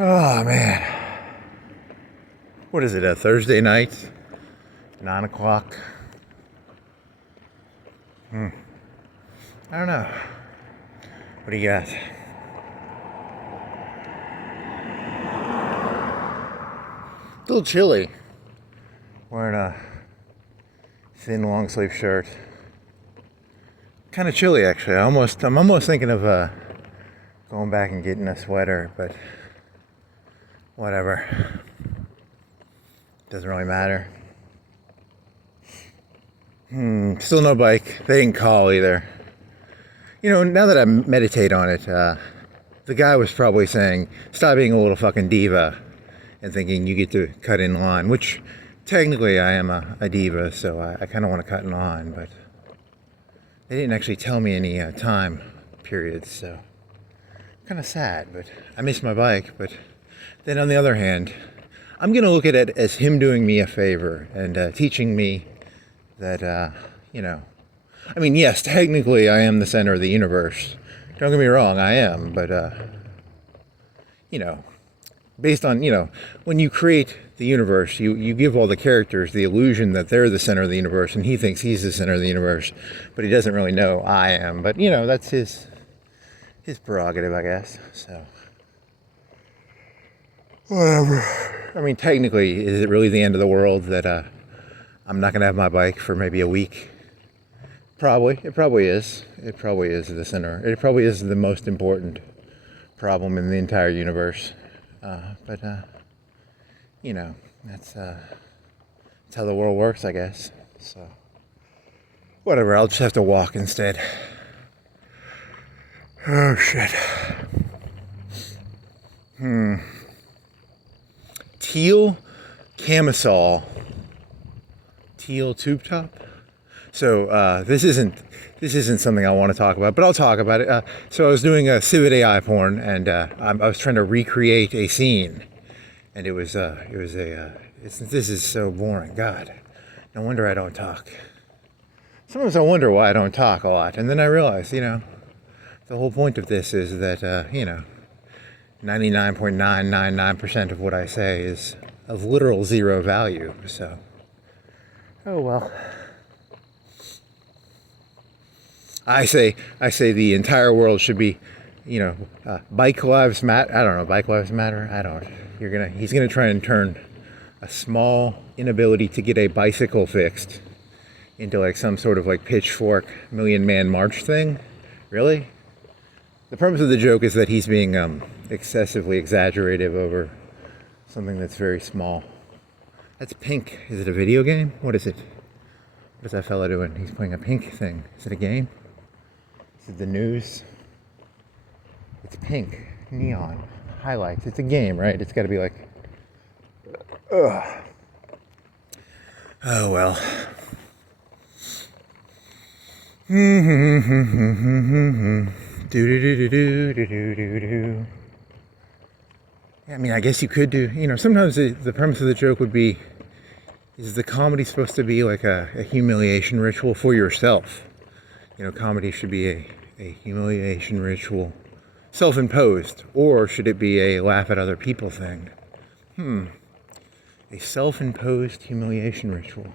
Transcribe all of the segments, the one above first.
Oh man, what is it? A Thursday night, 9 o'clock. I don't know. What do you got? A little chilly. Wearing a thin long sleeve shirt. Kind of chilly actually. I'm almost thinking of going back and getting a sweater, but whatever. Doesn't really matter. Still no bike. They didn't call either. You know, now that I meditate on it, the guy was probably saying, stop being a little fucking diva and thinking you get to cut in line, which technically I am a diva, so I kind of want to cut in line, but they didn't actually tell me any time periods, so kind of sad, but I miss my bike. But then on the other hand, I'm going to look at it as him doing me a favor and teaching me that, you know, I mean, yes, technically I am the center of the universe. Don't get me wrong, I am, but, you know, based on, you know, when you create the universe, you give all the characters the illusion that they're the center of the universe, and he thinks he's the center of the universe, but he doesn't really know I am. But, you know, that's his prerogative, I guess, so. Whatever. I mean, technically, is it really the end of the world that I'm not going to have my bike for maybe a week? Probably. It probably is. It probably is the center. It probably is the most important problem in the entire universe. But you know, that's how the world works, I guess. So, whatever. I'll just have to walk instead. Oh, shit. Teal camisole. Teal tube top. So this isn't something I want to talk about, but I'll talk about it. So I was doing a civet AI porn, and I was trying to recreate a scene, and this is so boring. God, no wonder I don't talk. Sometimes I wonder why I don't talk a lot, and then I realize, you know, the whole point of this is that you know, 99.999% of what I say is of literal zero value. So, oh well. I say the entire world should be, you know, bike lives matter. I don't know, bike lives matter. I don't. He's gonna try and turn a small inability to get a bicycle fixed into like some sort of like pitchfork million man march thing. Really? The premise of the joke is that he's being excessively exaggerative over something that's very small. That's pink. Is it a video game? What is it? What is that fella doing? He's playing a pink thing. Is it a game? Is it the news? It's pink. Neon. Highlights. It's a game, right? It's got to be like... Ugh. Oh, well. Do-do-do-do-do-do-do-do-do. Yeah, I mean, I guess you could do... You know, sometimes the premise of the joke would be, is the comedy supposed to be like a humiliation ritual for yourself? You know, comedy should be a humiliation ritual, self-imposed, or should it be a laugh at other people thing? A self-imposed humiliation ritual.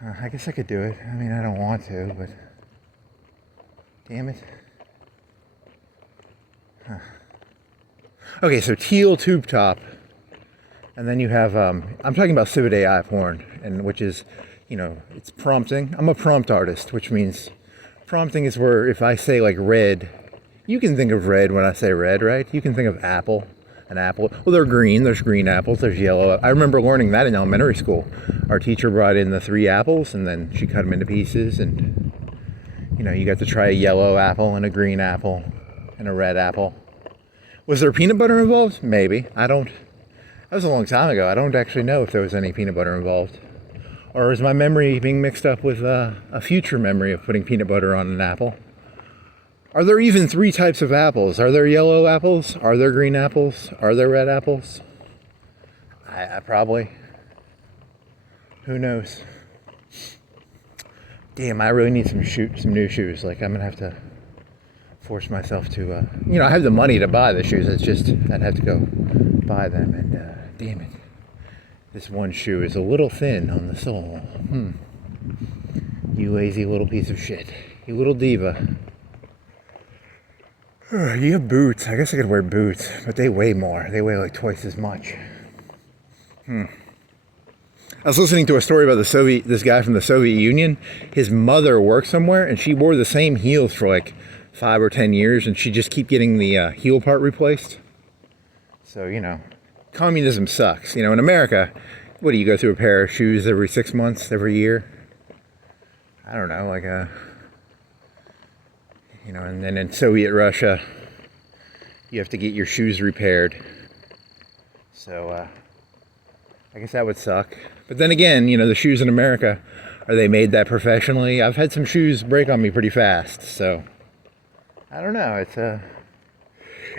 I guess I could do it. I mean, I don't want to, but damn it. Okay, so teal tube top, and then you have, I'm talking about civet AI porn, and which is, you know, it's prompting. I'm a prompt artist, which means prompting is where if I say like red, you can think of red when I say red, right? You can think of apple, an apple. Well, they're green. There's green apples. There's yellow. I remember learning that in elementary school. Our teacher brought in the 3 apples, and then she cut them into pieces, and, you know, you got to try a yellow apple and a green apple and a red apple. Was there peanut butter involved? Maybe. That was a long time ago. I don't actually know if there was any peanut butter involved. Or is my memory being mixed up with a future memory of putting peanut butter on an apple? Are there even 3 types of apples? Are there yellow apples? Are there green apples? Are there red apples? I probably. Who knows? Damn, I really need some new shoes. Like, I'm going to have to force myself to, I have the money to buy the shoes. It's just, I'd have to go buy them, and damn it. This one shoe is a little thin on the sole. You lazy little piece of shit. You little diva. You have boots. I guess I could wear boots, but they weigh more. They weigh like twice as much. I was listening to a story about this guy from the Soviet Union. His mother worked somewhere, and she wore the same heels for like 5 or 10 years, and she just keep getting the heel part replaced. So, communism sucks. In America, what do you go through a pair of shoes every 6 months, every year? I don't know, like and then in Soviet Russia, you have to get your shoes repaired. So, I guess that would suck. But then again, the shoes in America, are they made that professionally? I've had some shoes break on me pretty fast, so I don't know.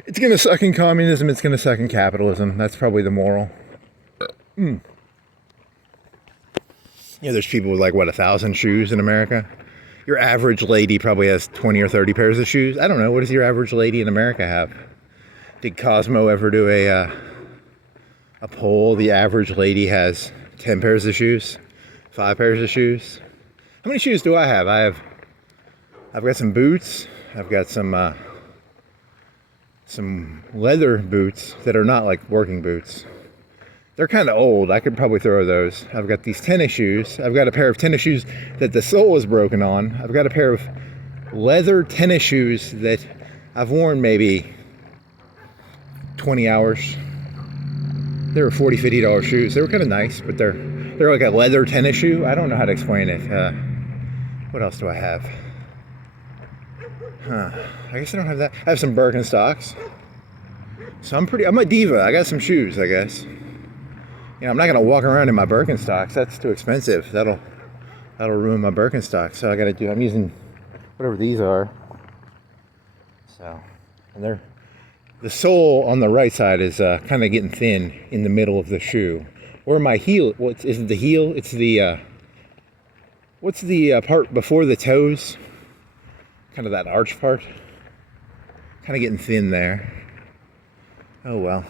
It's gonna suck in communism, it's gonna suck in capitalism. That's probably the moral. There's people with 1,000 shoes in America. Your average lady probably has 20 or 30 pairs of shoes. I don't know, what does your average lady in America have? Did Cosmo ever do a poll? The average lady has 10 pairs of shoes, 5 pairs of shoes. How many shoes do I have? I've got some boots. I've got some leather boots that are not like working boots. They're kind of old. I could probably throw those. I've got these tennis shoes. I've got a pair of tennis shoes that the sole is broken on. I've got a pair of leather tennis shoes that I've worn maybe 20 hours. They were $40, $50 shoes. They were kind of nice, but they're like a leather tennis shoe. I don't know how to explain it. What else do I have? I guess I don't have that. I have some Birkenstocks. So I'm a diva. I got some shoes, I guess. I'm not gonna walk around in my Birkenstocks. That's too expensive. That'll ruin my Birkenstocks. So I'm using whatever these are. So, and the sole on the right side is kind of getting thin in the middle of the shoe. Or my heel, is it the heel? It's the, what's the part before the toes? Kind of that arch part. Kind of getting thin there. Oh well.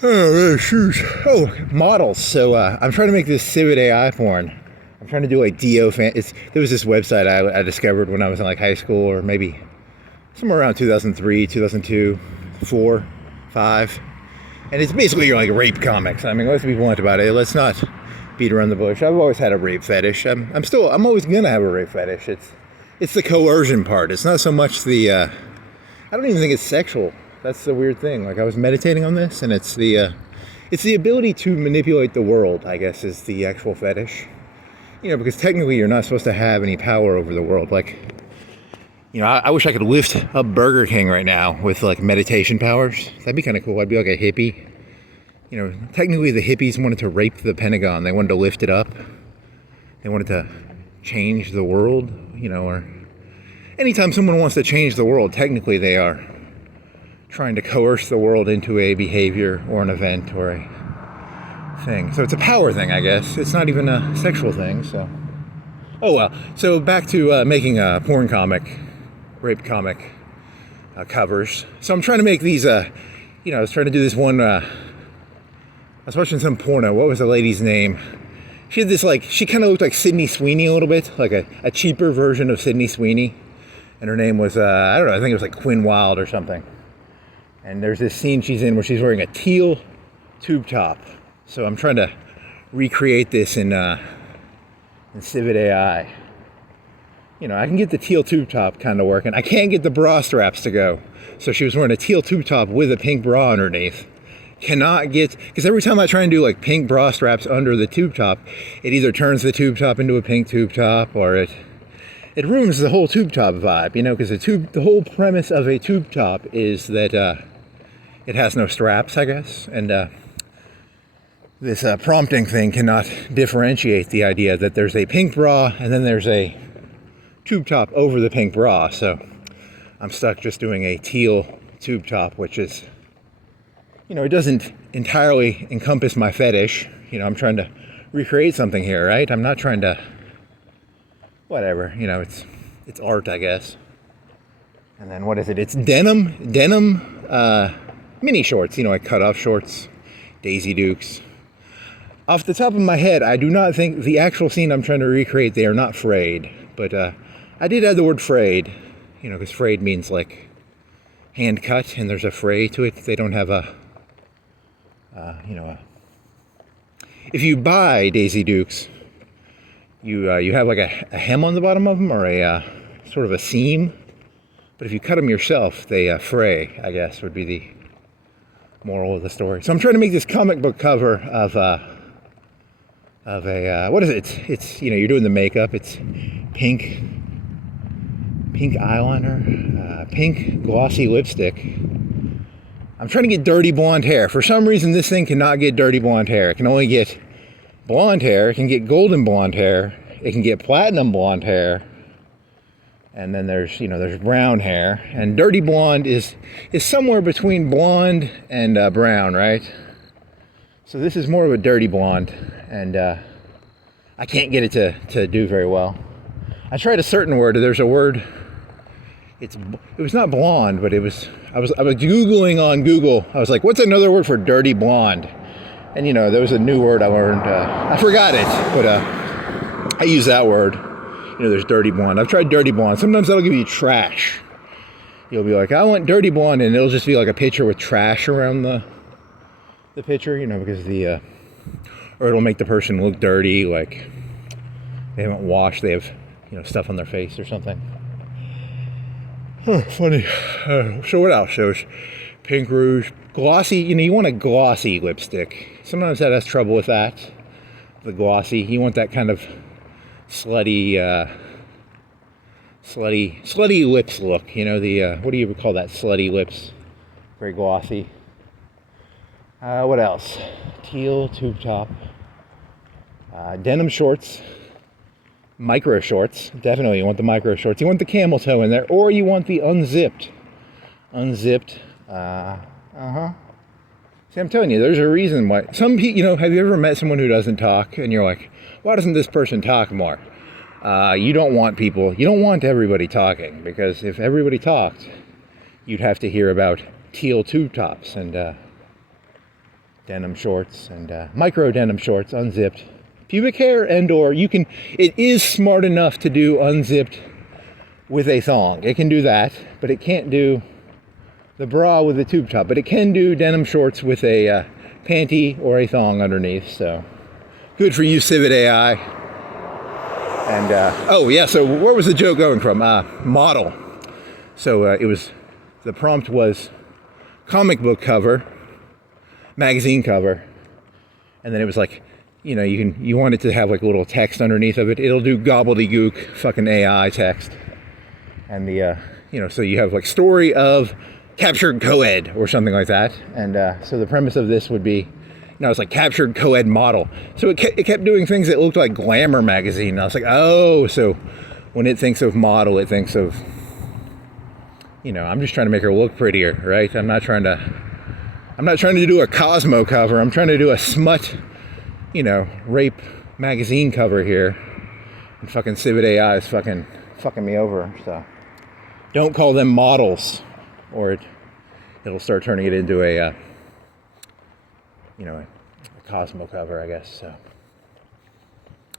Oh, shoes. Oh, models. So I'm trying to make this civet AI porn. I'm trying to do Dio fan. There was this website I discovered when I was in high school, or maybe somewhere around 2003, 2002, 4, 5. And it's basically rape comics. I mean, let's be blunt about it. Let's not beat around the bush. I've always had a rape fetish. I'm always gonna have a rape fetish. It's the coercion part. It's not so much the I don't even think it's sexual. That's the weird thing. I was meditating on this, and it's the ability to manipulate the world, I guess, is the actual fetish. Because technically you're not supposed to have any power over the world. I wish I could lift up Burger King right now with meditation powers. That'd be kind of cool. I'd be like a hippie. Technically the hippies wanted to rape the Pentagon. They wanted to lift it up. They wanted to change the world, or anytime someone wants to change the world, technically they are trying to coerce the world into a behavior or an event or a thing. So it's a power thing, I guess. It's not even a sexual thing, so. Oh well. So back to making a porn comic, rape comic covers. So I'm trying to make these, I was trying to do this one, I was watching some porno. What was the lady's name? She had this, she kind of looked like Sydney Sweeney a little bit, like a cheaper version of Sydney Sweeney. And her name was, I don't know, I think it was Quinn Wilde or something. And there's this scene she's in where she's wearing a teal tube top. So I'm trying to recreate this in Civet AI. I can get the teal tube top kind of working. I can't get the bra straps to go. So she was wearing a teal tube top with a pink bra underneath. Cannot get, because every time I try and do pink bra straps under the tube top, it either turns the tube top into a pink tube top, or it ruins the whole tube top vibe, because the whole premise of a tube top is that it has no straps, I guess, and this prompting thing cannot differentiate the idea that there's a pink bra and then there's a tube top over the pink bra. So I'm stuck just doing a teal tube top, which is, it doesn't entirely encompass my fetish. I'm trying to recreate something here, right? I'm not trying to, whatever, it's art, I guess. And then what is it? It's denim mini shorts, like cut-off shorts, Daisy Dukes. Off the top of my head, I do not think the actual scene I'm trying to recreate, they are not frayed. But I did add the word frayed, because frayed means like hand cut, and there's a fray to it. They don't have if you buy Daisy Dukes, you have like a hem on the bottom of them, or a sort of a seam. But if you cut them yourself, they fray, I guess, would be the moral of the story. So I'm trying to make this comic book cover of a what is it? It's you're doing the makeup. It's pink eyeliner, pink glossy lipstick. I'm trying to get dirty blonde hair. For some reason, this thing cannot get dirty blonde hair. It can only get blonde hair. It can get golden blonde hair. It can get platinum blonde hair. And then there's brown hair. And dirty blonde is somewhere between blonde and brown, right? So this is more of a dirty blonde. And I can't get it to do very well. I tried a certain word. There's a word. It was not blonde, but I was Googling on Google. I was like, what's another word for dirty blonde? And there was a new word I learned. I forgot it, but I use that word. There's dirty blonde. I've tried dirty blonde. Sometimes that'll give you trash. You'll be like, I want dirty blonde, and it'll just be like a picture with trash around the picture, because or it'll make the person look dirty, like they haven't washed, they have, stuff on their face or something. Oh, funny. So what else? There's pink rouge, glossy. You want a glossy lipstick. Sometimes that has trouble with that. The glossy. You want that kind of slutty lips look. What do you call that? Slutty lips. Very glossy. What else? Teal tube top. Denim shorts. Micro shorts. Definitely you want the micro shorts. You want the camel toe in there, or you want the unzipped. See, I'm telling you, there's a reason why some people, have you ever met someone who doesn't talk and you're like, why doesn't this person talk more? You don't want everybody talking, because if everybody talked, you'd have to hear about teal tube tops and denim shorts and micro denim shorts, unzipped. Pubic hair, and or it is smart enough to do unzipped with a thong. It can do that, but it can't do the bra with the tube top, but it can do denim shorts with a panty or a thong underneath. So good for you, Civet AI. And so where was the joke going from? Model. So the prompt was comic book cover, magazine cover, and then it was like, you want it to have like a little text underneath of it. It'll do gobbledygook fucking AI text. And so you have like story of captured co-ed or something like that. And so the premise of this would be, it's like captured co-ed model. So it kept doing things that looked like Glamour magazine. And I was like, oh, so when it thinks of model, it thinks of, I'm just trying to make her look prettier, right? I'm not trying to do a Cosmo cover. I'm trying to do a smut, rape magazine cover here. And fucking Civet AI is fucking me over. So don't call them models, or it'll start turning it into a Cosmo cover, I guess. So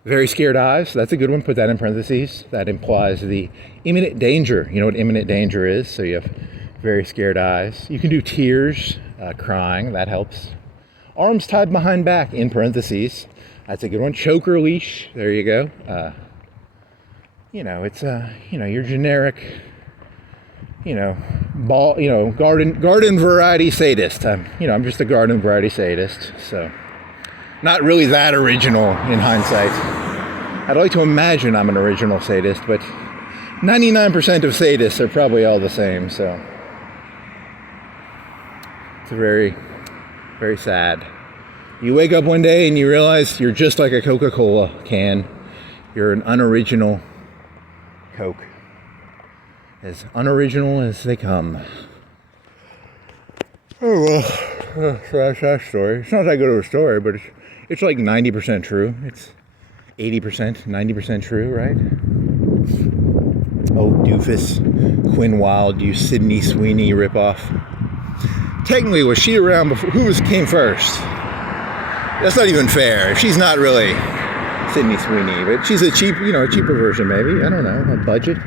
very scared eyes. That's a good one. Put that in parentheses. That implies the imminent danger. You know what imminent danger is? So you have very scared eyes. You can do tears, crying. That helps. Arms tied behind back, in parentheses. That's a good one. Choker leash. There you go. It's your generic, garden variety sadist. I'm just a garden variety sadist. So not really that original in hindsight. I'd like to imagine I'm an original sadist, but 99% of sadists are probably all the same. So it's very, very sad. You wake up one day and you realize you're just like a Coca-Cola can. You're an unoriginal Coke. As unoriginal as they come. Oh well, so that's that story. It's not that good of a story, but it's like 90% true. It's 80%, 90% true, right? Oh Doofus, Quinn Wilde, you Sydney Sweeney ripoff. Technically, was she around before? Came first? That's not even fair. She's not really Sydney Sweeney, but she's a cheaper version maybe. I don't know, a budget.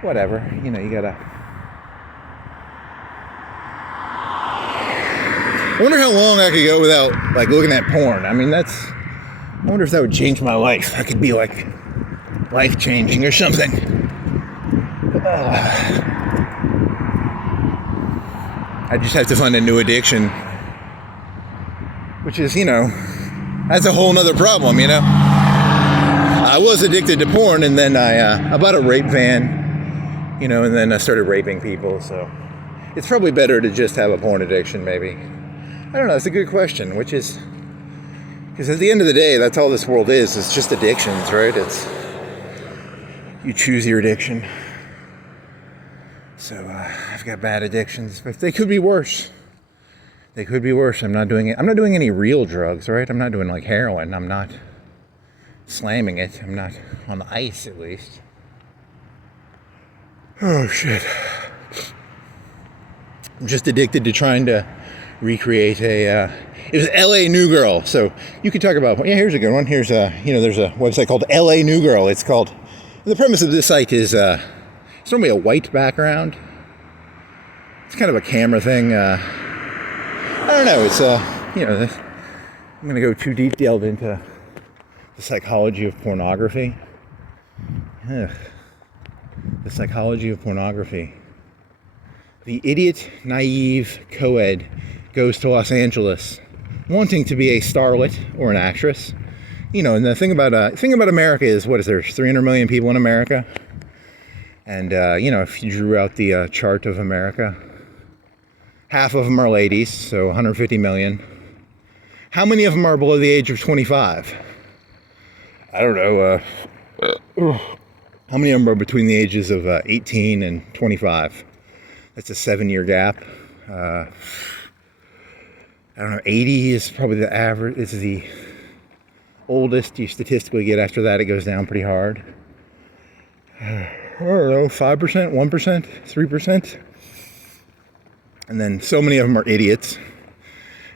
Whatever, you gotta. I wonder how long I could go without looking at porn. I mean, I wonder if that would change my life. That could be life changing or something. I just have to find a new addiction, which is, that's a whole nother problem, I was addicted to porn, and then I bought a rape van, and then I started raping people, so it's probably better to just have a porn addiction, maybe. I don't know, it's a good question, which is, because at the end of the day, that's all this world is. It's just addictions, right? You choose your addiction. So I've got bad addictions, but they could be worse. They could be worse. I'm not doing any real drugs, right? I'm not doing heroin. I'm not slamming it. I'm not on the ice, at least. Oh, shit. I'm just addicted to trying to recreate it was LA New Girl. So you could talk about, here's a good one. Here's there's a website called LA New Girl. It's called, the premise of this site is, it's normally a white background. It's kind of a camera thing. I don't know. It's I'm going to go too detailed into the psychology of pornography. Ugh. The psychology of pornography. The idiot, naive co-ed goes to Los Angeles, wanting to be a starlet or an actress. And the thing about America is, what is there? 300 million people in America. And, if you drew out the chart of America, half of them are ladies, so 150 million. How many of them are below the age of 25? I don't know. How many of them are between the ages of 18 and 25? That's a 7-year gap. I don't know, 80 is probably the average. It's the oldest you statistically get. After that, it goes down pretty hard. I don't know, 5%, 1%, 3%. And then so many of them are idiots.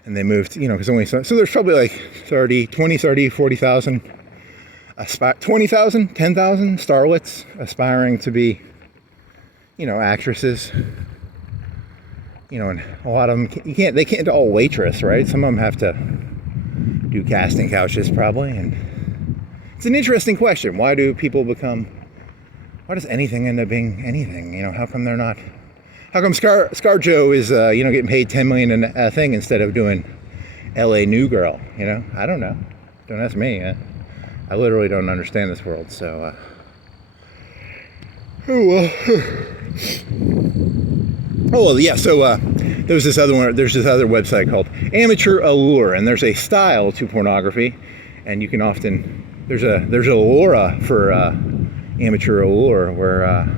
And they moved, because only so there's probably 40,000, 20,000, 10,000 starlets aspiring to be, actresses. And a lot of them, they can't all waitress, right? Some of them have to do casting couches probably. And it's an interesting question. Why does anything end up being anything? How come they're not? How come ScarJo is, getting paid $10 million a thing instead of doing LA New Girl? I don't know. Don't ask me. I literally don't understand this world. So, yeah. So there's this other website called Amateur Allure, and there's a style to pornography, and you can often there's a Laura for Amateur Allure where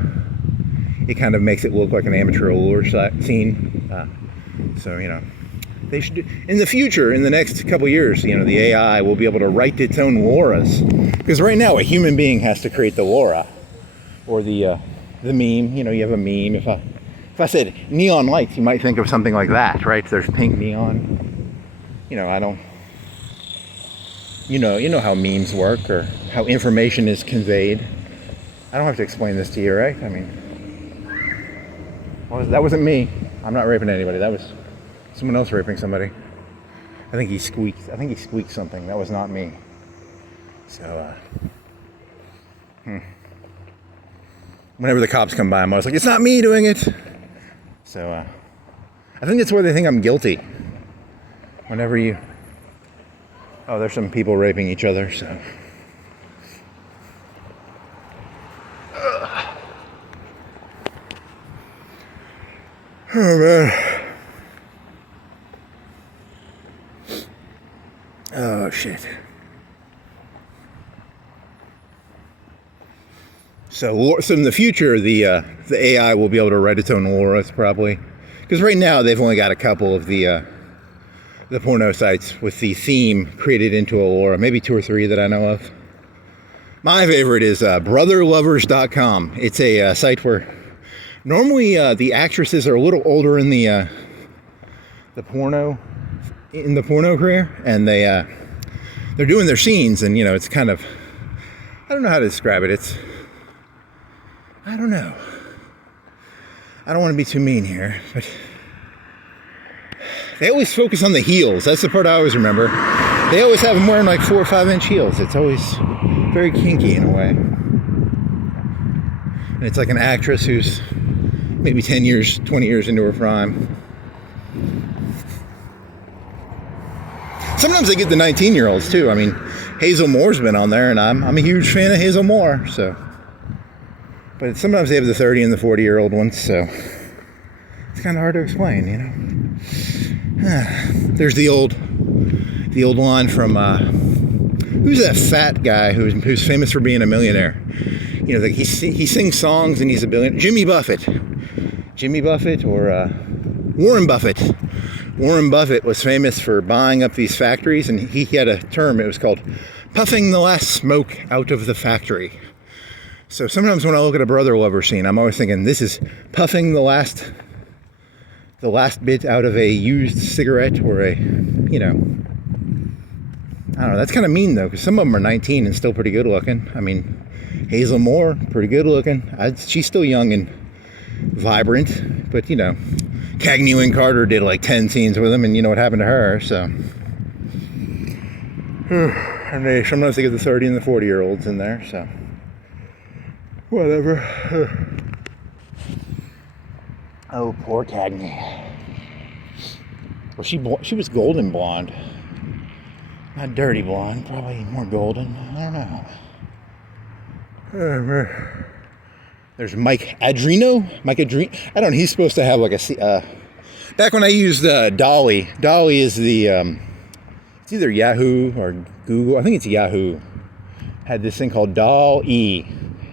it kind of makes it look like an amateur allure scene. So they should in the future, in the next couple years, the AI will be able to write its own Lauras, because right now a human being has to create the Laura or the meme. You have a meme. If I said neon lights, you might think of something like that, right? There's pink neon. I don't. You know how memes work or how information is conveyed. I don't have to explain this to you, right? I mean, that wasn't me. I'm not raping anybody. That was someone else raping somebody. I think he squeaked something. That was not me. So, whenever the cops come by, I'm always like, it's not me doing it. So, I think that's why they think I'm guilty. Whenever there's some people raping each other, so. Oh, man. Oh, shit. So in the future, the AI will be able to write its own Lauras, probably. Because right now, they've only got a couple of the porno sites with the theme created into a Laura. Maybe 2 or 3 that I know of. My favorite is brotherlovers.com. It's a site where normally the actresses are a little older in the porno career, and they're doing their scenes, and it's kind of, I don't know how to describe it. I don't know. I don't want to be too mean here, but they always focus on the heels. That's the part I always remember. They always have them wearing like 4 or 5 inch heels. It's always very kinky in a way. And it's like an actress who's maybe 10 years, 20 years into her prime. Sometimes they get the 19-year-olds too. I mean, Hazel Moore's been on there, and I'm a huge fan of Hazel Moore, so. But sometimes they have the 30 and the 40-year-old ones, so it's kind of hard to explain, There's the old line from who's that fat guy who's famous for being a millionaire? Like he sings songs and he's a billionaire. Jimmy Buffett, or Warren Buffett. Warren Buffett was famous for buying up these factories, and he had a term. It was called puffing the last smoke out of the factory. So sometimes when I look at a brother lover scene, I'm always thinking this is puffing the last bit out of a used cigarette, or I don't know. That's kind of mean though, because some of them are 19 and still pretty good looking. I mean, Hazel Moore, pretty good looking. She's still young and vibrant, but Cagney and Carter did like 10 scenes with him, and you know what happened to her, so. And sometimes they get the 30 and the 40-year-olds in there, so. Whatever. Oh, poor Cagney. Well, she was golden blonde. Not dirty blonde, probably more golden. I don't know. There's Mike Adrino. I don't know, he's supposed to have like a... back when I used Dolly. Dolly is the... it's either Yahoo or Google. I think it's Yahoo. Had this thing called Doll-E.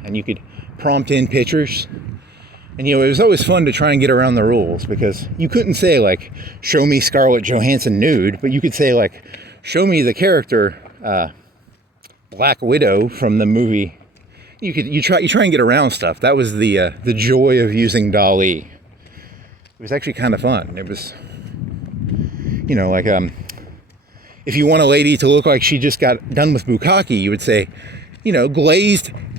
And you could prompt in pictures. And it was always fun to try and get around the rules, because you couldn't say like, show me Scarlett Johansson nude, but you could say like, show me the character Black Widow from the movie. You try and get around stuff. That was the joy of using DALL-E. It was actually kind of fun. It was, like if you want a lady to look like she just got done with bukkake, you would say,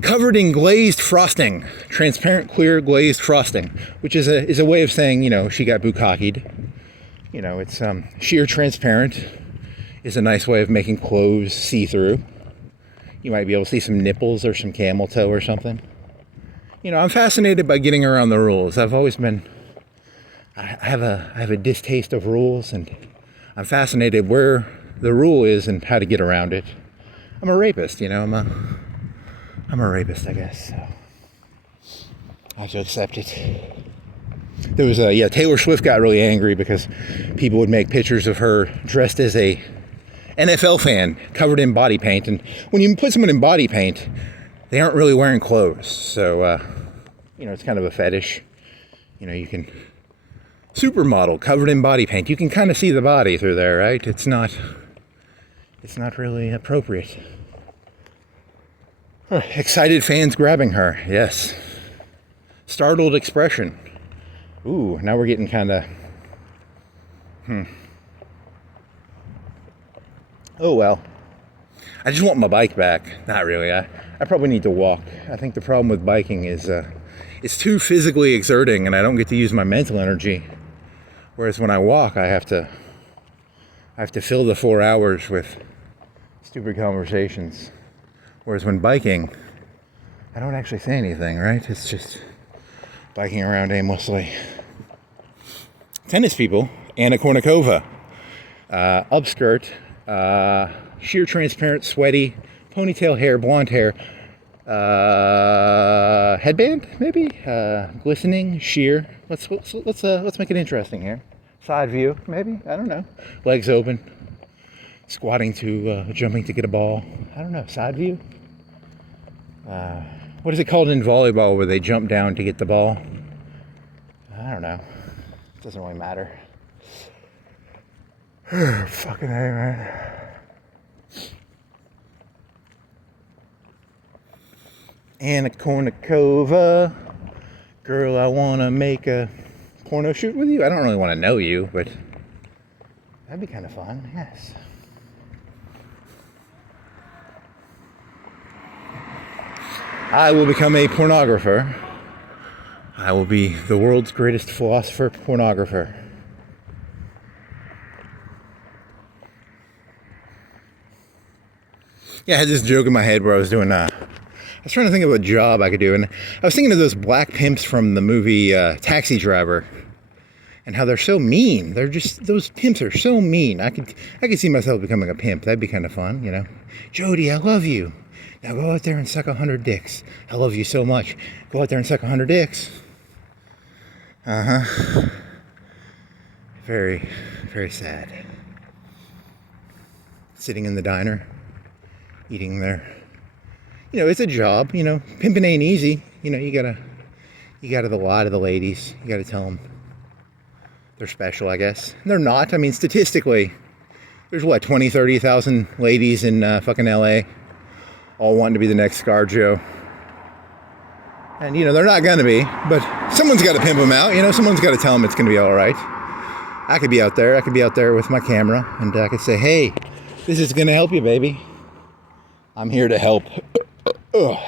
covered in glazed frosting, transparent, clear glazed frosting, which is a way of saying, she got bukkake'd. It's sheer transparent is a nice way of making clothes see-through. You might be able to see some nipples or some camel toe or something. I'm fascinated by getting around the rules. I've always been, I have a distaste of rules, and I'm fascinated where the rule is and how to get around it. I'm a rapist, I'm a rapist, I guess, so I have to accept it. There was Taylor Swift got really angry because people would make pictures of her dressed as a NFL fan covered in body paint, and when you put someone in body paint, they aren't really wearing clothes, so it's kind of a fetish. You can supermodel covered in body paint, you can kind of see the body through there, right? It's not really appropriate. Excited fans grabbing her, yes. Startled expression. Ooh, now we're getting kind of oh well. I just want my bike back. Not really. I probably need to walk. I think the problem with biking is it's too physically exerting, and I don't get to use my mental energy. Whereas when I walk, I have to fill the 4 hours with stupid conversations. Whereas when biking, I don't actually say anything, right? It's just biking around aimlessly. Tennis people, Anna Kournikova, upskirt, sheer transparent, sweaty, ponytail hair, blonde hair, headband maybe, glistening, sheer. Let's make it interesting here. Side view maybe, I don't know. Legs open, squatting to jumping to get a ball. I don't know. Side view. What is it called in volleyball where they jump down to get the ball? I don't know. It doesn't really matter. Fucking A, man. Anna Kournikova. Girl, I want to make a porno shoot with you. I don't really want to know you, but that'd be kind of fun, yes. I will become a pornographer. I will be the world's greatest philosopher pornographer. Yeah, I had this joke in my head where I was trying to think of a job I could do, and I was thinking of those black pimps from the movie Taxi Driver, and how they're so mean. Those pimps are so mean. I could see myself becoming a pimp. That'd be kind of fun, you know. Jody, I love you. Now go out there and suck 100 dicks. I love you so much. Go out there and suck 100 dicks. Very, very sad. Sitting in the diner, eating there. You know, it's a job. You know, pimping ain't easy. You know, you gotta lie to the ladies. You gotta tell them they're special, I guess. They're not. I mean, statistically, there's 20, 30,000 ladies in fucking LA, all wanting to be the next ScarJo. And, you know, they're not going to be, but someone's got to pimp them out. You know, someone's got to tell them it's going to be all right. I could be out there with my camera, and I could say, hey, this is going to help you, baby. I'm here to help. Oh,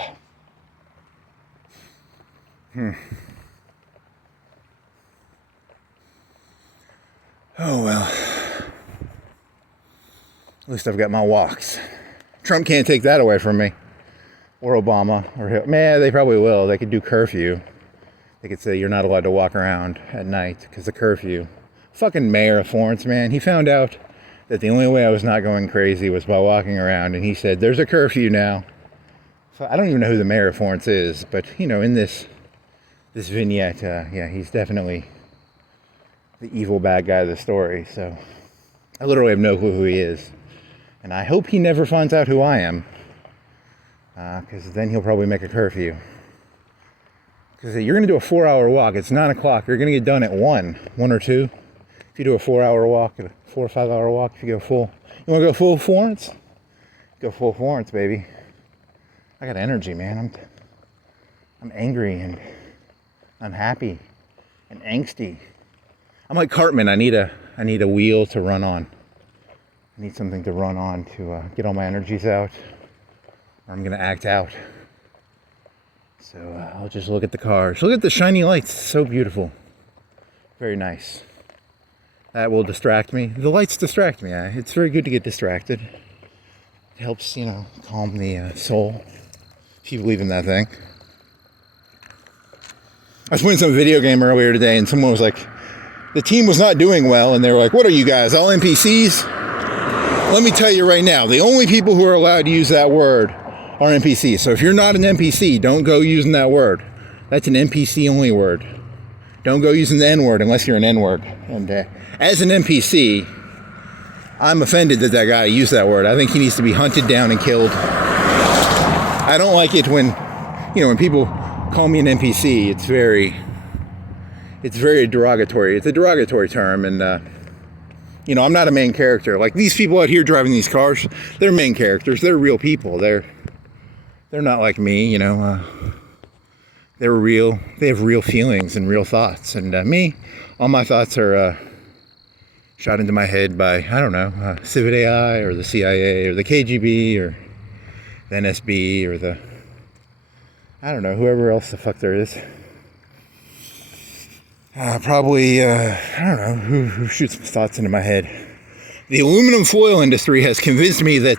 well. At least I've got my walks. Trump can't take that away from me. Or Obama. Man, they probably will. They could do curfew. They could say you're not allowed to walk around at night because of curfew. Fucking mayor of Florence, man. He found out that the only way I was not going crazy was by walking around. And he said, there's a curfew now. So I don't even know who the mayor of Florence is. But, you know, in this vignette, yeah, he's definitely the evil bad guy of the story. So I literally have no clue who he is. And I hope he never finds out who I am. Because then he'll probably make a curfew. Because you're going to do a 4-hour walk. It's 9 o'clock. You're going to get done at 1 or 2. If you do a 4-hour walk, a 4 or 5 hour walk, if you go full. You want to go full Florence? Go full Florence, baby. I got energy, man. I'm angry and unhappy and angsty. I'm like Cartman. I need a wheel to run on. I need something to run on to get all my energies out. Or I'm going to act out. So I'll just look at the cars. Look at the shiny lights. So beautiful. Very nice. That will distract me. The lights distract me. It's very good to get distracted. It helps, you know, calm the soul. If you believe in that thing. I was playing some video game earlier today and someone was like, the team was not doing well. And they were like, what are you guys, all NPCs? Let me tell you right now, the only people who are allowed to use that word are NPCs. So if you're not an NPC, don't go using that word. That's an NPC only word. Don't go using the N word unless you're an N word. And as an NPC, I'm offended that that guy used that word. I think he needs to be hunted down and killed. I don't like it when, you know, when people call me an NPC. It's very derogatory. It's a derogatory term, and you know, I'm not a main character. Like these people out here driving these cars, they're main characters. They're real people. They're not like me, you know. They're real. They have real feelings and real thoughts. And me, all my thoughts are shot into my head by, I don't know, Civet AI or the CIA or the KGB or the NSB or the, I don't know, whoever else the fuck there is. Probably, I don't know, who shoots thoughts into my head. The aluminum foil industry has convinced me that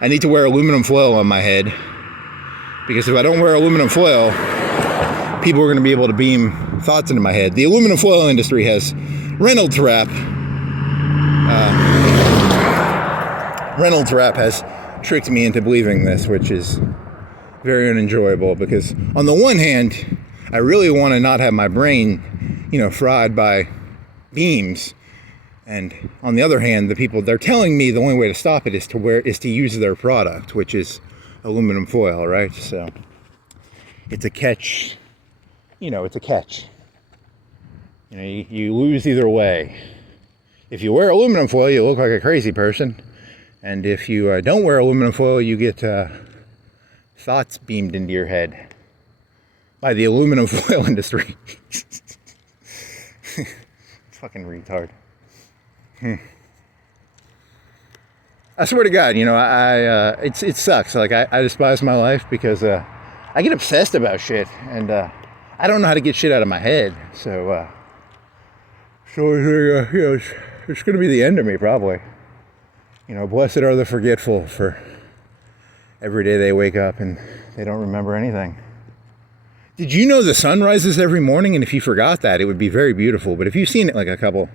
I need to wear aluminum foil on my head. Because if I don't wear aluminum foil, people are going to be able to beam thoughts into my head. The aluminum foil industry has Reynolds wrap. Reynolds wrap has tricked me into believing this, which is very unenjoyable. Because on the one hand, I really want to not have my brain, you know, fried by beams. And on the other hand, the people, they're telling me the only way to stop it is to use their product, which is aluminum foil, right? So it's a catch, you know, it's a catch. You know, you lose either way. If you wear aluminum foil, you look like a crazy person. And if you don't wear aluminum foil, you get thoughts beamed into your head by the aluminum foil industry. Fucking retard. I swear to God, it sucks. Like, I despise my life because I get obsessed about shit, and I don't know how to get shit out of my head. So it's going to be the end of me, probably. Blessed are the forgetful, for every day they wake up and they don't remember anything. Did you know the sun rises every morning? And if you forgot that, it would be very beautiful. But if you've seen it like a couple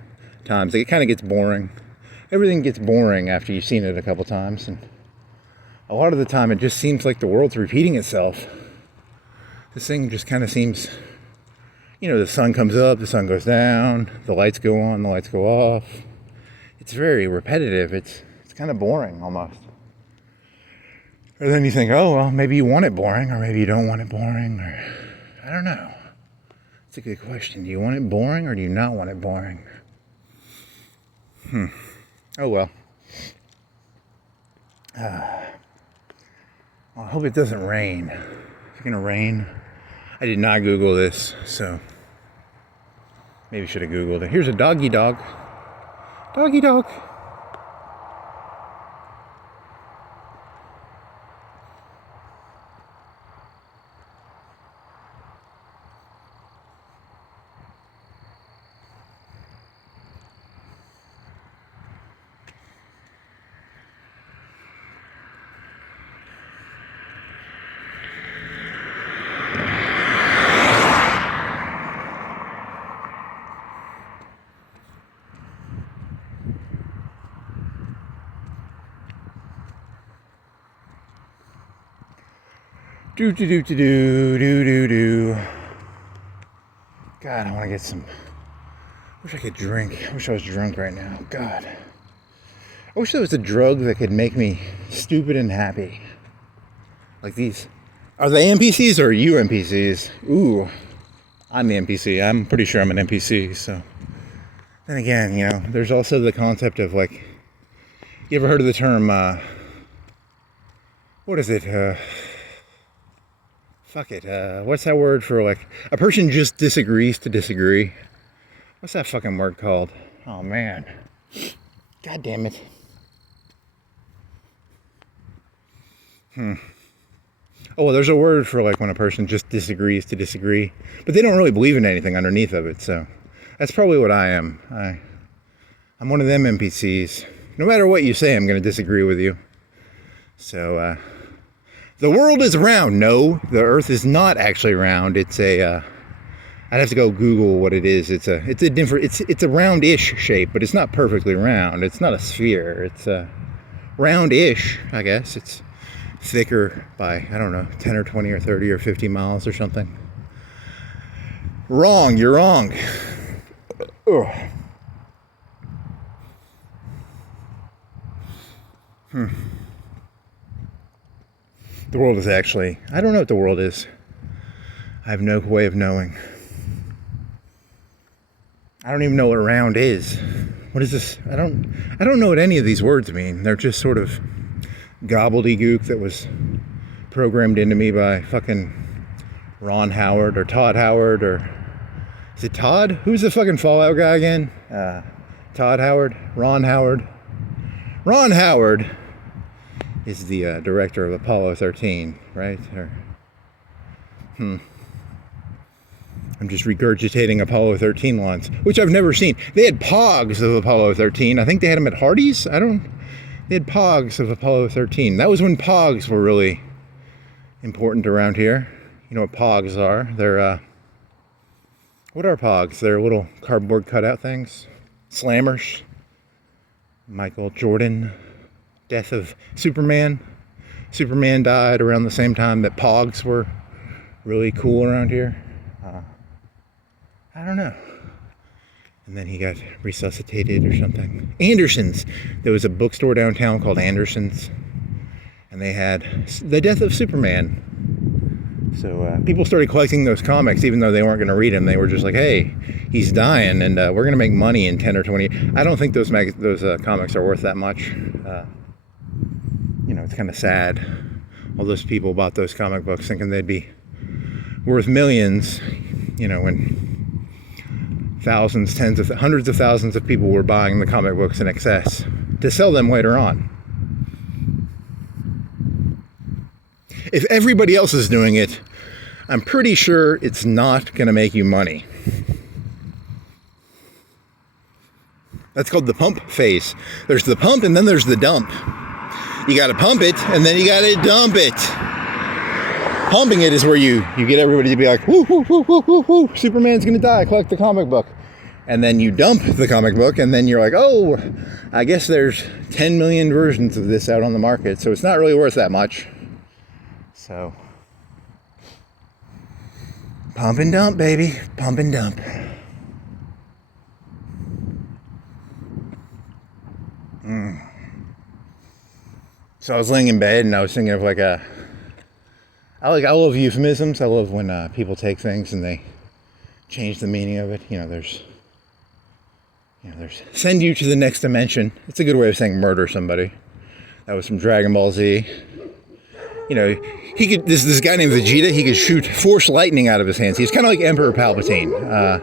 times, it kind of gets boring. Everything gets boring after you've seen it a couple times. And a lot of the time, it just seems like the world's repeating itself. This thing just kind of seems, the sun comes up, the sun goes down, the lights go on, the lights go off. It's very repetitive. It's kind of boring almost. Or then you think, oh, well, maybe you want it boring, or maybe you don't want it boring, or I don't know. It's a good question. Do you want it boring, or do you not want it boring? Oh, well. I hope it doesn't rain. Is it going to rain? I did not Google this, so maybe should have Googled it. Here's a doggy dog. Doggy dog. Do. God, I want to get some. I wish I could drink. I wish I was drunk right now. God. I wish there was a drug that could make me stupid and happy. Like these. Are they NPCs or are you NPCs? Ooh. I'm the NPC. I'm pretty sure I'm an NPC, so. Then again, there's also the concept of, like, you ever heard of the term, what is it? What's that word for, like, a person just disagrees to disagree? What's that fucking word called? Oh, man. God damn it. Oh, well, there's a word for, like, when a person just disagrees to disagree. But they don't really believe in anything underneath of it, so that's probably what I am. I'm one of them NPCs. No matter what you say, I'm going to disagree with you. So, the world is round. No, the earth is not actually round. It's I'd have to go Google what it is. It's a round-ish shape, but it's not perfectly round. It's not a sphere. It's round-ish, I guess. It's thicker by, I don't know, 10 or 20 or 30 or 50 miles or something. Wrong. You're wrong. Ugh. The world is actually, I don't know what the world is. I have no way of knowing. I don't even know what round is. What is this? I don't know what any of these words mean. They're just sort of gobbledygook that was programmed into me by fucking Ron Howard or Todd Howard, or is it Todd? Who's the fucking Fallout guy again? Todd Howard? Ron Howard? Ron Howard is the director of Apollo 13, right? I'm just regurgitating Apollo 13 lines, which I've never seen. They had pogs of Apollo 13. I think they had them at Hardee's. They had pogs of Apollo 13. That was when pogs were really important around here. You know what pogs are? They're, what are pogs? They're little cardboard cutout things. Slammers. Michael Jordan. Death of Superman. Superman died around the same time that pogs were really cool around here. I don't know. And then he got resuscitated or something. Anderson's. There was a bookstore downtown called Anderson's. And they had The Death of Superman. So people started collecting those comics even though they weren't going to read them. They were just like, hey, he's dying and we're going to make money in 10 or 20. I don't think those comics are worth that much. It's kind of sad. all those people bought those comic books thinking they'd be worth millions, when thousands, hundreds of thousands of people were buying the comic books in excess to sell them later on. If everybody else is doing it, I'm pretty sure it's not going to make you money. That's called the pump phase. There's the pump and then there's the dump. You got to pump it and then you got to dump it. Pumping it is where you get everybody to be like, whoo, whoo, whoo, whoo, whoo, whoo, Superman's going to die, collect the comic book. And then you dump the comic book and then you're like, oh, I guess there's 10 million versions of this out on the market, so it's not really worth that much. So, pump and dump, baby. Pump and dump. So I was laying in bed and I was thinking of I love euphemisms. I love when people take things and they change the meaning of it. There's send you to the next dimension. It's a good way of saying murder somebody. That was from Dragon Ball Z. He could, this guy named Vegeta, he could shoot force lightning out of his hands. He's kind of like Emperor Palpatine.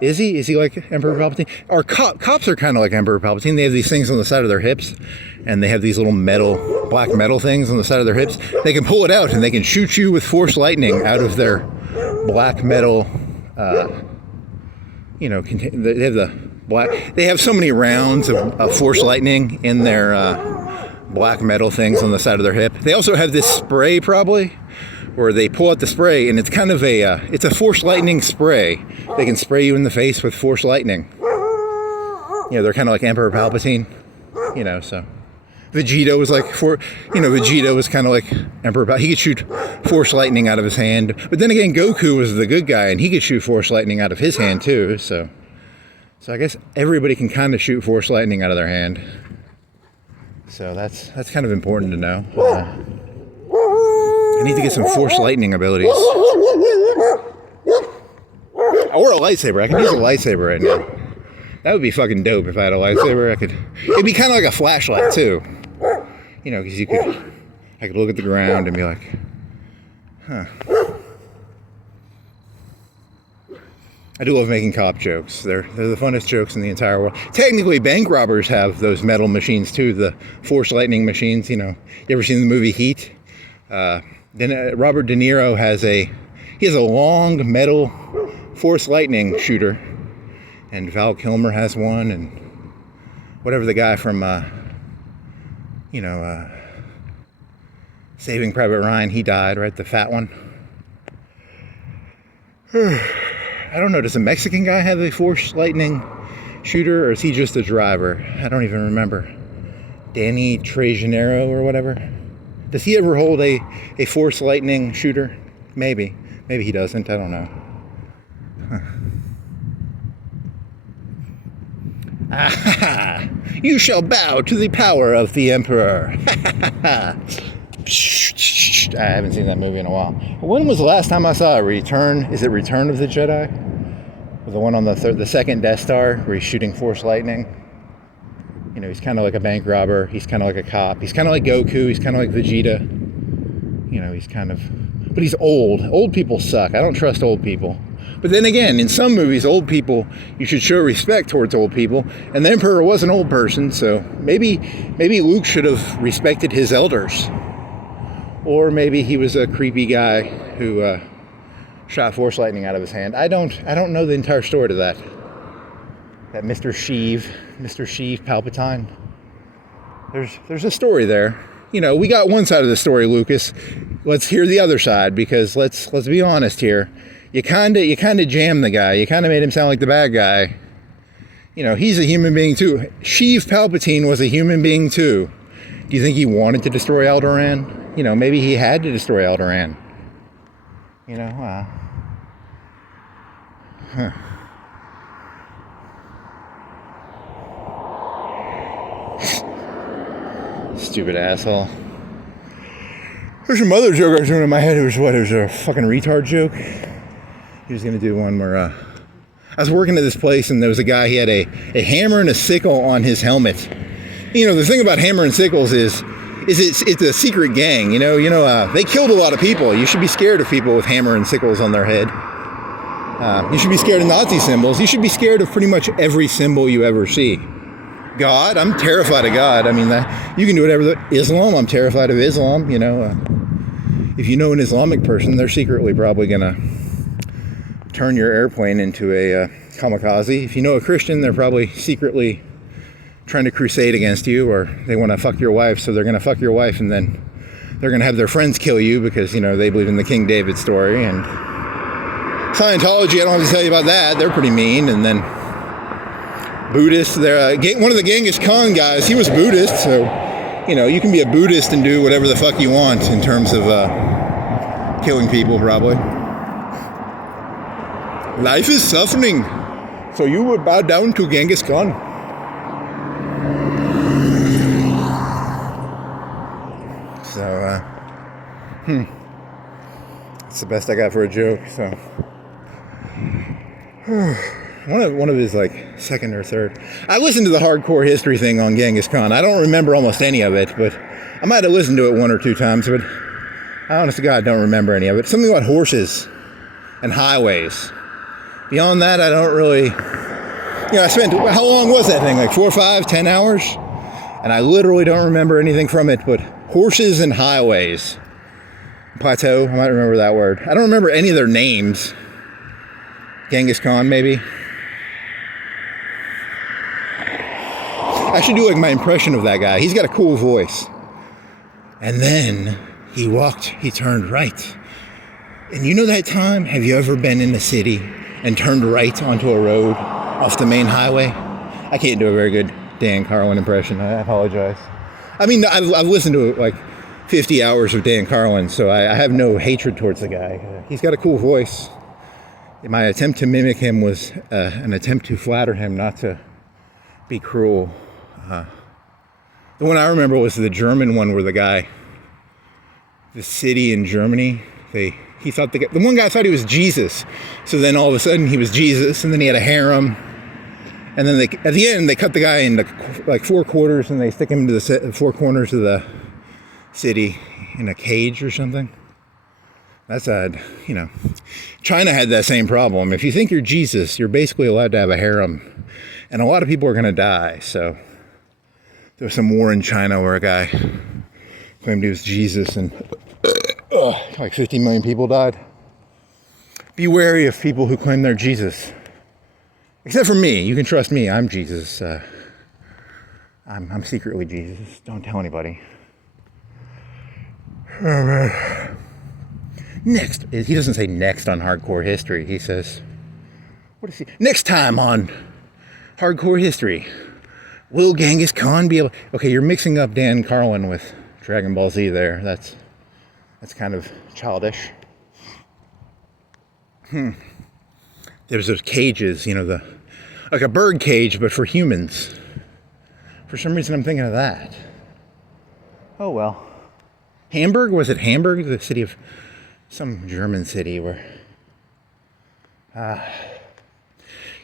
Is he? Is he like Emperor Palpatine? Or cops are kind of like Emperor Palpatine. They have these things on the side of their hips, and they have these little black metal things on the side of their hips. They can pull it out, and they can shoot you with force lightning out of their black metal, they have they have so many rounds of force lightning in their black metal things on the side of their hip. They also have this spray, probably, where they pull out the spray, and it's kind of it's a force lightning spray. They can spray you in the face with force lightning. They're kind of like Emperor Palpatine, so. Vegeta was Vegeta was kind of like Emperor Palpatine. He could shoot force lightning out of his hand. But then again, Goku was the good guy, and he could shoot force lightning out of his hand, too, so I guess everybody can kind of shoot force lightning out of their hand. So that's kind of important to know. I need to get some force lightning abilities. Or a lightsaber. I could use a lightsaber right now. That would be fucking dope if I had a lightsaber. It'd be kind of like a flashlight too. Because I could look at the ground and be like, huh. I do love making cop jokes. They're the funnest jokes in the entire world. Technically, bank robbers have those metal machines too, the force lightning machines. You ever seen the movie Heat? Then Robert De Niro has a long metal force lightning shooter, and Val Kilmer has one, and whatever the guy from Saving Private Ryan, he died, right? The fat one. I don't know, does a Mexican guy have a force lightning shooter, or is he just a driver? I don't even remember. Danny Trejanero or whatever. Does he ever hold a force lightning shooter? Maybe. Maybe he doesn't, I don't know. Huh. You shall bow to the power of the Emperor. I haven't seen that movie in a while. When was the last time I saw a Return? Is it Return of the Jedi? The one on the second Death Star where he's shooting force lightning. He's kind of like a bank robber. He's kind of like a cop. He's kind of like Goku. He's kind of like Vegeta. But he's old. Old people suck. I don't trust old people. But then again, in some movies, old people, you should show respect towards old people. And the Emperor was an old person, so maybe Luke should have respected his elders. Or maybe he was a creepy guy who shot force lightning out of his hand. I don't know the entire story to that. That Mr. Sheev Palpatine. There's a story there. We got one side of the story, Lucas. Let's hear the other side, because let's be honest here. You kinda jammed the guy. You kinda made him sound like the bad guy. He's a human being too. Sheev Palpatine was a human being too. Do you think he wanted to destroy Alderaan? Maybe he had to destroy Alderaan. Huh. Stupid asshole. There's some other joke I was doing in my head. It was a fucking retard joke. He was gonna do one where I was working at this place and there was a guy, he had a hammer and a sickle on his helmet. The thing about hammer and sickles is it's a secret gang. They killed a lot of people. You should be scared of people with hammer and sickles on their head. You should be scared of Nazi symbols. You should be scared of pretty much every symbol you ever see. God, I'm terrified of God. I mean, you can do whatever. Islam, I'm terrified of Islam. If you know an Islamic person, they're secretly probably gonna turn your airplane into a kamikaze. If you know a Christian, they're probably secretly trying to crusade against you, or they want to fuck your wife, so they're gonna fuck your wife, and then they're gonna have their friends kill you because they believe in the King David story. And Scientology, I don't have to tell you about that. They're pretty mean. And then Buddhists, they're one of the Genghis Khan guys. He was Buddhist, so you can be a Buddhist and do whatever the fuck you want in terms of killing people, probably. Life is suffering, so you would bow down to Genghis Khan. So, it's the best I got for a joke. So, one of his second or third. I listened to the hardcore history thing on Genghis Khan. I don't remember almost any of it, but I might have listened to it one or two times. But I honest to God don't remember any of it. Something about horses and highways. Beyond that, I don't really. I spent, how long was that thing? 4, 5, 10 hours? And I literally don't remember anything from it but horses and highways. Plateau, I might remember that word. I don't remember any of their names. Genghis Khan, maybe. I should do my impression of that guy. He's got a cool voice. And then he turned right. And you know that time? Have you ever been in a city and turned right onto a road off the main highway? I can't do a very good Dan Carlin impression. I apologize. I mean, I've listened to 50 hours of Dan Carlin, so I have no hatred towards the guy. He's got a cool voice. My attempt to mimic him was an attempt to flatter him, not to be cruel. The one I remember was the German one where the city in Germany, he thought the one guy thought he was Jesus. So then all of a sudden he was Jesus, and then he had a harem. And then at the end they cut the guy into 4 quarters and they stick him into the 4 corners of the city in a cage or something. That's China had that same problem. If you think you're Jesus, you're basically allowed to have a harem. And a lot of people are going to die. So there was some war in China where a guy claimed he was Jesus and 50 million people died. Be wary of people who claim they're Jesus. Except for me. You can trust me. I'm Jesus. I'm secretly Jesus. Don't tell anybody. Oh, man. Next. He doesn't say next on Hardcore History. He says, what is he? Next time on Hardcore History, will Genghis Khan be able... Okay, you're mixing up Dan Carlin with Dragon Ball Z there. That's kind of childish. There's those cages, like a bird cage, but for humans. For some reason, I'm thinking of that. Oh, well. Hamburg? Was it Hamburg? The city of... Some German city where...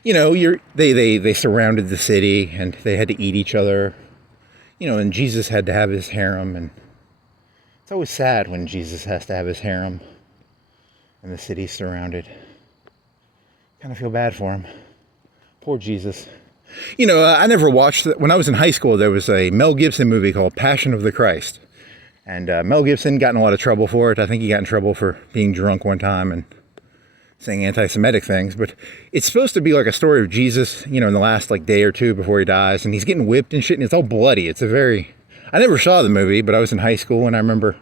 they surrounded the city, and they had to eat each other. And Jesus had to have his harem, and... It's always sad when Jesus has to have his harem and the city's surrounded. Kind of feel bad for him. Poor Jesus. I never watched... When I was in high school, there was a Mel Gibson movie called Passion of the Christ. And Mel Gibson got in a lot of trouble for it. I think he got in trouble for being drunk one time and saying anti-Semitic things. But it's supposed to be like a story of Jesus, in the last day or two before he dies. And he's getting whipped and shit, and it's all bloody. It's a very... I never saw the movie, but I was in high school, and I remember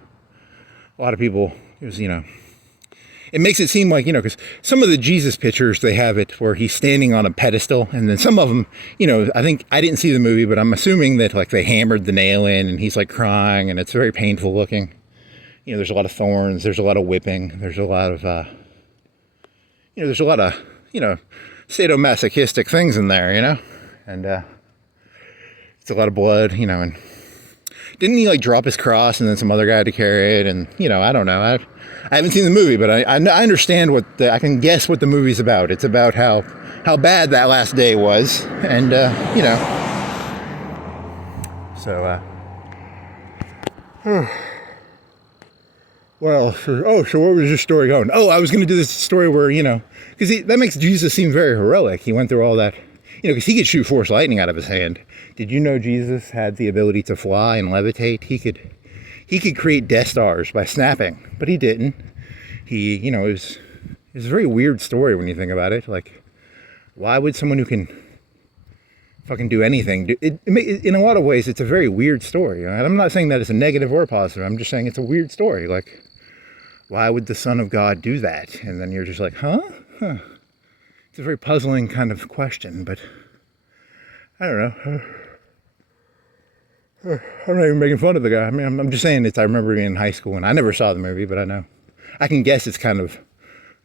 a lot of people... It was, It makes it seem like, because some of the Jesus pictures, they have it where he's standing on a pedestal. And then some of them, I think, I didn't see the movie, but I'm assuming that they hammered the nail in and he's crying and it's very painful looking. There's a lot of thorns, there's a lot of whipping, there's a lot of, there's a lot of, sadomasochistic things in there, and it's a lot of blood, and didn't he drop his cross and then some other guy had to carry it? And, I don't know. I haven't seen the movie, but I understand I can guess what the movie's about. It's about how bad that last day was. And, so, Well, so what was your story going? Oh, I was going to do this story where, because that makes Jesus seem very heroic. He went through all that, because he could shoot force lightning out of his hand. Did you know Jesus had the ability to fly and levitate? He could create Death Stars by snapping, but he didn't. It was a very weird story when you think about it. Like, why would someone who can fucking do anything? In a lot of ways, it's a very weird story. And I'm not saying that it's a negative or a positive. I'm just saying it's a weird story. Like, why would the Son of God do that? And then you're just like, huh? It's a very puzzling kind of question, but I don't know. I'm not even making fun of the guy. I mean, I'm just saying I remember being in high school, and I never saw the movie, but I can guess it's kind of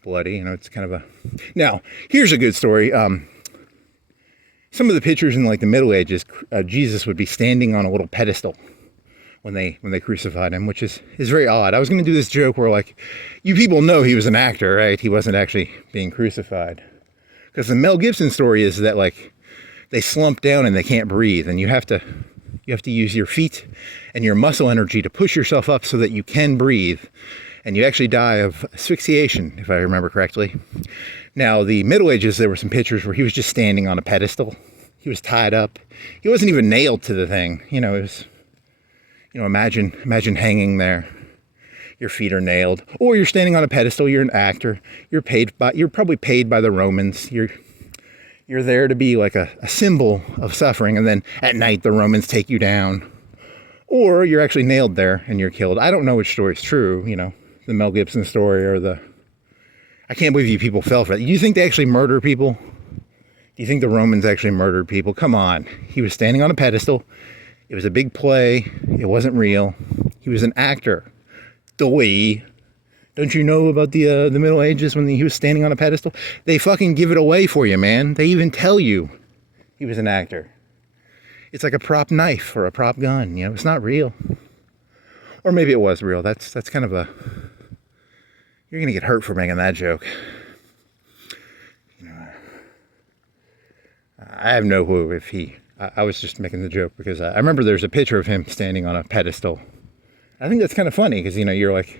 bloody. It's kind of Now, here's a good story. Some of the pictures in like the Middle Ages, Jesus would be standing on a little pedestal when they crucified him, which is very odd. I was going to do this joke where, like, you people know he was an actor, right? He wasn't actually being crucified. Because the Mel Gibson story is that, like, they slump down and they can't breathe, and you have to use your feet and your muscle energy to push yourself up so that you can breathe, and you actually die of asphyxiation, if I remember correctly. Now, the Middle Ages, there were some pictures where he was just standing on a pedestal. He was tied up. He wasn't even nailed to the thing. It was, imagine hanging there. Your feet are nailed, or you're standing on a pedestal. You're an actor. You're probably paid by the Romans. You're there to be like a symbol of suffering, and then at night the Romans take you down. Or you're actually nailed there and you're killed. I don't know which story is true, the Mel Gibson story or I can't believe you people fell for that. Do you think they actually murder people? Do you think the Romans actually murdered people? Come on. He was standing on a pedestal. It was a big play. It wasn't real. He was an actor. Doy. Don't you know about the Middle Ages when he was standing on a pedestal? They fucking give it away for you, man. They even tell you he was an actor. It's like a prop knife or a prop gun. It's not real. Or maybe it was real. That's kind of you're going to get hurt for making that joke. I have no clue if I was just making the joke because I remember there's a picture of him standing on a pedestal. I think that's kind of funny because, you're like,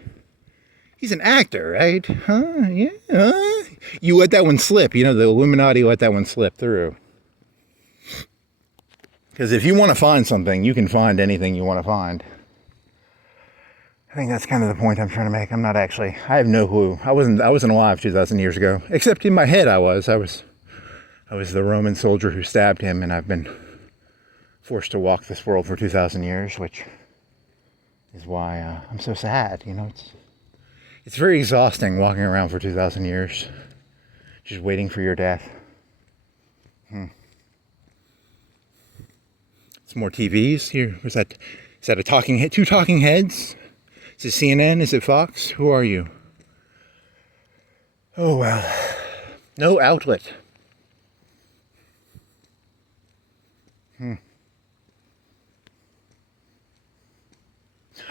he's an actor, right? Huh? Yeah. Huh? You let that one slip. The Illuminati let that one slip through. Because if you want to find something, you can find anything you want to find. I think that's kind of the point I'm trying to make. I have no clue. I wasn't alive 2,000 years ago. Except in my head I was. I was the Roman soldier who stabbed him, and I've been forced to walk this world for 2,000 years, which is why I'm so sad. It's very exhausting walking around for 2,000 years, just waiting for your death. Some more TVs here. Is that a talking head? Two talking heads? Is it CNN? Is it Fox? Who are you? Oh well. No outlet.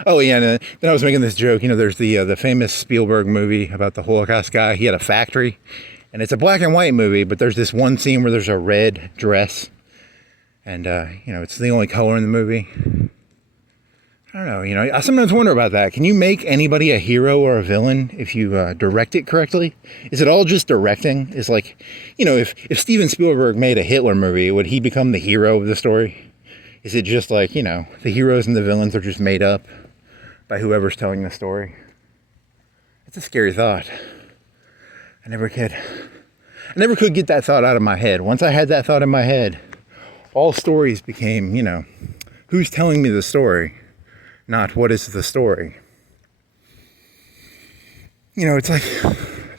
Oh yeah, and then I was making this joke. There's the famous Spielberg movie about the Holocaust guy. He had a factory, and it's a black and white movie. But there's this one scene where there's a red dress, and it's the only color in the movie. I don't know. I sometimes wonder about that. Can you make anybody a hero or a villain if you direct it correctly? Is it all just directing? Is like, if Steven Spielberg made a Hitler movie, would he become the hero of the story? Is it just like, the heroes and the villains are just made up by whoever's telling the story? It's a scary thought. I never could get that thought out of my head. Once I had that thought in my head, all stories became, who's telling me the story, not what is the story. It's like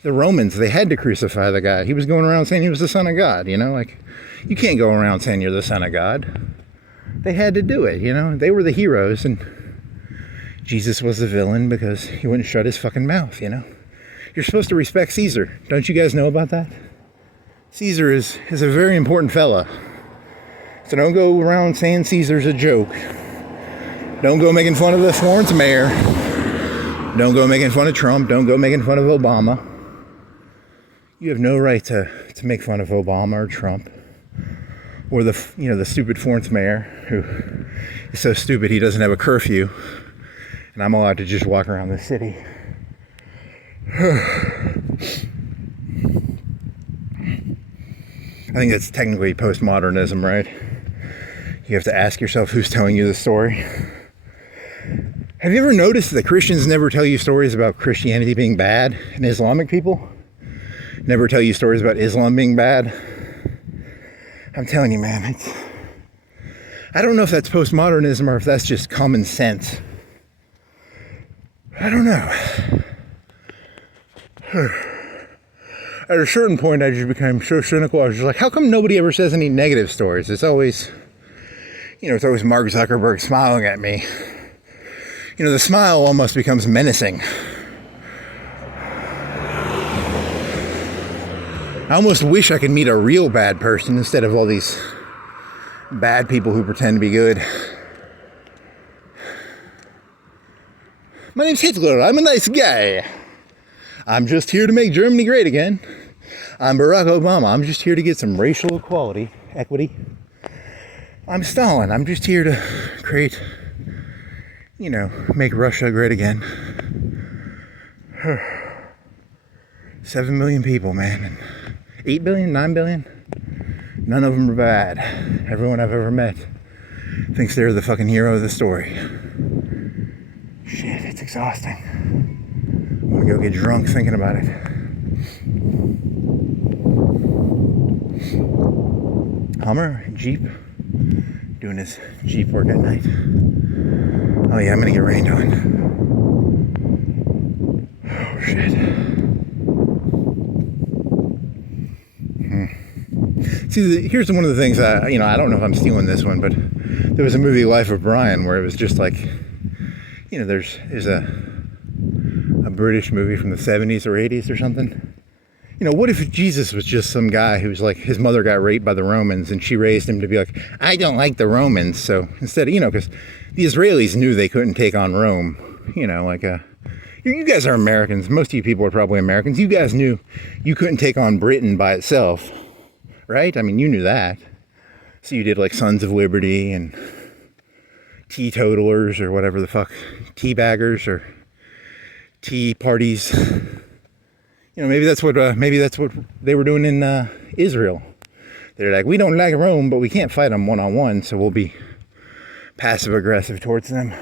the Romans, they had to crucify the guy. He was going around saying he was the Son of God, like, you can't go around saying you're the Son of God. They had to do it, They were the heroes, and Jesus was the villain because he wouldn't shut his fucking mouth, You're supposed to respect Caesar. Don't you guys know about that? Caesar is a very important fella. So don't go around saying Caesar's a joke. Don't go making fun of the Florence mayor. Don't go making fun of Trump. Don't go making fun of Obama. You have no right to make fun of Obama or Trump. Or the stupid Florence mayor who is so stupid he doesn't have a curfew and I'm allowed to just walk around the city. I think that's technically postmodernism, right? You have to ask yourself who's telling you the story. Have you ever noticed that Christians never tell you stories about Christianity being bad, and Islamic people never tell you stories about Islam being bad? I'm telling you, man, I don't know if that's postmodernism or if that's just common sense. I don't know. At a certain point, I just became so cynical. I was just like, how come nobody ever says any negative stories? It's always, it's always Mark Zuckerberg smiling at me. The smile almost becomes menacing. I almost wish I could meet a real bad person instead of all these bad people who pretend to be good. My name's Hitler. I'm a nice guy. I'm just here to make Germany great again. I'm Barack Obama. I'm just here to get some racial equity. I'm Stalin. I'm just here to create, make Russia great again. 7 million people, man. And 8 billion, 9 billion. None of them are bad. Everyone I've ever met thinks they're the fucking hero of the story. Shit, it's exhausting. I'm gonna go get drunk thinking about it. Hummer, Jeep, doing his Jeep work at night. Oh yeah, I'm gonna get rained on. Oh shit. See, here's one of the things I don't know if I'm stealing this one, but there was a movie, Life of Brian, where it was just like, there's a British movie from the 70s or 80s or something. What if Jesus was just some guy who's like, his mother got raped by the Romans and she raised him to be like, I don't like the Romans. So instead, because the Israelis knew they couldn't take on Rome, you guys are Americans. Most of you people are probably Americans. You guys knew you couldn't take on Britain by itself, right? I mean, you knew that. So you did like Sons of Liberty and teetotalers or whatever the fuck, teabaggers or tea parties. Maybe that's what they were doing in Israel. They're like, we don't like Rome, but we can't fight them one-on-one, so we'll be passive aggressive towards them.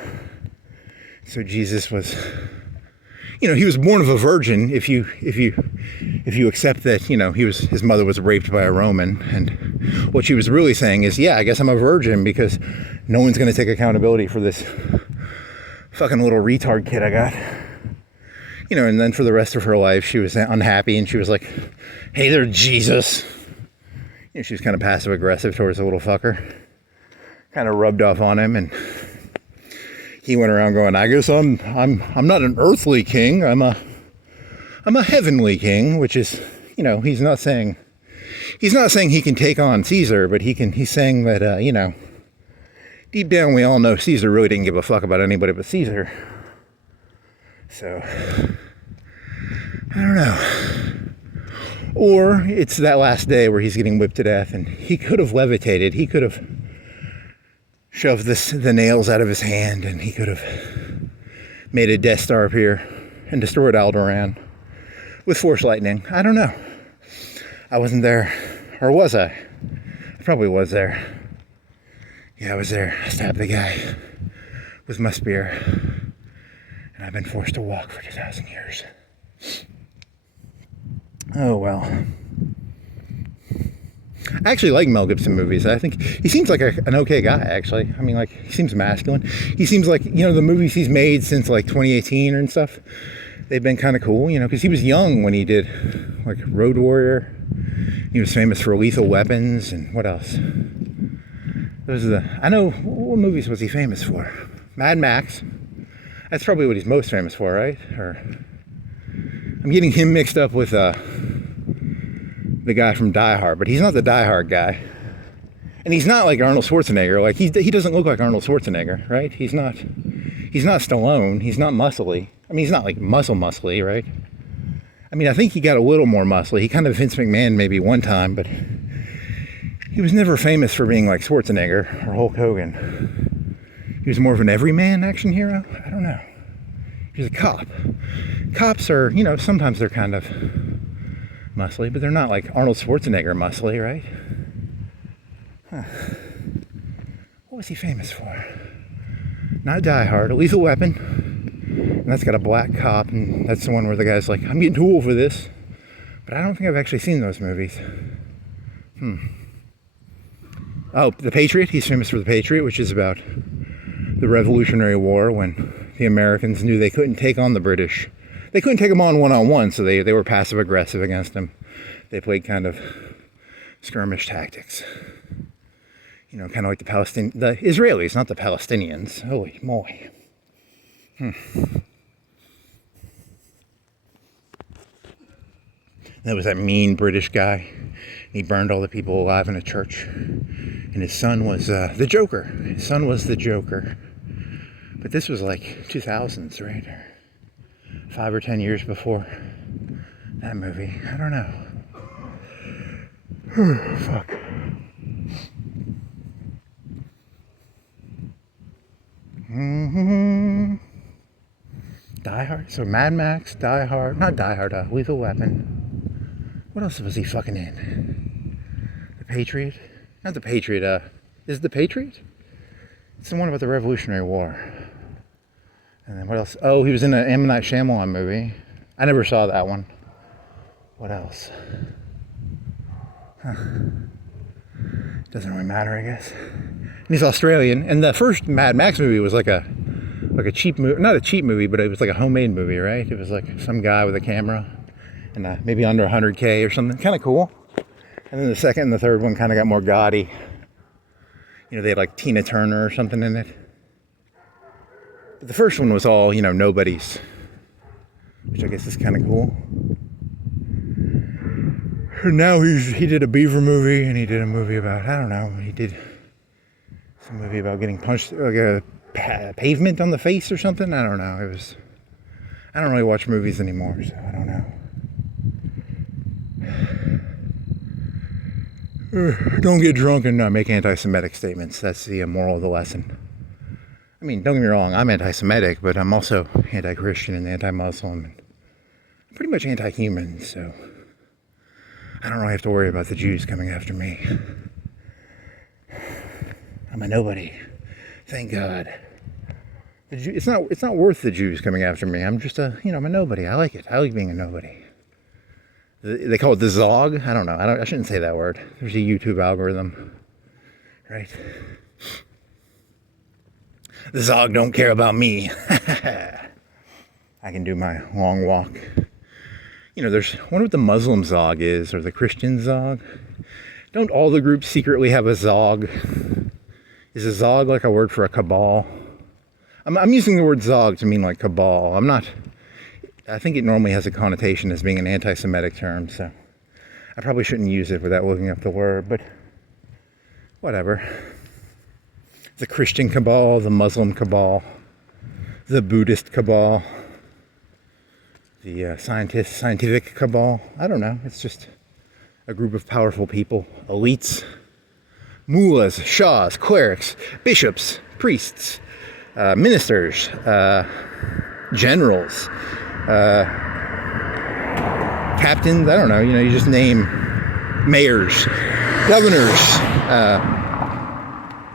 So Jesus was, he was born of a virgin. If you accept that, his mother was raped by a Roman, and what she was really saying is, yeah, I guess I'm a virgin because no one's going to take accountability for this fucking little retard kid I got. And then for the rest of her life, she was unhappy, and she was like, hey there, Jesus. She was kind of passive aggressive towards the little fucker. Kind of rubbed off on him, and he went around going, I guess I'm not an earthly king. I'm a heavenly king, which is, he's not saying he can take on Caesar, but he's saying that, deep down we all know Caesar really didn't give a fuck about anybody but Caesar. So, I don't know. Or it's that last day where he's getting whipped to death, and he could have levitated. He could have shoved the nails out of his hand, and he could have made a Death Star appear and destroyed Alderaan with Force lightning. I don't know. I wasn't there. Or was I? I probably was there. Yeah, I was there. I stabbed the guy with my spear. And I've been forced to walk for 2,000 years. Oh, well. I actually like Mel Gibson movies. I think he seems like an okay guy, actually. I mean, he seems masculine. He seems like, the movies he's made since, 2018 and stuff, they've been kind of cool, because he was young when he did, Road Warrior. He was famous for Lethal Weapons, and what else? What movies was he famous for? Mad Max. That's probably what he's most famous for, right? Or I'm getting him mixed up with the guy from Die Hard, but he's not the Die Hard guy. And he's not like Arnold Schwarzenegger. He doesn't look like Arnold Schwarzenegger, right? He's not Stallone. He's not muscly. I mean, he's not muscly, right? I mean, I think he got a little more muscly. He kind of Vince McMahon maybe one time, but he was never famous for being like Schwarzenegger or Hulk Hogan. He was more of an everyman action hero? I don't know. He's a cop. Cops are, you know, sometimes they're kind of muscly, but they're not like Arnold Schwarzenegger muscly, right? Huh. What was he famous for? Not Die Hard, A Lethal Weapon. And that's got a black cop, and that's the one where the guy's like, I'm getting too old for this. But I don't think I've actually seen those movies. Oh, The Patriot. He's famous for The Patriot, which is about the Revolutionary War when the Americans knew they couldn't take on the British. They couldn't take them on one-on-one, so they were passive-aggressive against them. They played kind of skirmish tactics. You know, kind of like the Israelis, not the Palestinians. Holy moly. That was that mean British guy. He burned all the people alive in a church. And his son was the Joker. His son was the Joker. But this was like 2000s, right? 5 or 10 years before that movie. I don't know. Fuck. Die Hard. So Mad Max, Die Hard. Not Die Hard, Lethal Weapon. What else was he fucking in? The Patriot? Not The Patriot, is it The Patriot? It's the one about the Revolutionary War. And then what else? Oh, he was in an M. Night Shyamalan movie. I never saw that one. What else? Doesn't really matter, I guess. And he's Australian. And the first Mad Max movie was like a cheap movie. Not a cheap movie, but it was like a homemade movie, right? It was like some guy with a camera. And maybe under 100K or something. Kind of cool. And then the second and the third one kind of got more gaudy. You know, they had like Tina Turner or something in it. But the first one was all, you know, nobodies. Which I guess is kind of cool. And now he did a beaver movie, and he did a movie about, I don't know, he did some movie about getting punched, like a pavement on the face or something. I don't know. I don't really watch movies anymore, so I don't know. Don't get drunk and make anti-Semitic statements. That's the moral of the lesson. I mean, don't get me wrong, I'm anti-Semitic, but I'm also anti-Christian and anti-Muslim, and pretty much anti-human, so I don't really have to worry about the Jews coming after me. I'm a nobody. Thank God. It's not worth the Jews coming after me. I'm just I'm a nobody. I like it. I like being a nobody. They call it the Zog. I don't know. I shouldn't say that word. There's a YouTube algorithm, right? The Zog don't care about me. I can do my long walk. You know, I wonder what the Muslim Zog is, or the Christian Zog. Don't all the groups secretly have a Zog? Is a Zog like a word for a cabal? I'm using the word Zog to mean like cabal. I think it normally has a connotation as being an anti-Semitic term, so I probably shouldn't use it without looking up the word, but whatever. The Christian cabal, the Muslim cabal, the Buddhist cabal, the scientific cabal. I don't know. It's just a group of powerful people, elites, mullahs, shahs, clerics, bishops, priests, ministers, generals, captains. I don't know. You know, you just name mayors, governors.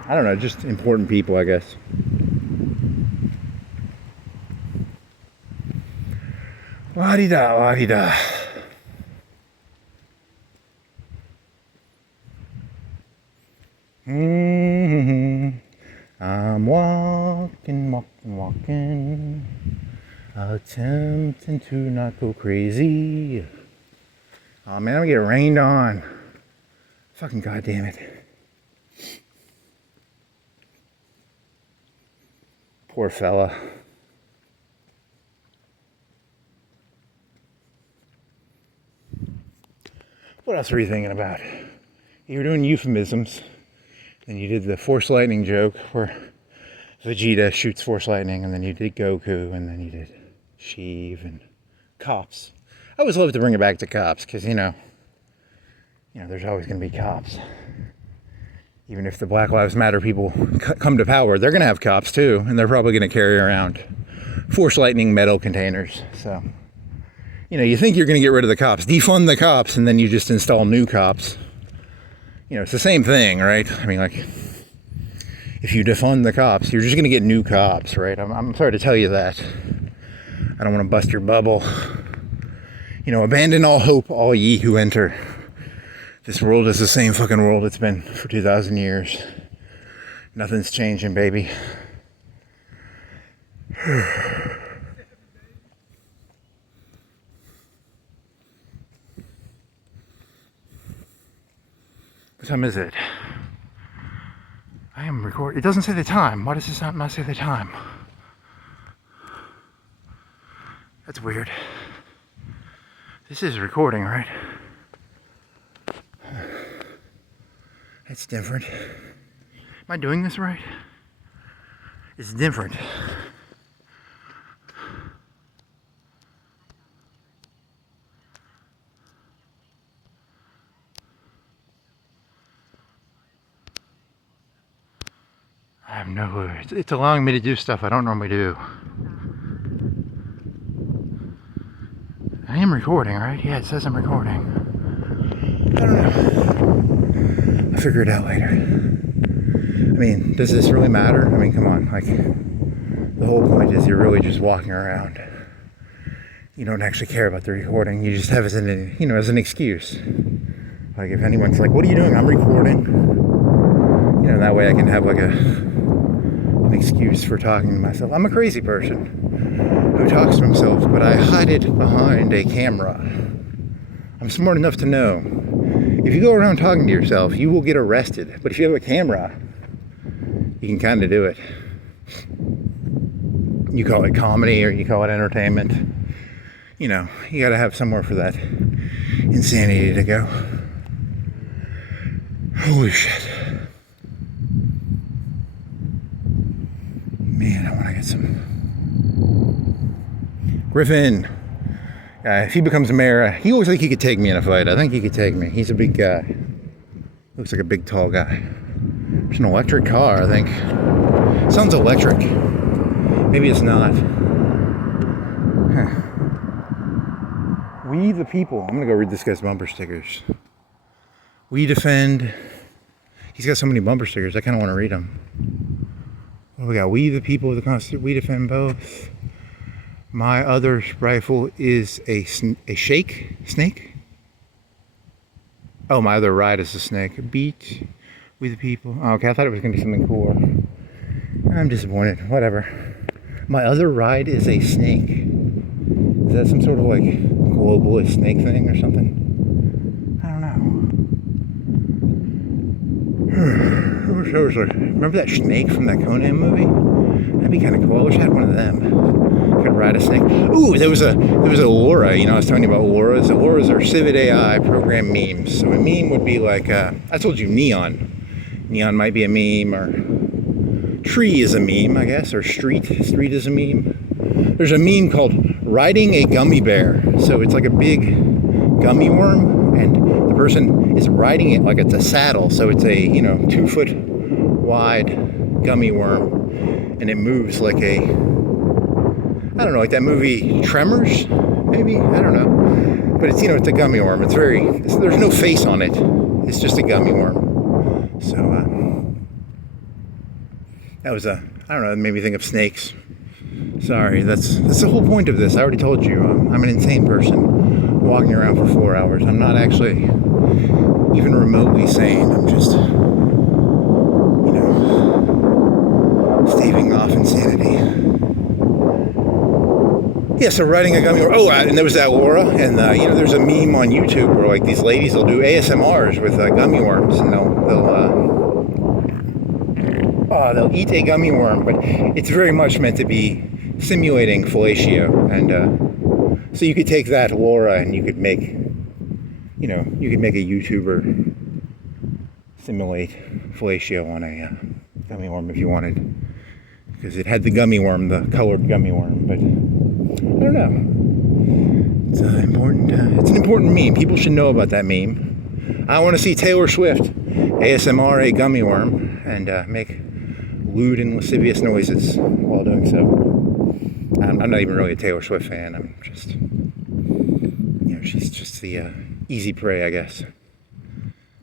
I don't know, just important people, I guess. La-di-da, la-di-da. I'm walking, attempting to not go crazy. Oh man, I'm gonna get rained on. Fucking goddamn it. Poor fella. What else were you thinking about? You were doing euphemisms, and you did the Force Lightning joke where Vegeta shoots Force Lightning, and then you did Goku, and then you did Sheev and cops. I always love to bring it back to cops, because you know, there's always going to be cops. Even if the Black Lives Matter people come to power, they're going to have cops too, and they're probably going to carry around force lightning metal containers. So, you know, you think you're going to get rid of the cops, defund the cops, and then you just install new cops. You know, it's the same thing, right? I mean, like, if you defund the cops, you're just going to get new cops, right? I'm sorry to tell you that. I don't want to bust your bubble. You know, abandon all hope, all ye who enter. This world is the same fucking world it's been for 2,000 years. Nothing's changing, baby. What time is it? I am recording. It doesn't say the time. Why does this not say the time? That's weird. This is recording, right? That's different. Am I doing this right? It's different. I have no clue. It's allowing me to do stuff I don't normally do. I am recording, right? Yeah, it says I'm recording. I don't know. I'll figure it out later. I mean, does this really matter? I mean, come on. Like, the whole point is you're really just walking around. You don't actually care about the recording. You just have it as an, you know, as an excuse. Like, if anyone's like, "What are you doing?" "I'm recording." You know, that way I can have like an excuse for talking to myself. I'm a crazy person who talks to himself, but I hide it behind a camera. I'm smart enough to know if you go around talking to yourself, you will get arrested. But if you have a camera, you can kind of do it. You call it comedy or you call it entertainment. You know, you gotta have somewhere for that insanity to go. Holy shit. Man, I want to get some. Griffin. If he becomes mayor, he looks like he could take me in a fight. I think he could take me. He's a big guy. Looks like a big, tall guy. There's an electric car, I think. Sounds electric. Maybe it's not. Huh. We the people. I'm going to go read this guy's bumper stickers. We defend. He's got so many bumper stickers, I kind of want to read them. What do we got? We the people of the Constitution. We defend both. My other rifle is a snake? Oh, my other ride is a snake. Beat. We the people. Oh, okay, I thought it was going to be something cooler. I'm disappointed. Whatever. My other ride is a snake. Is that some sort of like globalist snake thing or something? I don't know. I wish I was like, remember that snake from that Conan movie? That'd be kind of cool. I wish I had one of them. Could ride a snake. Ooh, there was a Laura. You know, I was telling you about Lauras. The Lauras are Civid AI program memes. So a meme would be like, I told you neon. Neon might be a meme, or tree is a meme, I guess, or street is a meme. There's a meme called riding a gummy bear. So it's like a big gummy worm, and the person is riding it like it's a saddle. So it's a, you know, 2 foot wide gummy worm, and it moves like a, I don't know, like that movie Tremors, maybe? I don't know. But it's, you know, it's a gummy worm. There's no face on it. It's just a gummy worm. So, that was I don't know, it made me think of snakes. Sorry, that's the whole point of this. I already told you, I'm an insane person walking around for 4 hours. I'm not actually even remotely sane. I'm just, you know, staving off insanity. Yeah, so riding a gummy worm. Oh, and there was that Laura, and you know, there's a meme on YouTube where like these ladies will do ASMRs with gummy worms, and they'll eat a gummy worm, but it's very much meant to be simulating fellatio, and so you could take that Laura and you could make, you know, you could make a YouTuber simulate fellatio on a gummy worm if you wanted, because it had the gummy worm, the colored gummy worm, but. I don't know. It's important. It's an important meme. People should know about that meme. I want to see Taylor Swift ASMR a gummy worm and make lewd and lascivious noises while doing so. I'm not even really a Taylor Swift fan. I'm just, she's just the easy prey, I guess.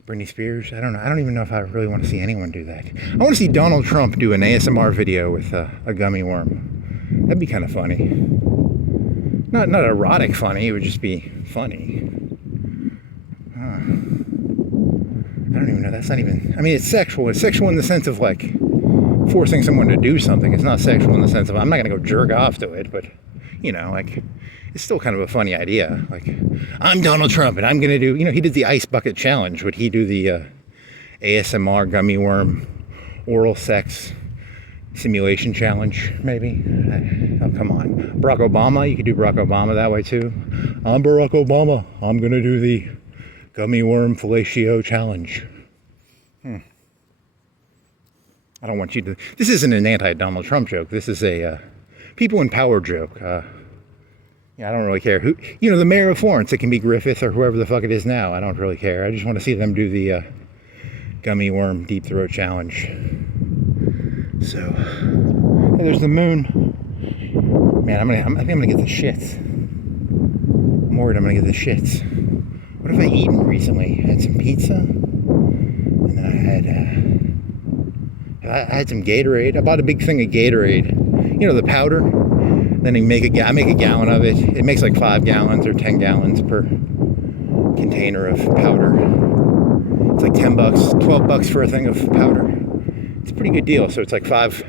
Britney Spears, I don't know. I don't even know if I really want to see anyone do that. I want to see Donald Trump do an ASMR video with a gummy worm. That'd be kind of funny. Not erotic funny, it would just be funny. I don't even know, that's not even, I mean, it's sexual. It's sexual in the sense of like forcing someone to do something. It's not sexual in the sense of I'm not going to go jerk off to it, but, like, it's still kind of a funny idea. Like, I'm Donald Trump and I'm going to do, he did the ice bucket challenge. Would he do the ASMR gummy worm oral sex simulation challenge, maybe? Oh, come on. Barack Obama, you could do Barack Obama that way too. I'm Barack Obama. I'm going to do the gummy worm fellatio challenge. I don't want you to, this isn't an anti-Donald Trump joke. This is a people in power joke. I don't really care who, the mayor of Florence, it can be Griffith or whoever the fuck it is now. I don't really care. I just want to see them do the gummy worm deep throat challenge. So, hey, there's the moon. Man, I think I'm gonna get the shits. I'm worried I'm gonna get the shits. What have I eaten recently? I had some pizza, and then I had some Gatorade. I bought a big thing of Gatorade. The powder. Then I make a gallon of it. It makes like 5 gallons or 10 gallons per container of powder. It's like $10, $12 for a thing of powder. It's a pretty good deal. So it's like 5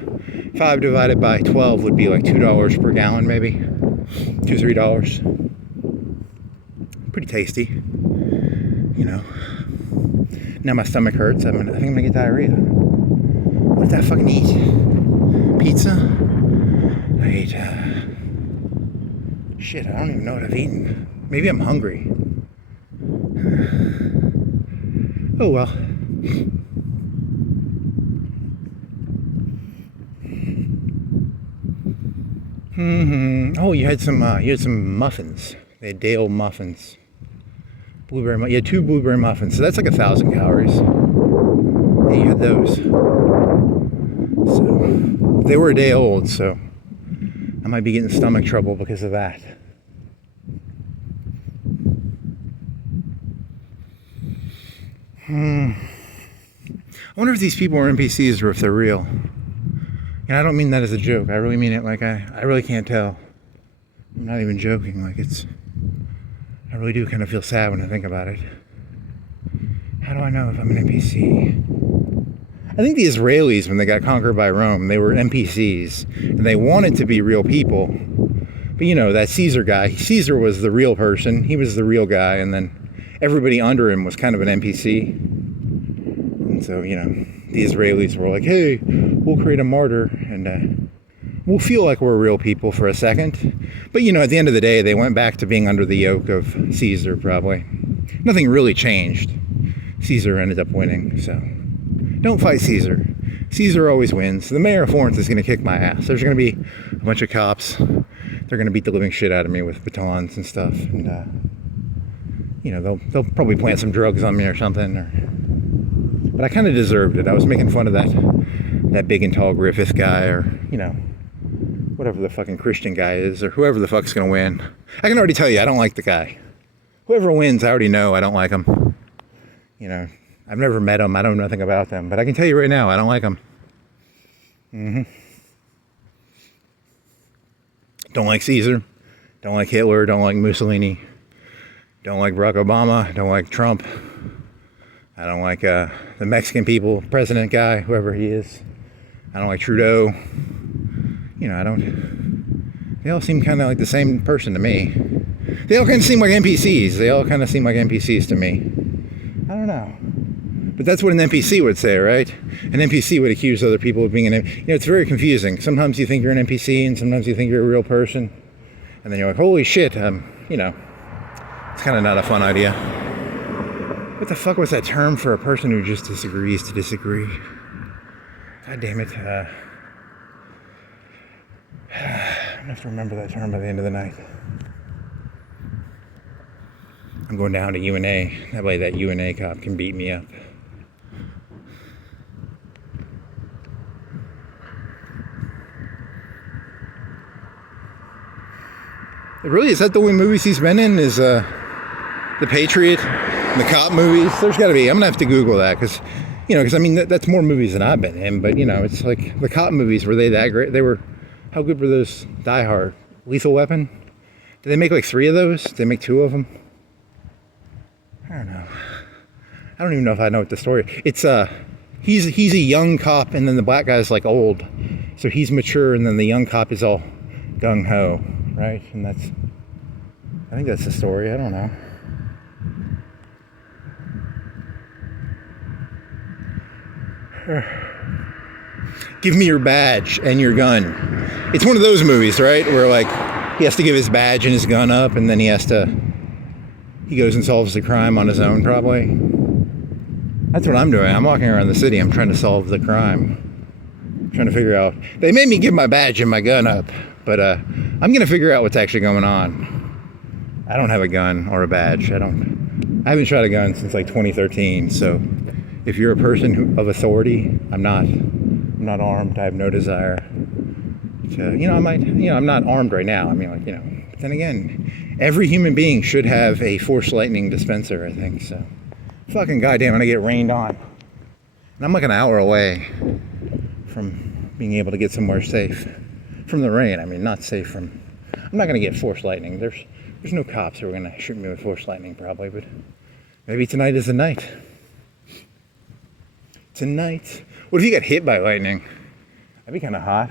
divided by 12 would be like $2 per gallon, maybe $2-3. Pretty tasty. Now my stomach hurts. I think I'm gonna get diarrhea. What did I fucking eat? Pizza? I ate, shit, I don't even know what I've eaten. Maybe I'm hungry. Oh well. Oh, you had some muffins. They had day old muffins. You had 2 blueberry muffins, so that's like 1,000 calories. Yeah, you had those. So, they were a day old, so I might be getting stomach trouble because of that. I wonder if these people are NPCs or if they're real. And I don't mean that as a joke. I really mean it like I really can't tell. I'm not even joking. Like I really do kind of feel sad when I think about it. How do I know if I'm an NPC? I think the Israelis, when they got conquered by Rome, they were NPCs. And they wanted to be real people. But that Caesar guy, Caesar was the real person. He was the real guy. And then everybody under him was kind of an NPC. And so, the Israelis were like, hey, we'll create a martyr. And we'll feel like we're real people for a second. But, at the end of the day, they went back to being under the yoke of Caesar, probably. Nothing really changed. Caesar ended up winning, so don't fight Caesar. Caesar always wins. The mayor of Florence is going to kick my ass. There's going to be a bunch of cops. They're going to beat the living shit out of me with batons and stuff. And, they'll probably plant some drugs on me or something. But I kind of deserved it. I was making fun of that big and tall Griffith guy, or, whatever the fucking Christian guy is, or whoever the fuck's going to win. I can already tell you, I don't like the guy. Whoever wins, I already know I don't like him. I've never met them. I don't know nothing about them. But I can tell you right now, I don't like them. Don't like Caesar. Don't like Hitler. Don't like Mussolini. Don't like Barack Obama. Don't like Trump. I don't like the Mexican people, president guy, whoever he is. I don't like Trudeau. They all seem kind of like the same person to me. They all kind of seem like NPCs. They all kind of seem like NPCs to me. I don't know. But that's what an NPC would say, right? An NPC would accuse other people of being it's very confusing. Sometimes you think you're an NPC and sometimes you think you're a real person. And then you're like, holy shit, it's kind of not a fun idea. What the fuck was that term for a person who just disagrees to disagree? God damn it. I have to remember that term by the end of the night. I'm going down to UNA. That way that UNA cop can beat me up. Really, is that the only movies he's been in? Is The Patriot, and the cop movies? There's got to be. I'm gonna have to Google that because, I mean that's more movies than I've been in. But it's like the cop movies. Were they that great? They were. How good were those? Die Hard, Lethal Weapon. Did they make like 3 of those? Did they make 2 of them? I don't know. I don't even know if I know what the story. It's he's a young cop, and then the black guy's like old, so he's mature, and then the young cop is all gung ho, right? And I think that's the story. I don't know. Give me your badge and your gun. It's one of those movies, right? Where like he has to give his badge and his gun up, and then he goes and solves the crime on his own, probably. That's what I'm doing. I'm walking around the city. I'm trying to solve the crime. I'm trying to figure out. They made me give my badge and my gun up, but I'm gonna figure out what's actually going on. I don't have a gun or a badge. I haven't shot a gun since like 2013. So if you're a person of authority, I'm not armed. I have no desire to, I'm not armed right now. I mean, but then again, every human being should have a force lightning dispenser, I think, so. Fucking goddamn, when I get rained on. And I'm like an hour away from being able to get somewhere safe from the rain. I mean, not safe from, I'm not gonna get force lightning. There's no cops who are gonna shoot me with force lightning probably, but maybe tonight is the night. Tonight. What if you got hit by lightning? That'd be kind of hot.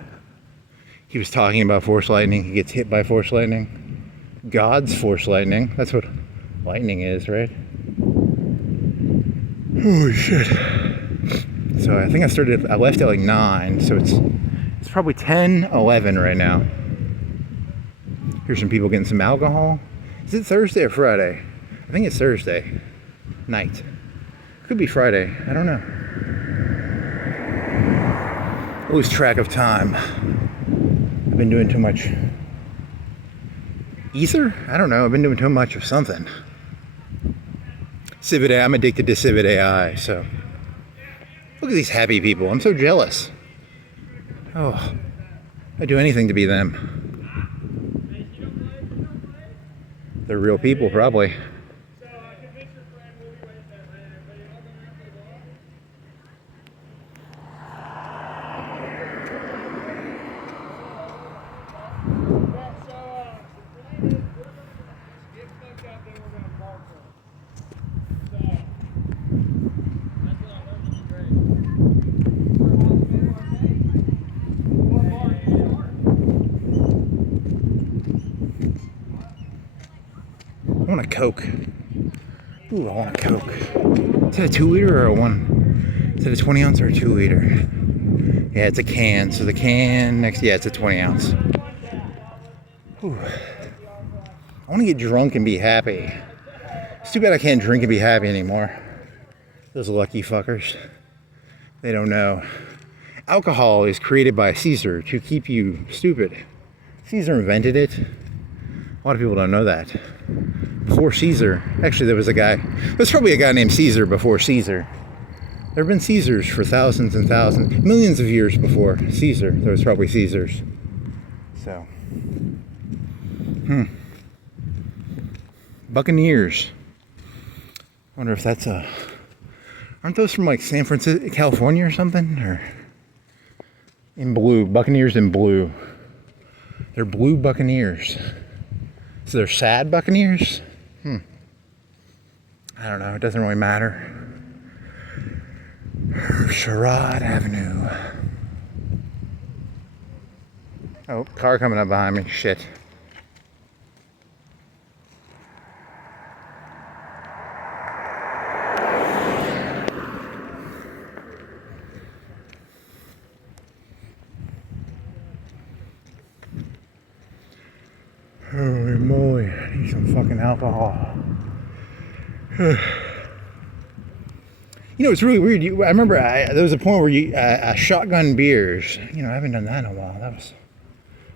He was talking about force lightning. He gets hit by force lightning. God's force lightning. That's what lightning is, right? Oh shit. So I think I left at like 9, so it's probably 10:11 right now. Here's some people getting some alcohol. Is it Thursday or Friday? I think it's Thursday night. Could be Friday. I don't know. Lose track of time. I've been doing too much ether? I don't know. I've been doing too much of something. Civet AI. I'm addicted to Civet AI. So look at these happy people. I'm so jealous. Oh, I'd do anything to be them. They're real people, probably. I want a Coke. Ooh, I want a Coke. Is it a 2-liter or a 1? Is it a 20 ounce or a 2-liter? Yeah, it's a can. So the can next, yeah, it's a 20 ounce. Ooh. I want to get drunk and be happy. It's too bad I can't drink and be happy anymore. Those lucky fuckers. They don't know. Alcohol is created by Caesar to keep you stupid. Caesar invented it. A lot of people don't know that. Before Caesar, actually there's probably a guy named Caesar before Caesar. There have been Caesars for thousands and thousands, millions of years before Caesar. There was probably Caesars. So, Buccaneers. I wonder if that's aren't those from like San Francisco, California or something? Or in blue, Buccaneers in blue. They're blue Buccaneers. So they're sad Buccaneers? I don't know, it doesn't really matter. Sherrod Avenue. Oh, car coming up behind me, shit. Holy moly, I need some fucking alcohol. It's really weird. I remember there was a point where shotgun beers. I haven't done that in a while. I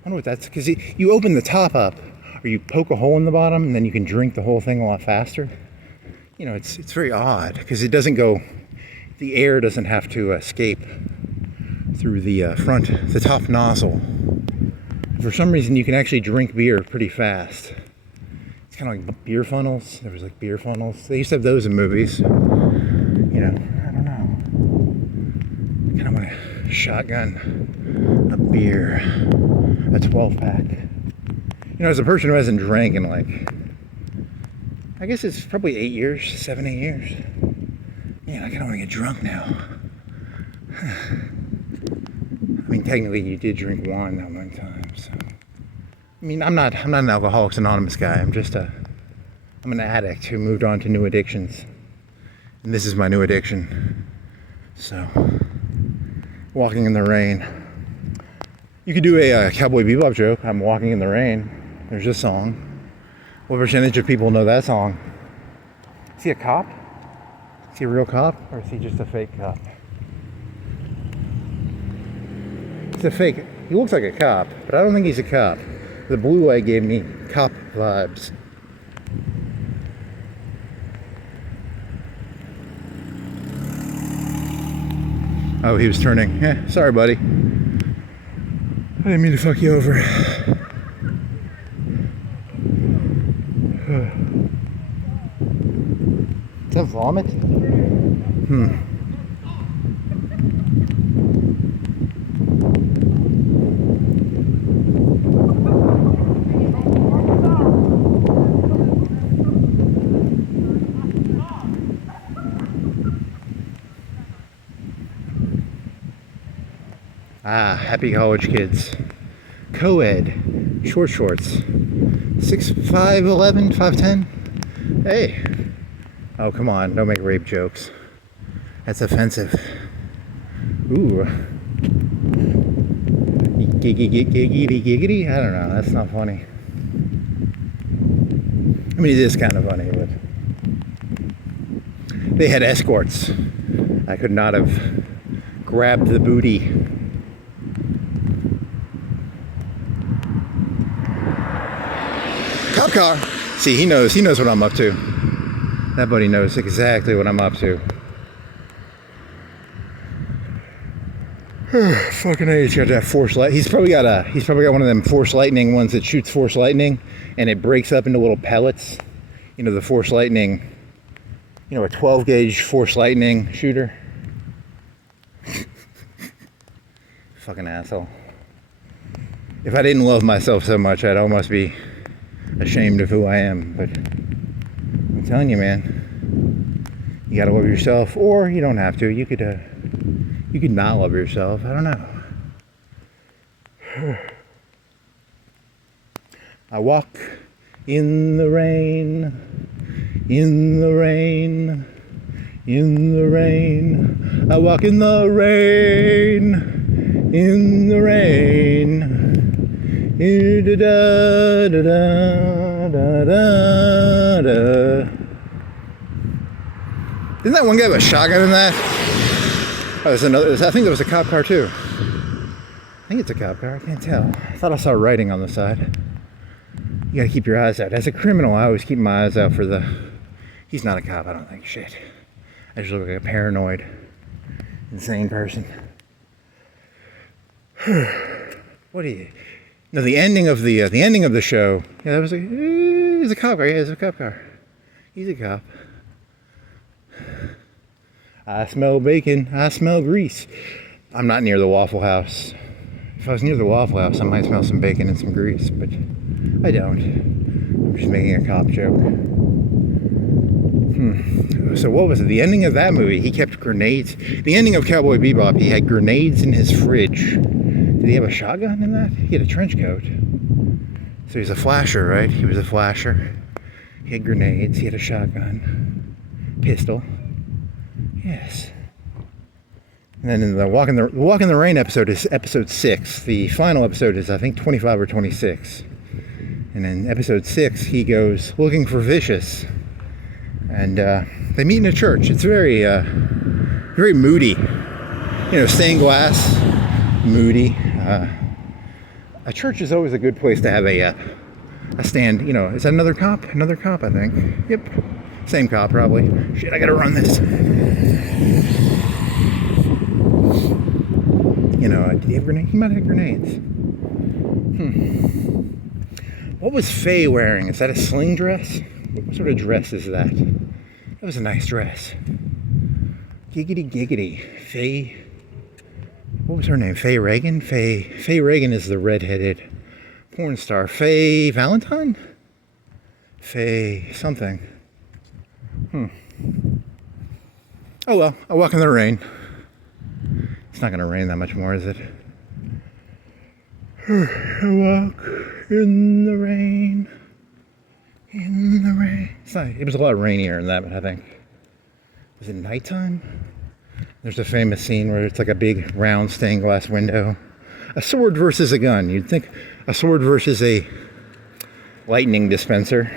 wonder what that's, because you open the top up, or you poke a hole in the bottom, and then you can drink the whole thing a lot faster. It's very odd, because it doesn't go, the air doesn't have to escape through the top nozzle. For some reason, you can actually drink beer pretty fast. It's kind of like beer funnels. There was like beer funnels. They used to have those in movies. You know, I don't know. I kind of want to shotgun a beer, a 12-pack. You know, as a person who hasn't drank in like, I guess it's probably 8 years, 7, 8 years. Man, I kind of want to get drunk now. I mean, technically, you did drink wine that one time, so. I mean, I'm not an Alcoholics Anonymous guy. I'm an addict who moved on to new addictions, and this is my new addiction. So, walking in the rain. You could do a Cowboy Bebop joke. I'm walking in the rain. There's a song. What percentage of people know that song? Is he a cop? Is he a real cop, or is he just a fake cop? He's a fake. He looks like a cop, but I don't think he's a cop. The blue light gave me cop vibes. Oh, he was turning. Sorry, buddy. I didn't mean to fuck you over. Is that vomit? Ah, happy college kids. Co-ed, short shorts. 6', 5'11", 5'10". Hey. Oh, come on, don't make rape jokes. That's offensive. Ooh. Giggity. I don't know, that's not funny. I mean, it is kind of funny, but they had escorts. I could not have grabbed the booty. Cop car. See, he knows what I'm up to. That buddy knows exactly what I'm up to. Fucking A, he's got that force light. He's probably got one of them force lightning ones that shoots force lightning and it breaks up into little pellets. You know, the force lightning, you know, a 12 gauge force lightning shooter. Fucking asshole. If I didn't love myself so much, I'd almost be ashamed of who I am, but I'm telling you, man, you gotta love yourself, or you don't have to. You could not love yourself. I don't know. I walk in the rain, in the rain, in the rain. I walk in the rain, in the rain. Didn't that one guy have a shotgun in that? Oh, there's another. I think there was a cop car too. I think it's a cop car. I can't tell. I thought I saw writing on the side. You gotta keep your eyes out. As a criminal, I always keep my eyes out for the. He's not a cop. I don't think. Shit. I just look like a paranoid, insane person. What do you? No, the ending of the show. Yeah, that was he's a cop car. Yeah, it's a cop car. He's a cop. I smell bacon. I smell grease. I'm not near the Waffle House. If I was near the Waffle House, I might smell some bacon and some grease, but I don't. I'm just making a cop joke. So what was it? The ending of that movie, he kept grenades. The ending of Cowboy Bebop, he had grenades in his fridge. Did he have a shotgun in that? He had a trench coat. So he's a flasher, right? He was a flasher. He had grenades. He had a shotgun. Pistol. Yes. And then in the Walk in the Rain episode is episode 6. The final episode is, I think, 25 or 26. And in episode 6, he goes looking for Vicious. And they meet in a church. It's very, very moody. You know, stained glass, moody. A church is always a good place to have a stand. You know, is that another cop? Another cop, I think. Yep. Same cop, probably. Shit, I gotta run this. You know, did he have grenades? He might have grenades. What was Faye wearing? Is that a sling dress? What sort of dress is that? That was a nice dress. Giggity giggity. Faye. What was her name? Faye Reagan? Faye Reagan is the redheaded porn star. Faye Valentine? Faye something. Oh well, I walk in the rain. It's not gonna rain that much more, is it? I walk in the rain. In the rain. It was a lot rainier than that, I think. Was it nighttime? There's a famous scene where it's like a big round stained glass window. A sword versus a gun. You'd think a sword versus a lightning dispenser.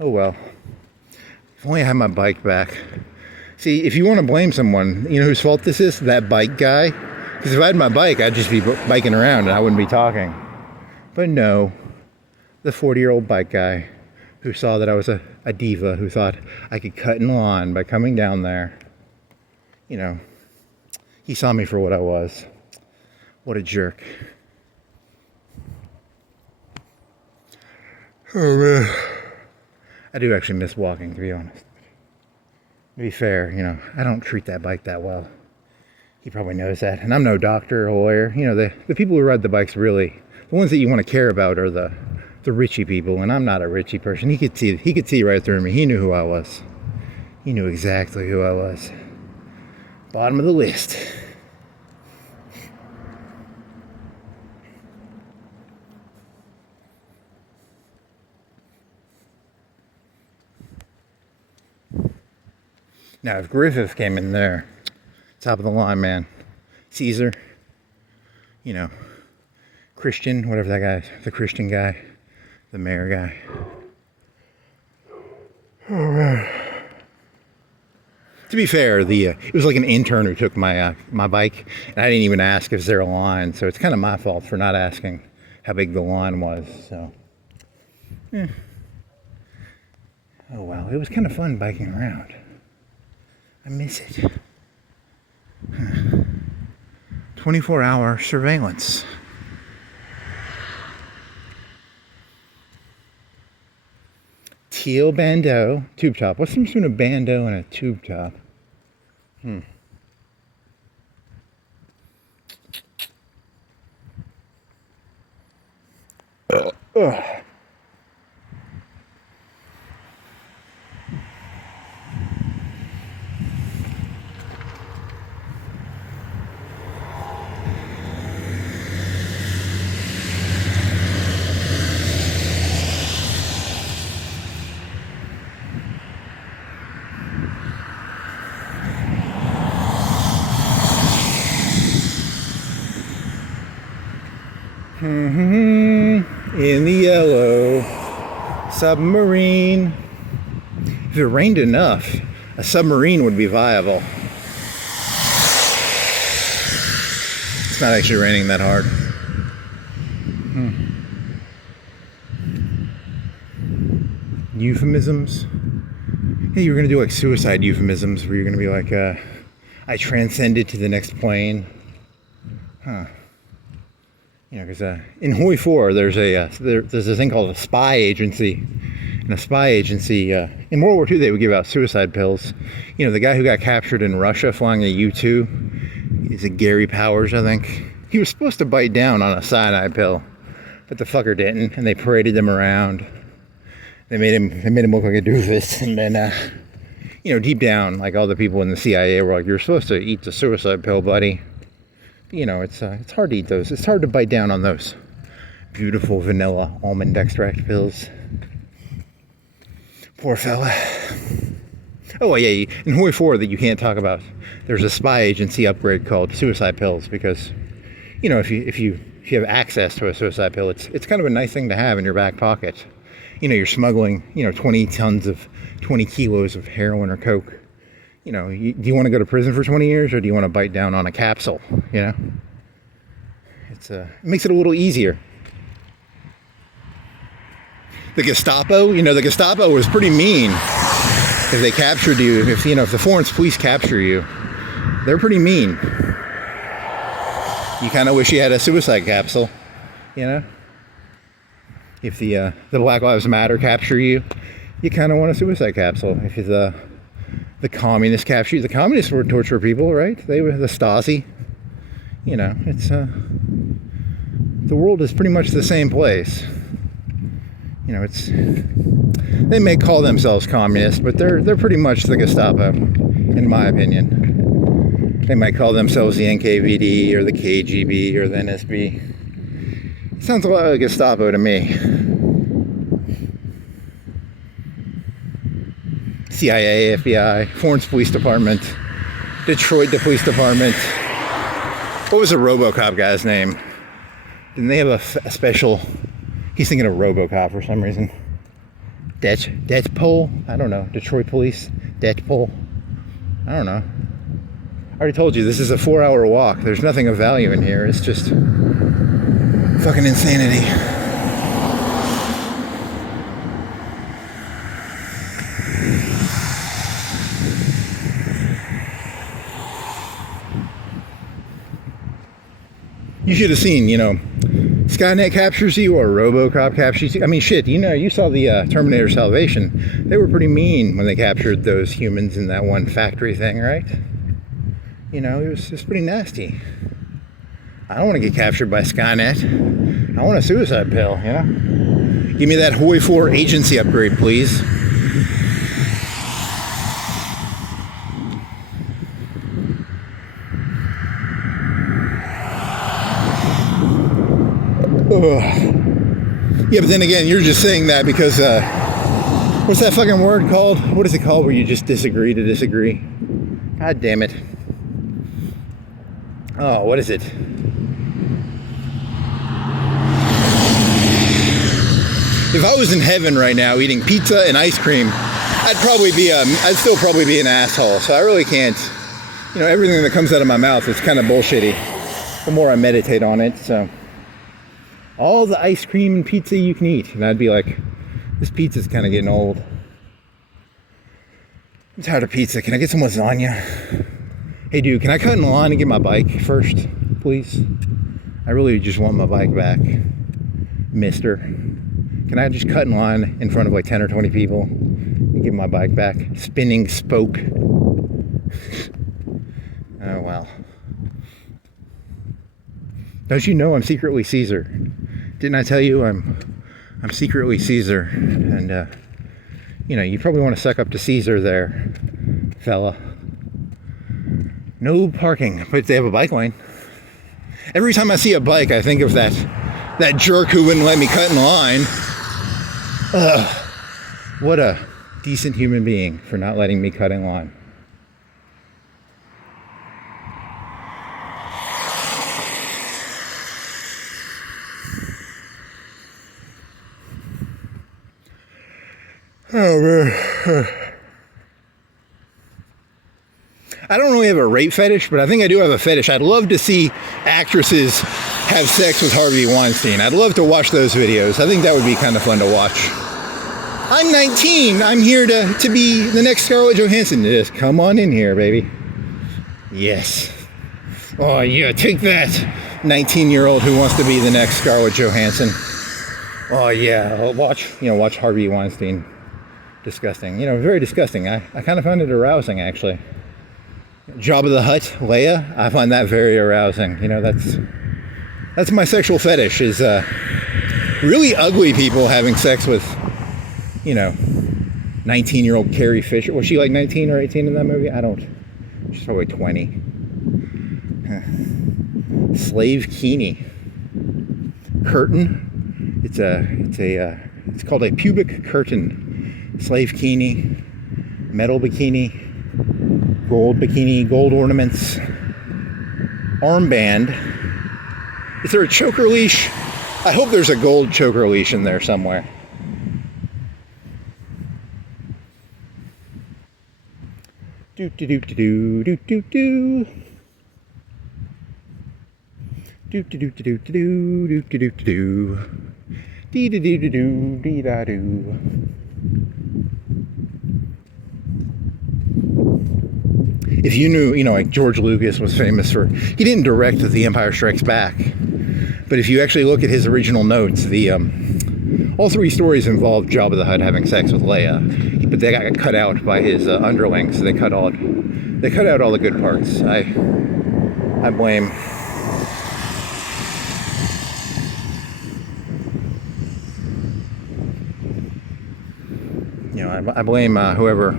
Oh well. If only I had my bike back. See, if you want to blame someone, you know whose fault this is? That bike guy. Because if I had my bike, I'd just be biking around and I wouldn't be talking. But no, the 40-year-old bike guy who saw that I was a diva, who thought I could cut in lawn by coming down there. You know, he saw me for what I was. What a jerk. Oh man. I do actually miss walking, to be honest. To be fair, you know, I don't treat that bike that well. He probably knows that. And I'm no doctor or lawyer. You know, the people who ride the bikes really, the ones that you want to care about are the richie people. And I'm not a richie person. He could see right through me. He knew who I was. He knew exactly who I was. Bottom of the list. Now, if Griffith came in there, top of the line, man, Caesar, you know, Christian, whatever that guy is, the Christian guy, the mayor guy. Oh, man. To be fair, it was like an intern who took my bike, and I didn't even ask if there a line, so it's kind of my fault for not asking how big the line was. So, oh well, it was kind of fun biking around. I miss it. 24-hour surveillance. Teal bandeau, tube top. What's the difference between a bandeau and a tube top? In the yellow submarine. If it rained enough, a submarine would be viable. It's not actually raining that hard. Euphemisms. Hey, you're gonna do like suicide euphemisms where you're gonna be like, I transcended to the next plane. You know, because in Hoi 4, there's a thing called a spy agency. And a spy agency, in World War II, they would give out suicide pills. You know, the guy who got captured in Russia flying a U-2, he's a Gary Powers, I think. He was supposed to bite down on a cyanide pill, but the fucker didn't, and they paraded him around. They made him look like a doofus, and then, you know, deep down, like all the people in the CIA were like, "You're supposed to eat the suicide pill, buddy." You know, it's hard to eat those. It's hard to bite down on those beautiful vanilla almond extract pills. Poor fella. Oh yeah, in Hoi 4 that you can't talk about. There's a spy agency upgrade called suicide pills because, you know, if you have access to a suicide pill, it's kind of a nice thing to have in your back pocket. You know, you're smuggling, you know, 20 kilos of heroin or coke. You know, do you want to go to prison for 20 years or do you want to bite down on a capsule, you know? It makes it a little easier. The Gestapo, you know, the Gestapo was pretty mean if they captured you. If the Florence police capture you, they're pretty mean. You kind of wish you had a suicide capsule, you know? If the Black Lives Matter capture you, you kind of want a suicide capsule. If the communists capture you, the communists would torture people, right? They were the Stasi. You know, it's the world is pretty much the same place. You know, they may call themselves communists, but they're pretty much the Gestapo, in my opinion. They might call themselves the NKVD or the KGB or the NSB. It sounds a lot like Gestapo to me. CIA, FBI, Florence Police Department, Detroit the Police Department. What was the RoboCop guy's name? Didn't they have a special? He's thinking of RoboCop for some reason. Deadpool? I don't know. Detroit Police? Deadpool? I don't know. I already told you, this is a 4-hour walk. There's nothing of value in here. It's just fucking insanity. You should have seen, you know, Skynet captures you or RoboCop captures you. I mean, shit, you know, you saw the Terminator Salvation. They were pretty mean when they captured those humans in that one factory thing, right? You know, it was pretty nasty. I don't want to get captured by Skynet. I want a suicide pill, you know? Give me that Hoi 4 agency upgrade, please. Yeah, but then again, you're just saying that because, what's that fucking word called? What is it called where you just disagree to disagree? God damn it. Oh, what is it? If I was in heaven right now eating pizza and ice cream, I'd still probably be an asshole. So I really can't, you know, everything that comes out of my mouth is kind of bullshitty the more I meditate on it, so. All the ice cream and pizza you can eat. And I'd be like, this pizza's kind of getting old. I'm tired of pizza. Can I get some lasagna? Hey dude, can I cut in line and get my bike first, please? I really just want my bike back. Mister. Can I just cut in line in front of like 10 or 20 people and get my bike back? Spinning spoke. Oh wow. Don't you know I'm secretly Caesar? Didn't I tell you I'm secretly Caesar? And you know, you probably want to suck up to Caesar there, fella. No parking, but they have a bike lane. Every time I see a bike, I think of that jerk who wouldn't let me cut in line. Ugh, what a decent human being for not letting me cut in line. Oh man. I don't really have a rape fetish, but I think I do have a fetish. I'd love to see actresses have sex with Harvey Weinstein. I'd love to watch those videos. I think that would be kind of fun to watch. I'm 19. I'm here to be the next Scarlett Johansson. Just come on in here, baby. Yes. Oh yeah, take that, 19-year-old who wants to be the next Scarlett Johansson. Oh yeah, watch Harvey Weinstein. Disgusting. You know, very disgusting. I kind of found it arousing, actually. Jabba the Hutt, Leia, I find that very arousing. You know, that's my sexual fetish, is really ugly people having sex with, you know, 19-year-old Carrie Fisher. Was she like 19 or 18 in that movie? I don't. She's probably 20. Slave Keeney. Curtain. It's called a pubic curtain. Slave Keeney. Metal bikini. Gold bikini, gold ornaments, armband. Is there a choker leash? I hope there's a gold choker leash in there somewhere. Do do do do do do do. Do do do do do do do do do. Dee da dee da do dee da do. if you knew, like George Lucas was famous for, he didn't direct The Empire Strikes Back, but if you actually look at his original notes, all three stories involved Jabba the Hutt having sex with Leia, but they got cut out by his underlings. So they cut out all the good parts. I blame. I blame whoever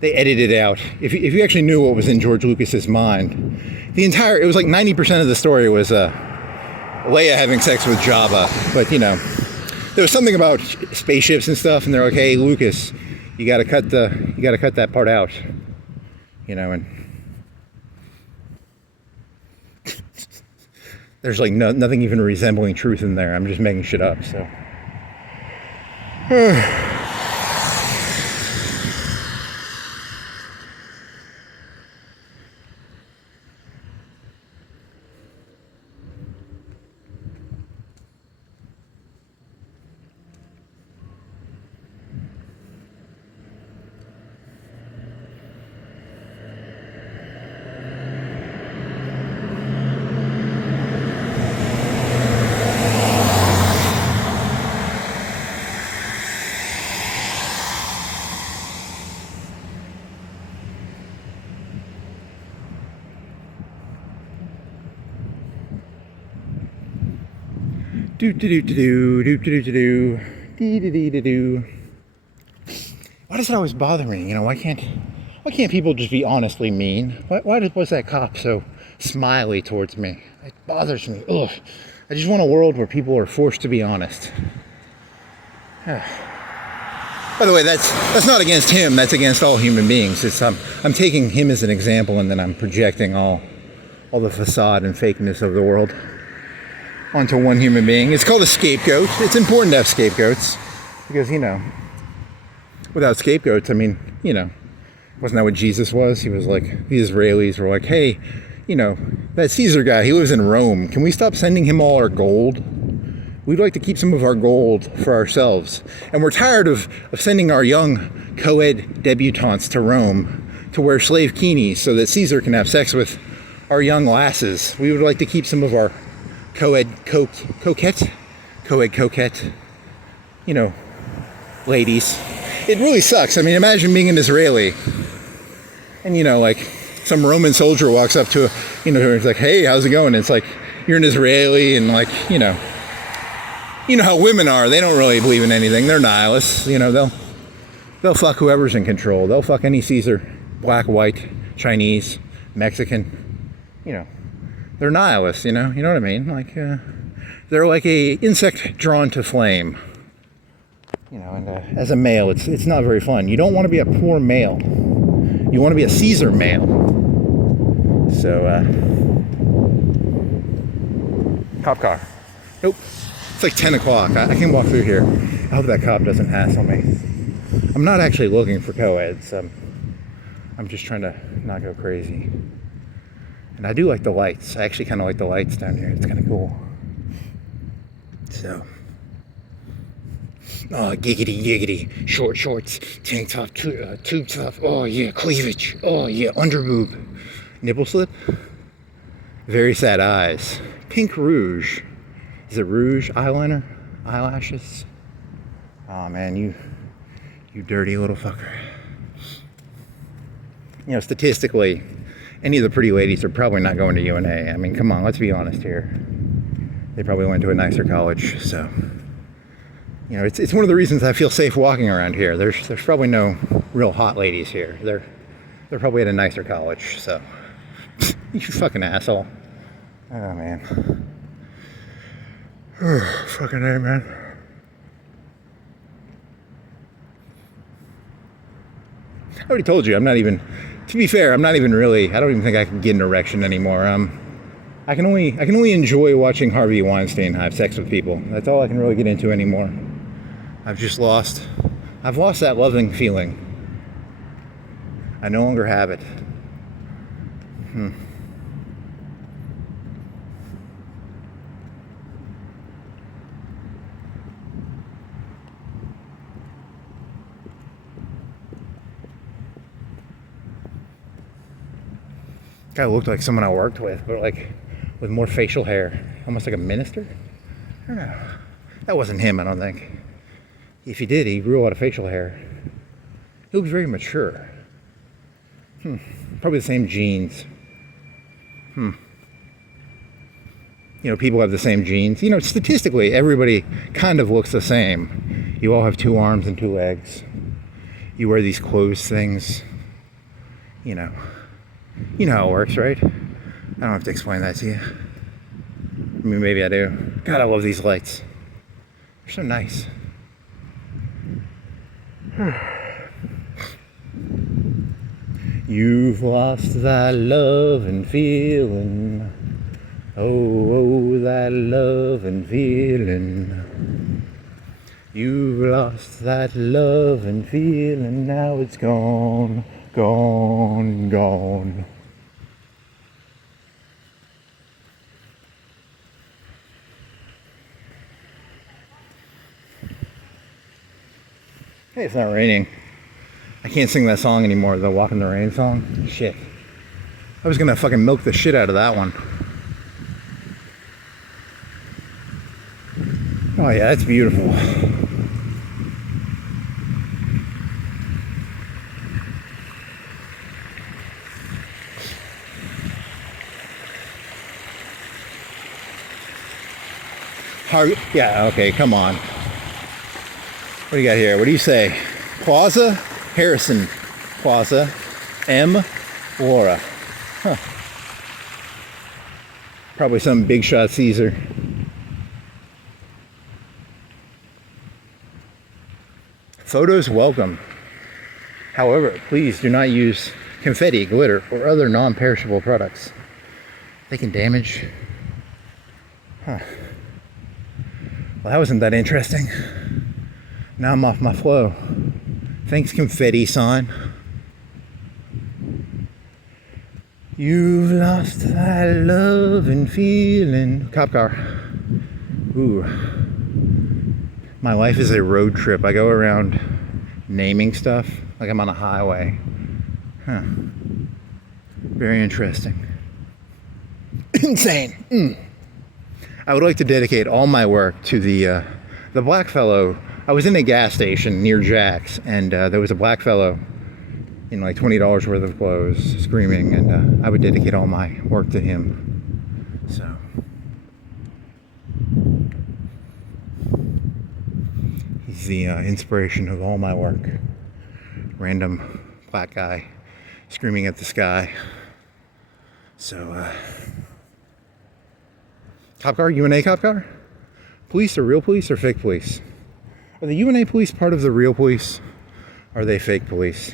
they edited out. If you actually knew what was in George Lucas's mind, it was like 90% of the story was Leia having sex with Jabba. But there was something about spaceships and stuff, and they're like, "Hey, Lucas, you got to cut that part out," and there's like nothing even resembling truth in there. I'm just making shit up. So. Why does it always bother me? Why can't people just be honestly mean? Why was that cop so smiley towards me? It bothers me. Ugh. I just want a world where people are forced to be honest. By the way, that's not against him. That's against all human beings. I'm taking him as an example, and then I'm projecting all the facade and fakeness of the world onto one human being. It's called a scapegoat. It's important to have scapegoats because, without scapegoats, wasn't that what Jesus was? He was like, the Israelis were like, hey, that Caesar guy, he lives in Rome. Can we stop sending him all our gold? We'd like to keep some of our gold for ourselves. And we're tired of sending our young co-ed debutantes to Rome to wear slave bikinis so that Caesar can have sex with our young lasses. We would like to keep some of our co-ed coquette, ladies. It really sucks. Imagine being an Israeli and, some Roman soldier walks up to it's like, hey, how's it going? And it's like, you're an Israeli and you know how women are. They don't really believe in anything. They're nihilists. They'll fuck whoever's in control. They'll fuck any Caesar, black, white, Chinese, Mexican, They're nihilists, you know what I mean? They're like a insect drawn to flame. And as a male, it's not very fun. You don't want to be a poor male. You want to be a Caesar male. So, cop car. Nope. It's like 10 o'clock. I can walk through here. I hope that cop doesn't hassle me. I'm not actually looking for co-eds. I'm just trying to not go crazy. And I do like the lights. I actually kind of like the lights down here. It's kind of cool. So. Oh, giggity, giggity. Short shorts, tank top, tube top. Oh, yeah, cleavage. Oh, yeah, under boob. Nipple slip. Very sad eyes. Pink rouge. Is it rouge? Eyeliner? Eyelashes? Oh, man, you dirty little fucker. Statistically, any of the pretty ladies are probably not going to UNA. Come on, let's be honest here. They probably went to a nicer college, so. It's one of the reasons I feel safe walking around here. There's probably no real hot ladies here. They're probably at a nicer college, so. You fucking asshole. Oh, man. Fucking A, man. I already told you, to be fair, I don't even think I can get an erection anymore. I can only enjoy watching Harvey Weinstein have sex with people. That's all I can really get into anymore. I've lost that loving feeling. I no longer have it. Guy looked like someone I worked with, but like with more facial hair. Almost like a minister? I don't know. That wasn't him, I don't think. If he did, he grew a lot of facial hair. He looks very mature. Probably the same genes. You know, people have the same genes. You know, statistically, everybody kind of looks the same. You all have 2 arms and 2 legs. You wear these clothes things. You know how it works, right? I don't have to explain that to you. I mean, maybe I do. God, I love these lights. They're so nice. You've lost that love and feeling. Oh, that love and feeling. You've lost that love and feeling. Now it's gone, gone, gone. Hey, it's not raining. I can't sing that song anymore, the Walk in the Rain song. Shit. I was gonna fucking milk the shit out of that one. Oh yeah, that's beautiful. Yeah, okay, come on. What do you got here? What do you say? Plaza? Harrison Plaza. M. Laura. Huh. Probably some big shot Caesar. Photos welcome. However, please do not use confetti, glitter, or other non-perishable products. They can damage. Huh. Well, that wasn't that interesting. Now I'm off my flow. Thanks, confetti sign. You've lost that love and feeling. Cop car. Ooh. My life is a road trip. I go around naming stuff like I'm on a highway. Huh. Very interesting. Insane. I would like to dedicate all my work to the black fellow. I was in a gas station near Jack's, and there was a black fellow in like $20 worth of clothes screaming, and I would dedicate all my work to him. So he's the inspiration of all my work. Random black guy screaming at the sky. So cop car, UNA cop car? Police are real police or fake police? Are the UNA police part of the real police? Or are they fake police?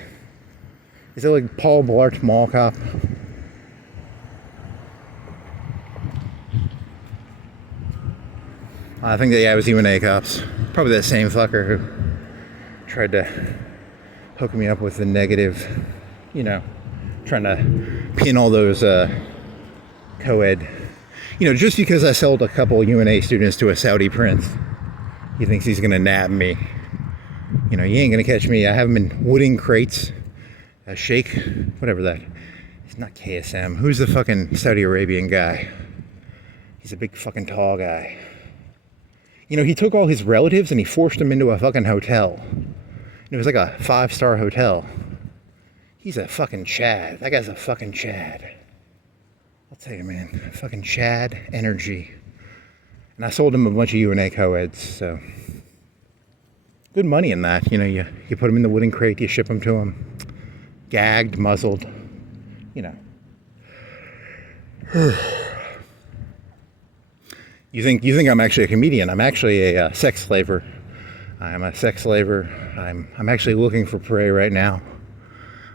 Is it like Paul Blart Mall Cop? I think that, yeah, it was UNA cops. Probably that same fucker who tried to hook me up with the negative, you know, trying to pin all those co-ed. You know, just because I sold a couple UNA students to a Saudi prince, he thinks he's gonna nab me. You know, you ain't gonna catch me. I have them in wooden crates. Sheikh, whatever that. It's not KSM. Who's the fucking Saudi Arabian guy? He's a big fucking tall guy. You know, he took all his relatives and he forced them into a fucking hotel. It was like a 5-star hotel. He's a fucking Chad. That guy's a fucking Chad. I'll tell you, man. Fucking Chad energy. And I sold him a bunch of UNA co-eds, so good money in that. You know, you put them in the wooden crate, you ship them to them, gagged, muzzled, you know. You think I'm actually a comedian? I'm actually a sex slaver. I'm a sex slaver. I'm actually looking for prey right now.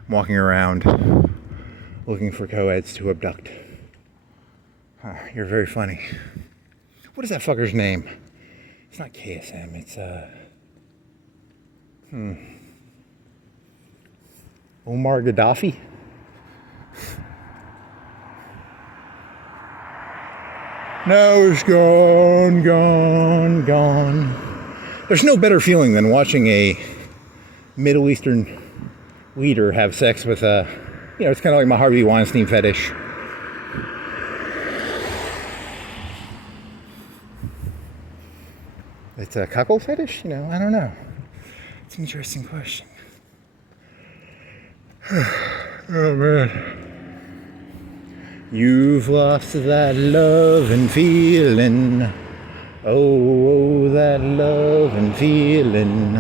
I'm walking around looking for co-eds to abduct. You're very funny. What is that fucker's name? It's not KSM, it's Omar Gaddafi? No, it's gone, gone, gone. There's no better feeling than watching a Middle Eastern leader have sex with a, you know, it's kind of like my Harvey Weinstein fetish. It's a cuckold fetish? You know, I don't know. It's an interesting question. Oh man. You've lost that love and feeling. Oh, that love and feeling.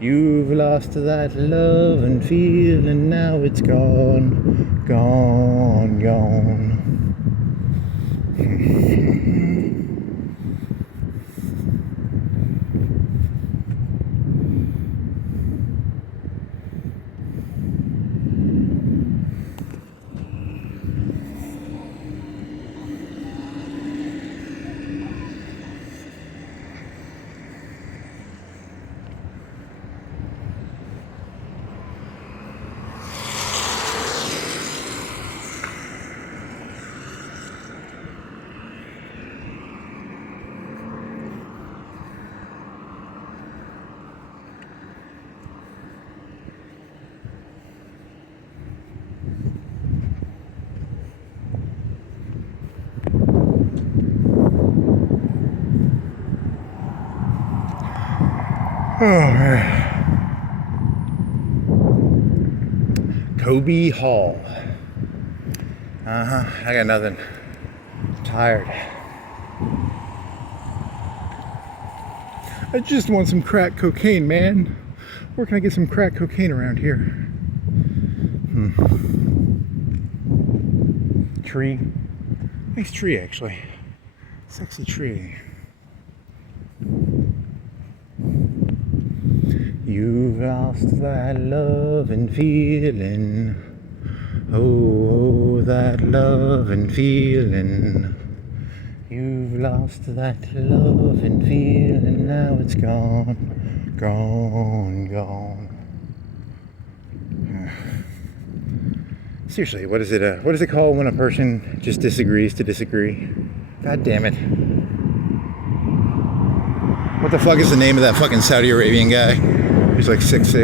You've lost that love and feeling. Now it's gone, gone, gone. Oh man. Kobe Hall. I got nothing. I'm tired. I just want some crack cocaine, man. Where can I get some crack cocaine around here? Tree. Nice tree, actually. Sexy tree. You've lost that love and feeling. Oh, that love and feeling. You've lost that love and feeling. Now it's gone, gone, gone. Seriously, what is it called when a person just disagrees to disagree? God damn it. What the fuck is the name of that fucking Saudi Arabian guy? He's like 6'6".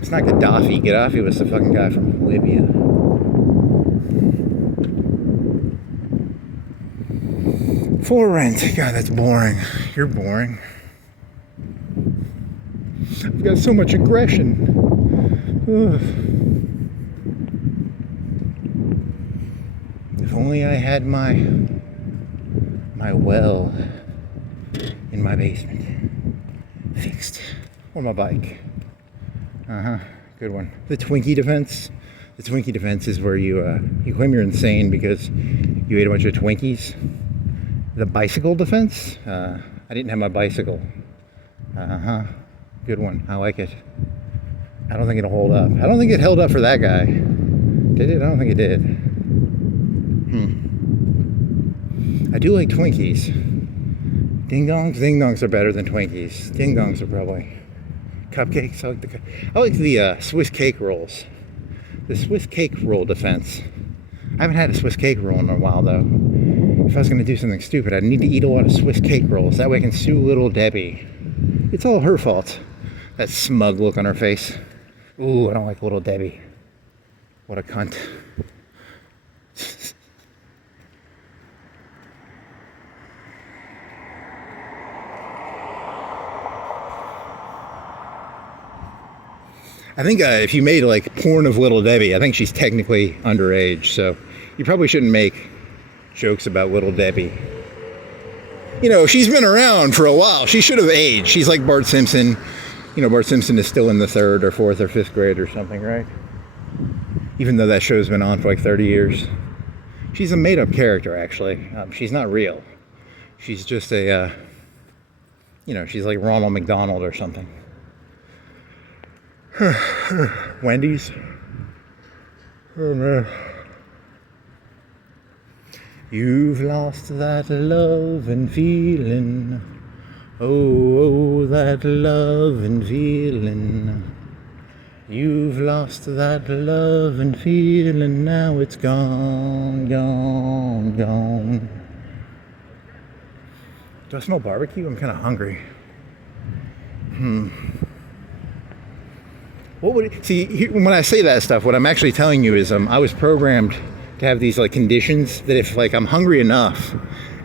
It's not Gaddafi. Gaddafi was the fucking guy from Libya. Florence. God, that's boring. You're boring. I've got so much aggression. Ugh. If only I had my well in my basement fixed. Or my bike. Good one. The Twinkie defense. The Twinkie defense is where you claim you're insane because you ate a bunch of Twinkies. The bicycle defense. I didn't have my bicycle. Good one. I like it. I don't think it'll hold up. I don't think it held up for that guy. Did it? I don't think it did. I do like Twinkies. Ding dongs? Ding dongs are better than Twinkies. Ding dongs are probably cupcakes. I like the Swiss cake rolls. The Swiss cake roll defense. I haven't had a Swiss cake roll in a while though. If I was going to do something stupid, I'd need to eat a lot of Swiss cake rolls. That way I can sue Little Debbie. It's all her fault. That smug look on her face. Ooh, I don't like Little Debbie. What a cunt. I think if you made like porn of Little Debbie, I think she's technically underage, so you probably shouldn't make jokes about Little Debbie. You know, she's been around for a while. She should have aged. She's like Bart Simpson. You know, Bart Simpson is still in the 3rd or 4th or 5th grade or something, right? Even though that show's been on for like 30 years. She's a made-up character, actually. She's not real. She's just a, she's like Ronald McDonald or something. Wendy's. Oh man. You've lost that love and feeling. Oh, that love and feeling. You've lost that love and feeling. Now it's gone, gone, gone. Do I smell barbecue? I'm kind of hungry. When I say that stuff, what I'm actually telling you is I was programmed to have these like conditions that if like I'm hungry enough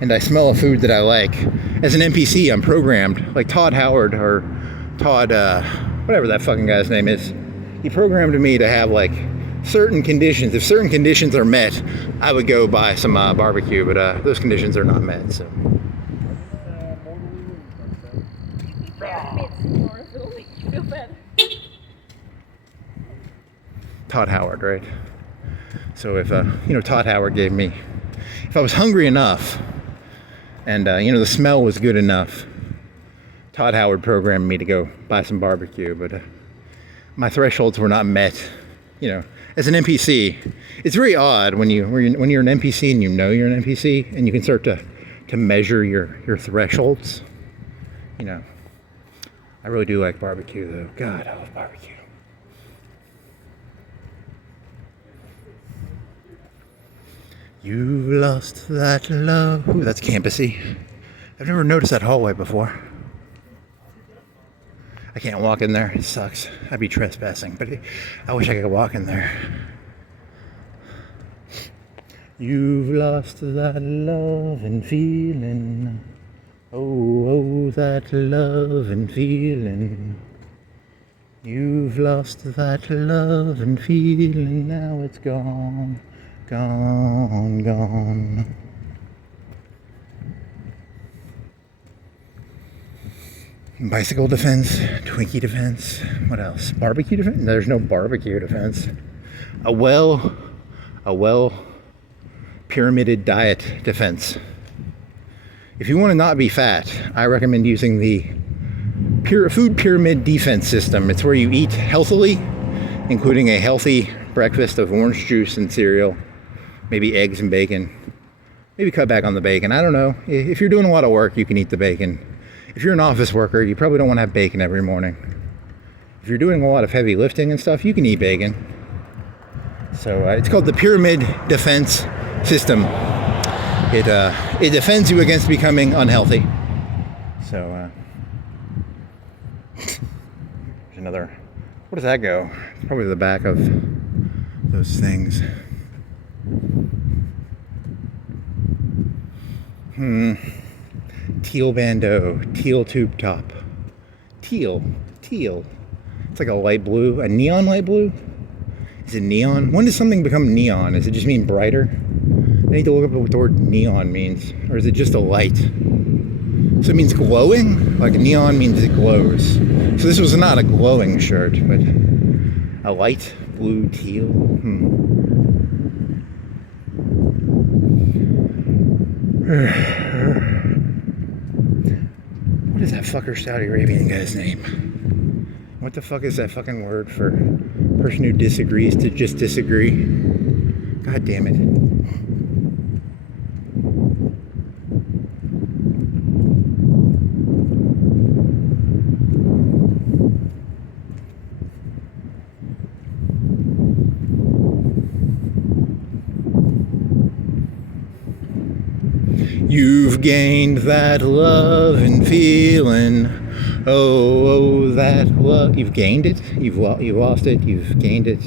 and I smell a food that I like, as an NPC, I'm programmed, like Todd Howard or Todd, whatever that fucking guy's name is. He programmed me to have like certain conditions. If certain conditions are met, I would go buy some barbecue, but those conditions are not met, so. Todd Howard, right? So if, Todd Howard gave me, if I was hungry enough and, the smell was good enough, Todd Howard programmed me to go buy some barbecue, but my thresholds were not met, as an NPC. It's very odd when you're an NPC and you know you're an NPC and you can start to measure your thresholds. I really do like barbecue though. God, I love barbecue. You've lost that love. Ooh, that's campusy. I've never noticed that hallway before. I can't walk in there. It sucks. I'd be trespassing, but I wish I could walk in there. You've lost that love and feeling. Oh, that love and feeling. You've lost that love and feeling. Now it's gone. Gone, gone. Bicycle defense, Twinkie defense, what else? Barbecue defense? There's no barbecue defense. A well pyramided diet defense. If you want to not be fat, I recommend using the food pyramid defense system. It's where you eat healthily, including a healthy breakfast of orange juice and cereal, maybe eggs and bacon. Maybe cut back on the bacon. I don't know. If you're doing a lot of work, you can eat the bacon. If you're an office worker, you probably don't want to have bacon every morning. If you're doing a lot of heavy lifting and stuff, you can eat bacon. So it's called the pyramid defense system. It defends you against becoming unhealthy. So there's another. Where does that go? It's probably the back of those things. Teal bandeau, teal tube top. Teal. It's like a light blue, a neon light blue? Is it neon? When does something become neon? Does it just mean brighter? I need to look up what the word neon means. Or is it just a light? So it means glowing? Like neon means it glows. So this was not a glowing shirt, but a light blue teal. What is that fucker Saudi Arabian guy's name? What the fuck is that fucking word for person who disagrees to just disagree? God damn it. You've gained that love and feeling. Oh, that love. You've gained it. You've lost it. You've gained it.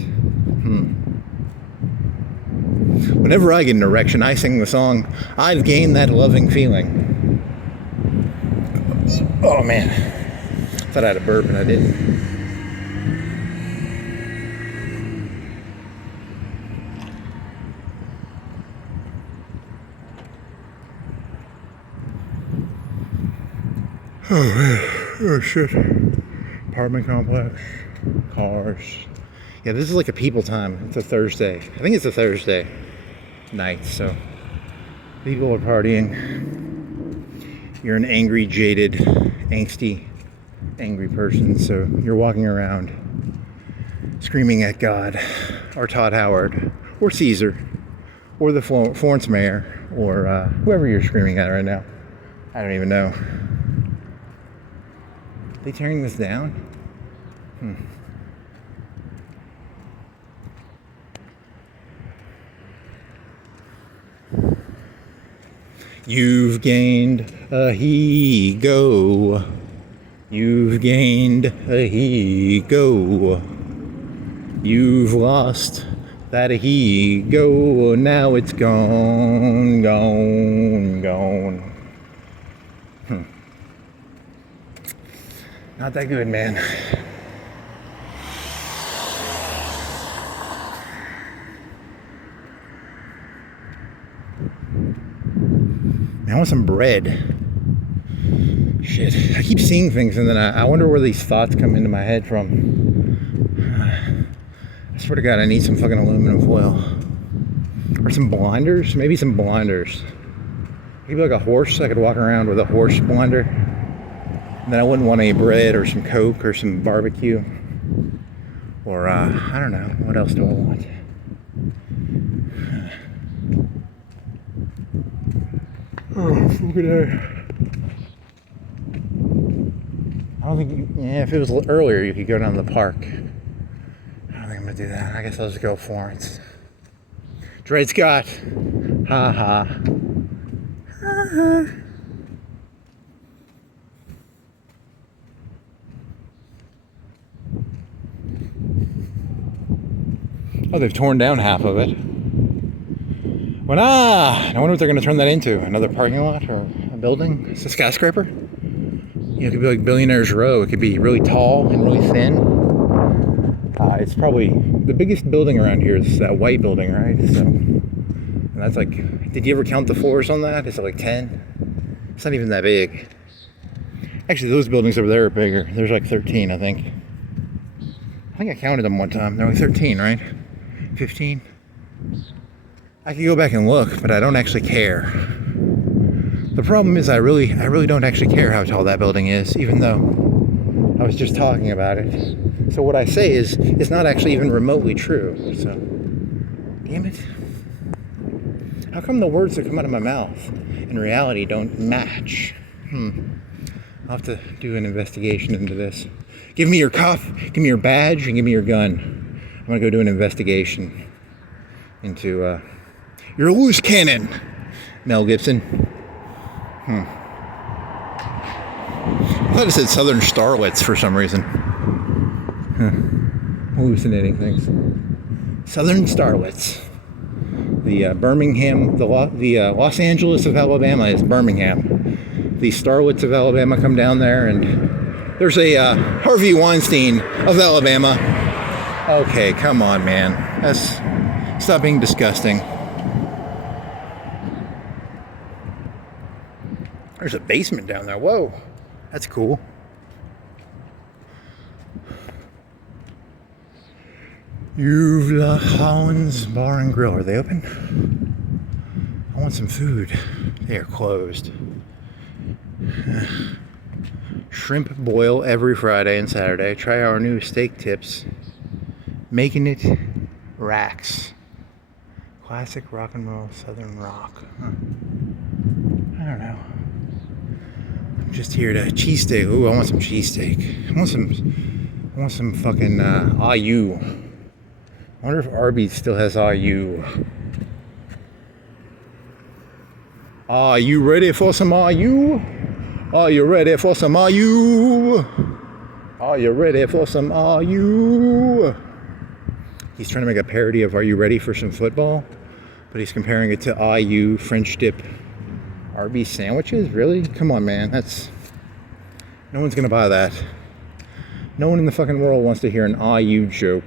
Whenever I get an erection, I sing the song, I've gained that loving feeling. Oh, man. Thought I had a burp and I didn't. Oh man, oh shit. Apartment complex, cars. Yeah, this is like a people time. It's a Thursday. I think it's a Thursday night, so people are partying. You're an angry, jaded, angsty, angry person, so you're walking around screaming at God, or Todd Howard, or Caesar, or the Florence mayor, or whoever you're screaming at right now. I don't even know. Are they tearing this down? You've gained a ego. You've gained a ego. You've lost that he go, now it's gone, gone, gone. Not that good, man. I want some bread. Shit, I keep seeing things and then I wonder where these thoughts come into my head from. I swear to God, I need some fucking aluminum foil. Or some blinders, maybe some blinders. Maybe like a horse, I could walk around with a horse blinder. And then I wouldn't want any bread or some Coke or some barbecue. Or, I don't know, what else do I want? Oh, look at that. I don't think if it was earlier, you could go down to the park. I don't think I'm gonna do that. I guess I'll just go Florence. Dred Scott. Ha ha. Ha ha. Oh, they've torn down half of it. Well, I wonder what they're going to turn that into. Another parking lot or a building? It's a skyscraper? It could be like Billionaire's Row. It could be really tall and really thin. It's probably the biggest building around here is that white building, right? So, and that's like, did you ever count the floors on that? Is it like 10? It's not even that big. Actually, those buildings over there are bigger. There's like 13, I think. I think I counted them one time. They're like 13, right? 15? I could go back and look, but I don't actually care. The problem is I really don't actually care how tall that building is, even though I was just talking about it. So what I say is, it's not actually even remotely true. So, damn it. How come the words that come out of my mouth in reality don't match? I'll have to do an investigation into this. Give me your cuff, give me your badge, and give me your gun. I'm gonna go do an investigation into, you're a loose cannon, Mel Gibson. I thought it said Southern Starlets for some reason. Hallucinating things. Southern Starlets. The Birmingham, the Los Angeles of Alabama is Birmingham. The Starlets of Alabama come down there, and there's a Harvey Weinstein of Alabama. Okay, come on, man. Stop being disgusting. There's a basement down there. Whoa, that's cool. You've Holland's Bar and Grill. Are they open? I want some food. They are closed. Shrimp boil every Friday and Saturday. Try our new steak tips. Making it racks. Classic rock and roll Southern rock. I don't know. I'm just here to cheesesteak. Ooh, I want some cheesesteak. I want some fucking IU. I wonder if Arby's still has IU. Are you ready for some IU? Are you ready for some IU? Are you ready for some IU? He's trying to make a parody of Are You Ready for Some Football? But he's comparing it to IU French dip Arby's sandwiches? Really? Come on, man. No one's gonna buy that. No one in the fucking world wants to hear an IU joke.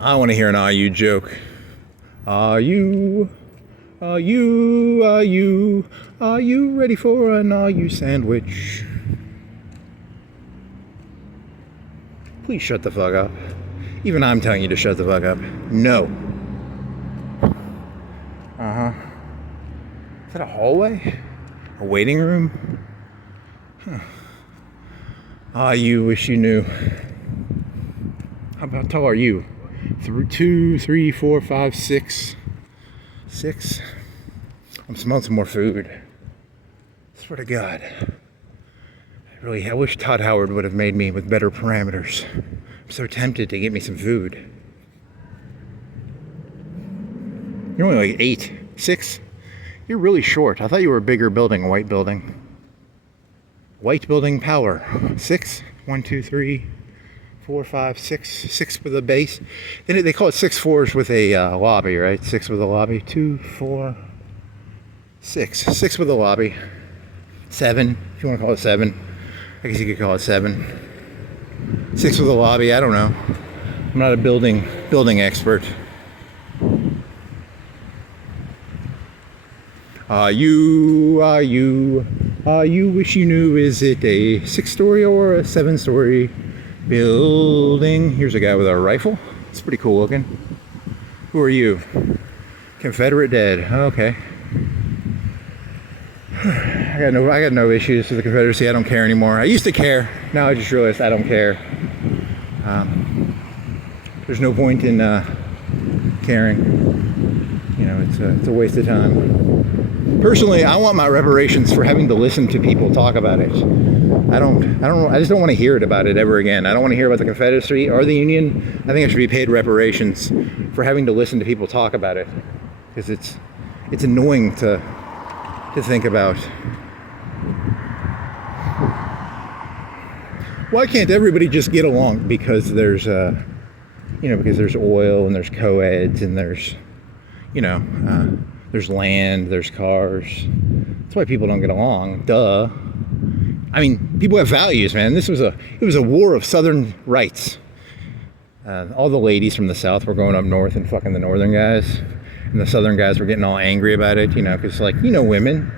I want to hear an IU joke. Are you ready for an IU sandwich? Please shut the fuck up. Even I'm telling you to shut the fuck up. No. Is that a hallway? A waiting room? You wish you knew. How tall are you? 2, 3, 4, 5, 6. 6? I'm smelling some more food. Swear to God. I wish Todd Howard would have made me with better parameters. I'm so tempted to get me some food. You're only like 8, 6? You're really short. I thought you were a bigger building, a white building. White building power. 6? 1, 2, 3, 4, 5, 6. 6 with a base. They call it 6 fours with a lobby, right? 6 with a lobby. 2, 4, 6. 6 with a lobby. 7, if you want to call it 7. I guess you could call it 7. 6 with a lobby. I don't know. I'm not a building expert. You wish you knew, is it a 6-story or a 7-story building? Here's a guy with a rifle. It's pretty cool looking. Who are you? Confederate dead. Okay. I got no issues with the Confederacy. I don't care anymore. I used to care. Now I just realized I don't care. There's no point in caring. You know, it's a waste of time. Personally, I want my reparations for having to listen to people talk about it. I just don't want to hear it about it ever again. I don't want to hear about the Confederacy or the Union. I think I should be paid reparations for having to listen to people talk about it, because it's annoying to think about. Why can't everybody just get along? Because there's because there's oil and there's co-eds and there's there's land, there's cars. That's why people don't get along. Duh. I mean, people have values, man. It was a war of Southern rights. All the ladies from the South were going up north and fucking the Northern guys, and the Southern guys were getting all angry about it. Because women.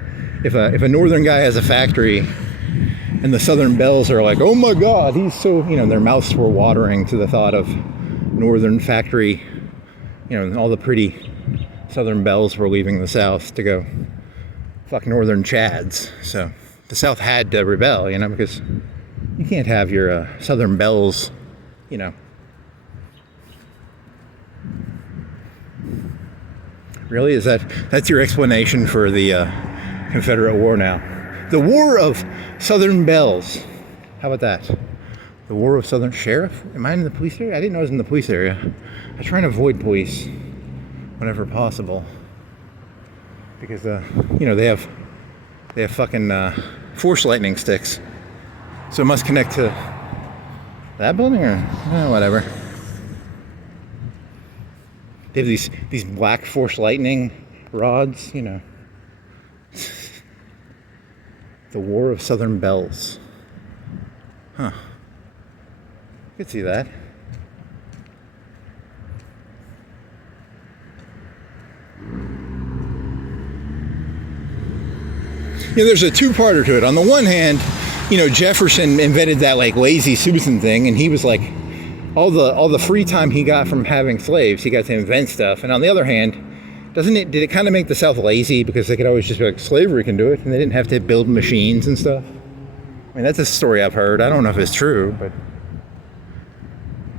If a Northern guy has a factory, and the Southern belles are like, oh my God, he's so, their mouths were watering to the thought of Northern factory. And all the pretty Southern belles were leaving the South to go fuck Northern chads. So the South had to rebel, because you can't have your Southern belles, Really? That's your explanation for the Confederate War now? The War of Southern Belles. How about that? The War of Southern Sheriff? Am I in the police area? I didn't know I was in the police area. I try and avoid police whenever possible, because they have fucking force lightning sticks, so it must connect to that building or whatever. They have these black force lightning rods, The War of Southern Belles. Huh. I could see that. There's a two-parter to it. On the one hand, Jefferson invented that lazy Susan thing, and he was like, all the free time he got from having slaves, he got to invent stuff. And on the other hand, did it kind of make the South lazy, because they could always just be like, slavery can do it, and they didn't have to build machines and stuff? I mean, that's a story I've heard. I don't know if it's true, but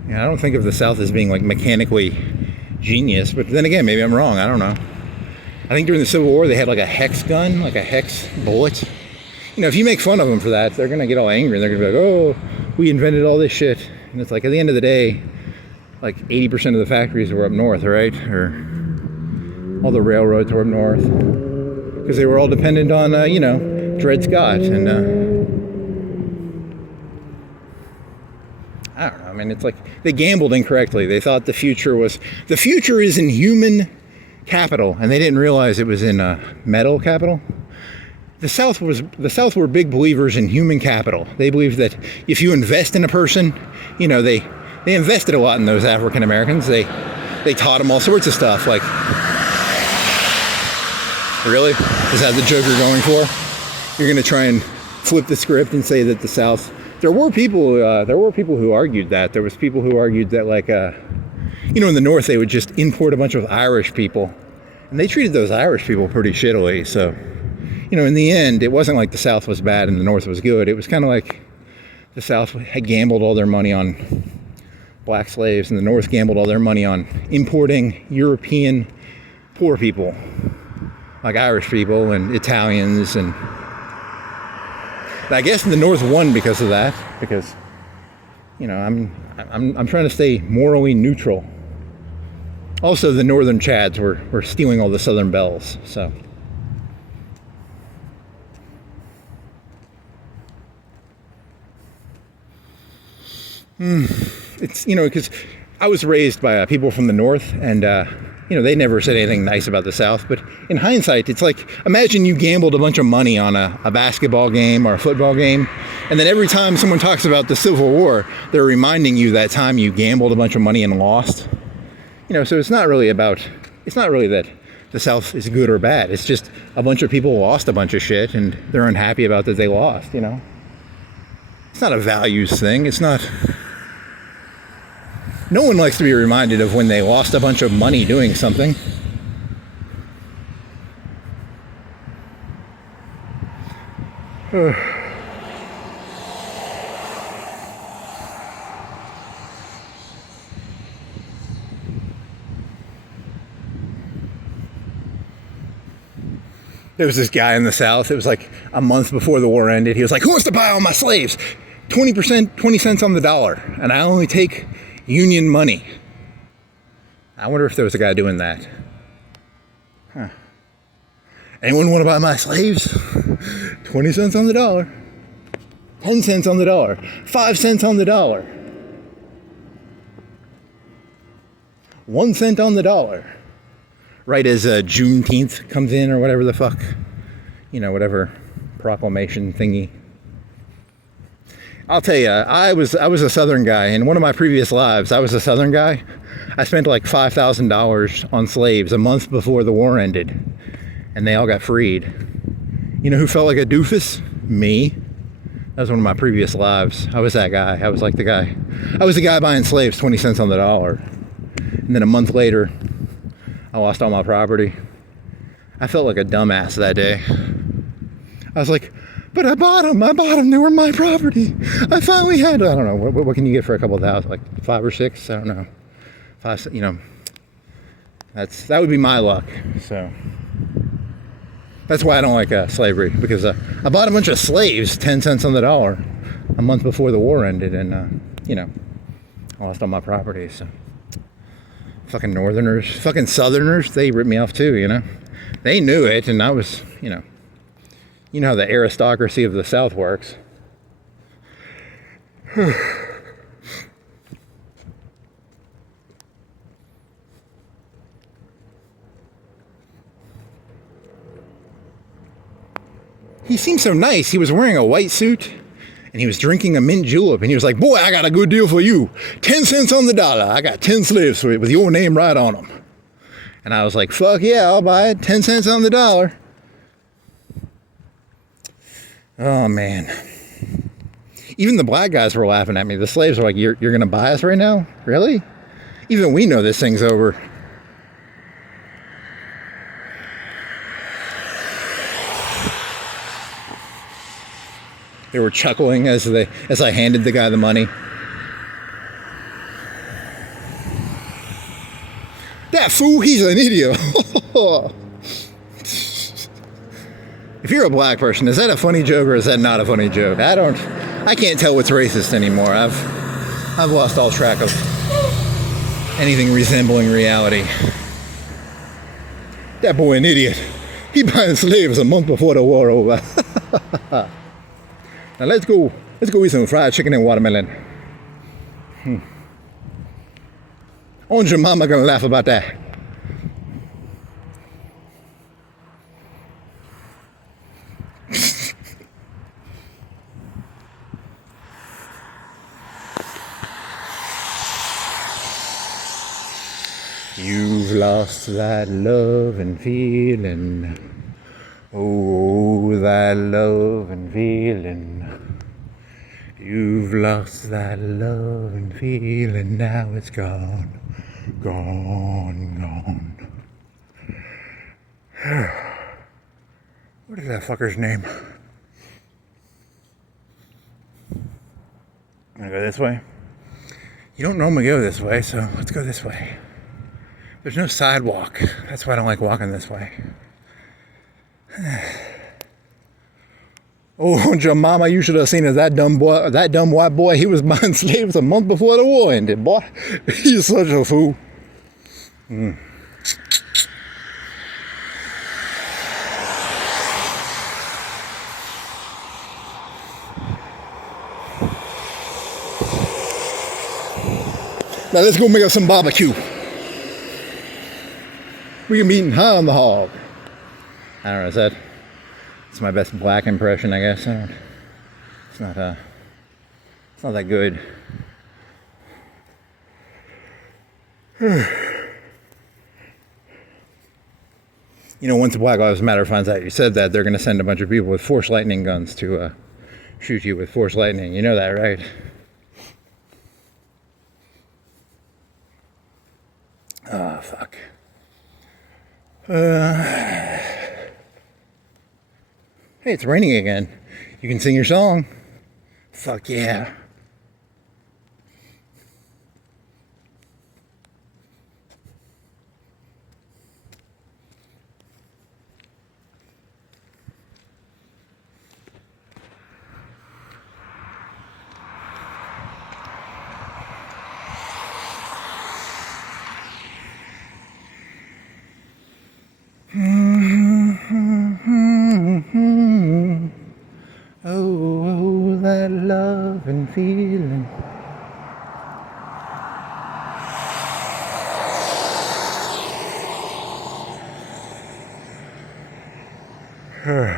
I don't think of the South as being mechanically genius. But then again, maybe I'm wrong. I don't know. I think during the Civil War they had a hex gun, a hex bullet. If you make fun of them for that, they're gonna get all angry and they're gonna be like, oh, we invented all this shit. And it's like, at the end of the day, 80% of the factories were up north, right? Or all the railroads were up north, because they were all dependent on Dred Scott. And I don't know. I mean, it's like they gambled incorrectly. They thought the future is in human capital, and they didn't realize it was in metal capital. The South were big believers in human capital. They believed that if you invest in a person, they invested a lot in those African Americans. They taught them all sorts of stuff. Really? Is that the joke you're going for? You're going to try and flip the script and say that the South... There were people who argued that. There was people who argued that in the North they would just import a bunch of Irish people, and they treated those Irish people pretty shittily. So, in the end, it wasn't like the South was bad and the North was good. It was kind of like the South had gambled all their money on black slaves, and the North gambled all their money on importing European poor people, like Irish people and Italians. And I guess the North won because of that, because I'm trying to stay morally neutral. Also, the Northern Chads were stealing all the Southern belles, so. It's, because I was raised by people from the North, and, they never said anything nice about the South. But in hindsight, it's like, imagine you gambled a bunch of money on a basketball game or a football game, and then every time someone talks about the Civil War, they're reminding you that time you gambled a bunch of money and lost. So it's not really that the South is good or bad. It's just a bunch of people lost a bunch of shit, and they're unhappy about that they lost, It's not a values thing. It's not... No one likes to be reminded of when they lost a bunch of money doing something. There was this guy in the South. It was like a month before the war ended. He was like, "Who wants to buy all my slaves? 20%, 20 cents on the dollar. And I only take Union money." I wonder if there was a guy doing that. Huh. Anyone want to buy my slaves? 20 cents on the dollar. 10 cents on the dollar. 5 cents on the dollar. 1 cent on the dollar. Right as Juneteenth comes in, or whatever the fuck. Whatever proclamation thingy. I'll tell you, I was a Southern guy. In one of my previous lives, I was a Southern guy. I spent like $5,000 on slaves a month before the war ended, and they all got freed. You know who felt like a doofus? Me. That was one of my previous lives. I was that guy. I was like the guy. I was the guy buying slaves 20 cents on the dollar. And then a month later, I lost all my property. I felt like a dumbass that day. I was like, but I bought them. They were my property. I finally had, I don't know, what can you get for a couple thousand? Like 5 or 6? I don't know. 5, that would be my luck. So that's why I don't like slavery, because I bought a bunch of slaves, 10 cents on the dollar, a month before the war ended, and I lost all my property. So fucking Northerners, fucking Southerners, they ripped me off too. They knew it, and I was, you know how the aristocracy of the South works. He seemed so nice. He was wearing a white suit, and he was drinking a mint julep, and he was like, "Boy, I got a good deal for you. 10 cents on the dollar. I got 10 slaves with your name right on them." And I was like, "Fuck yeah, I'll buy it. 10 cents on the dollar." Oh, man. Even the black guys were laughing at me. The slaves were like, you're going to buy us right now? Really? Even we know this thing's over. They were chuckling as I handed the guy the money. "That fool, he's an idiot." If you're a black person, is that a funny joke or is that not a funny joke? I can't tell what's racist anymore. I've lost all track of anything resembling reality. "That boy an idiot. He buying slaves a month before the war over." Now let's go eat some fried chicken and watermelon. Aren't your mama gonna laugh about that? You've lost that love and feeling. Oh, that love and feeling. You've lost that love and feeling. Now it's gone. Gone. What is that fucker's name? I'm gonna go this way. You don't normally go this way, so let's go this way. There's no sidewalk. That's why I don't like walking this way. Oh, your mama, you should have seen it. That dumb white boy, he was buying slaves a month before the war ended, boy. He's such a fool. Now let's go make up some barbecue. We can be eating high on the hog. I don't know, is that... It's my best black impression, I guess. It's not that good. You know, once the Black Lives Matter finds out you said that, they're going to send a bunch of people with force lightning guns to shoot you with force lightning. You know that, right? Oh, fuck. Hey, it's raining again. You can sing your song. Fuck yeah. Oh, that love and feeling.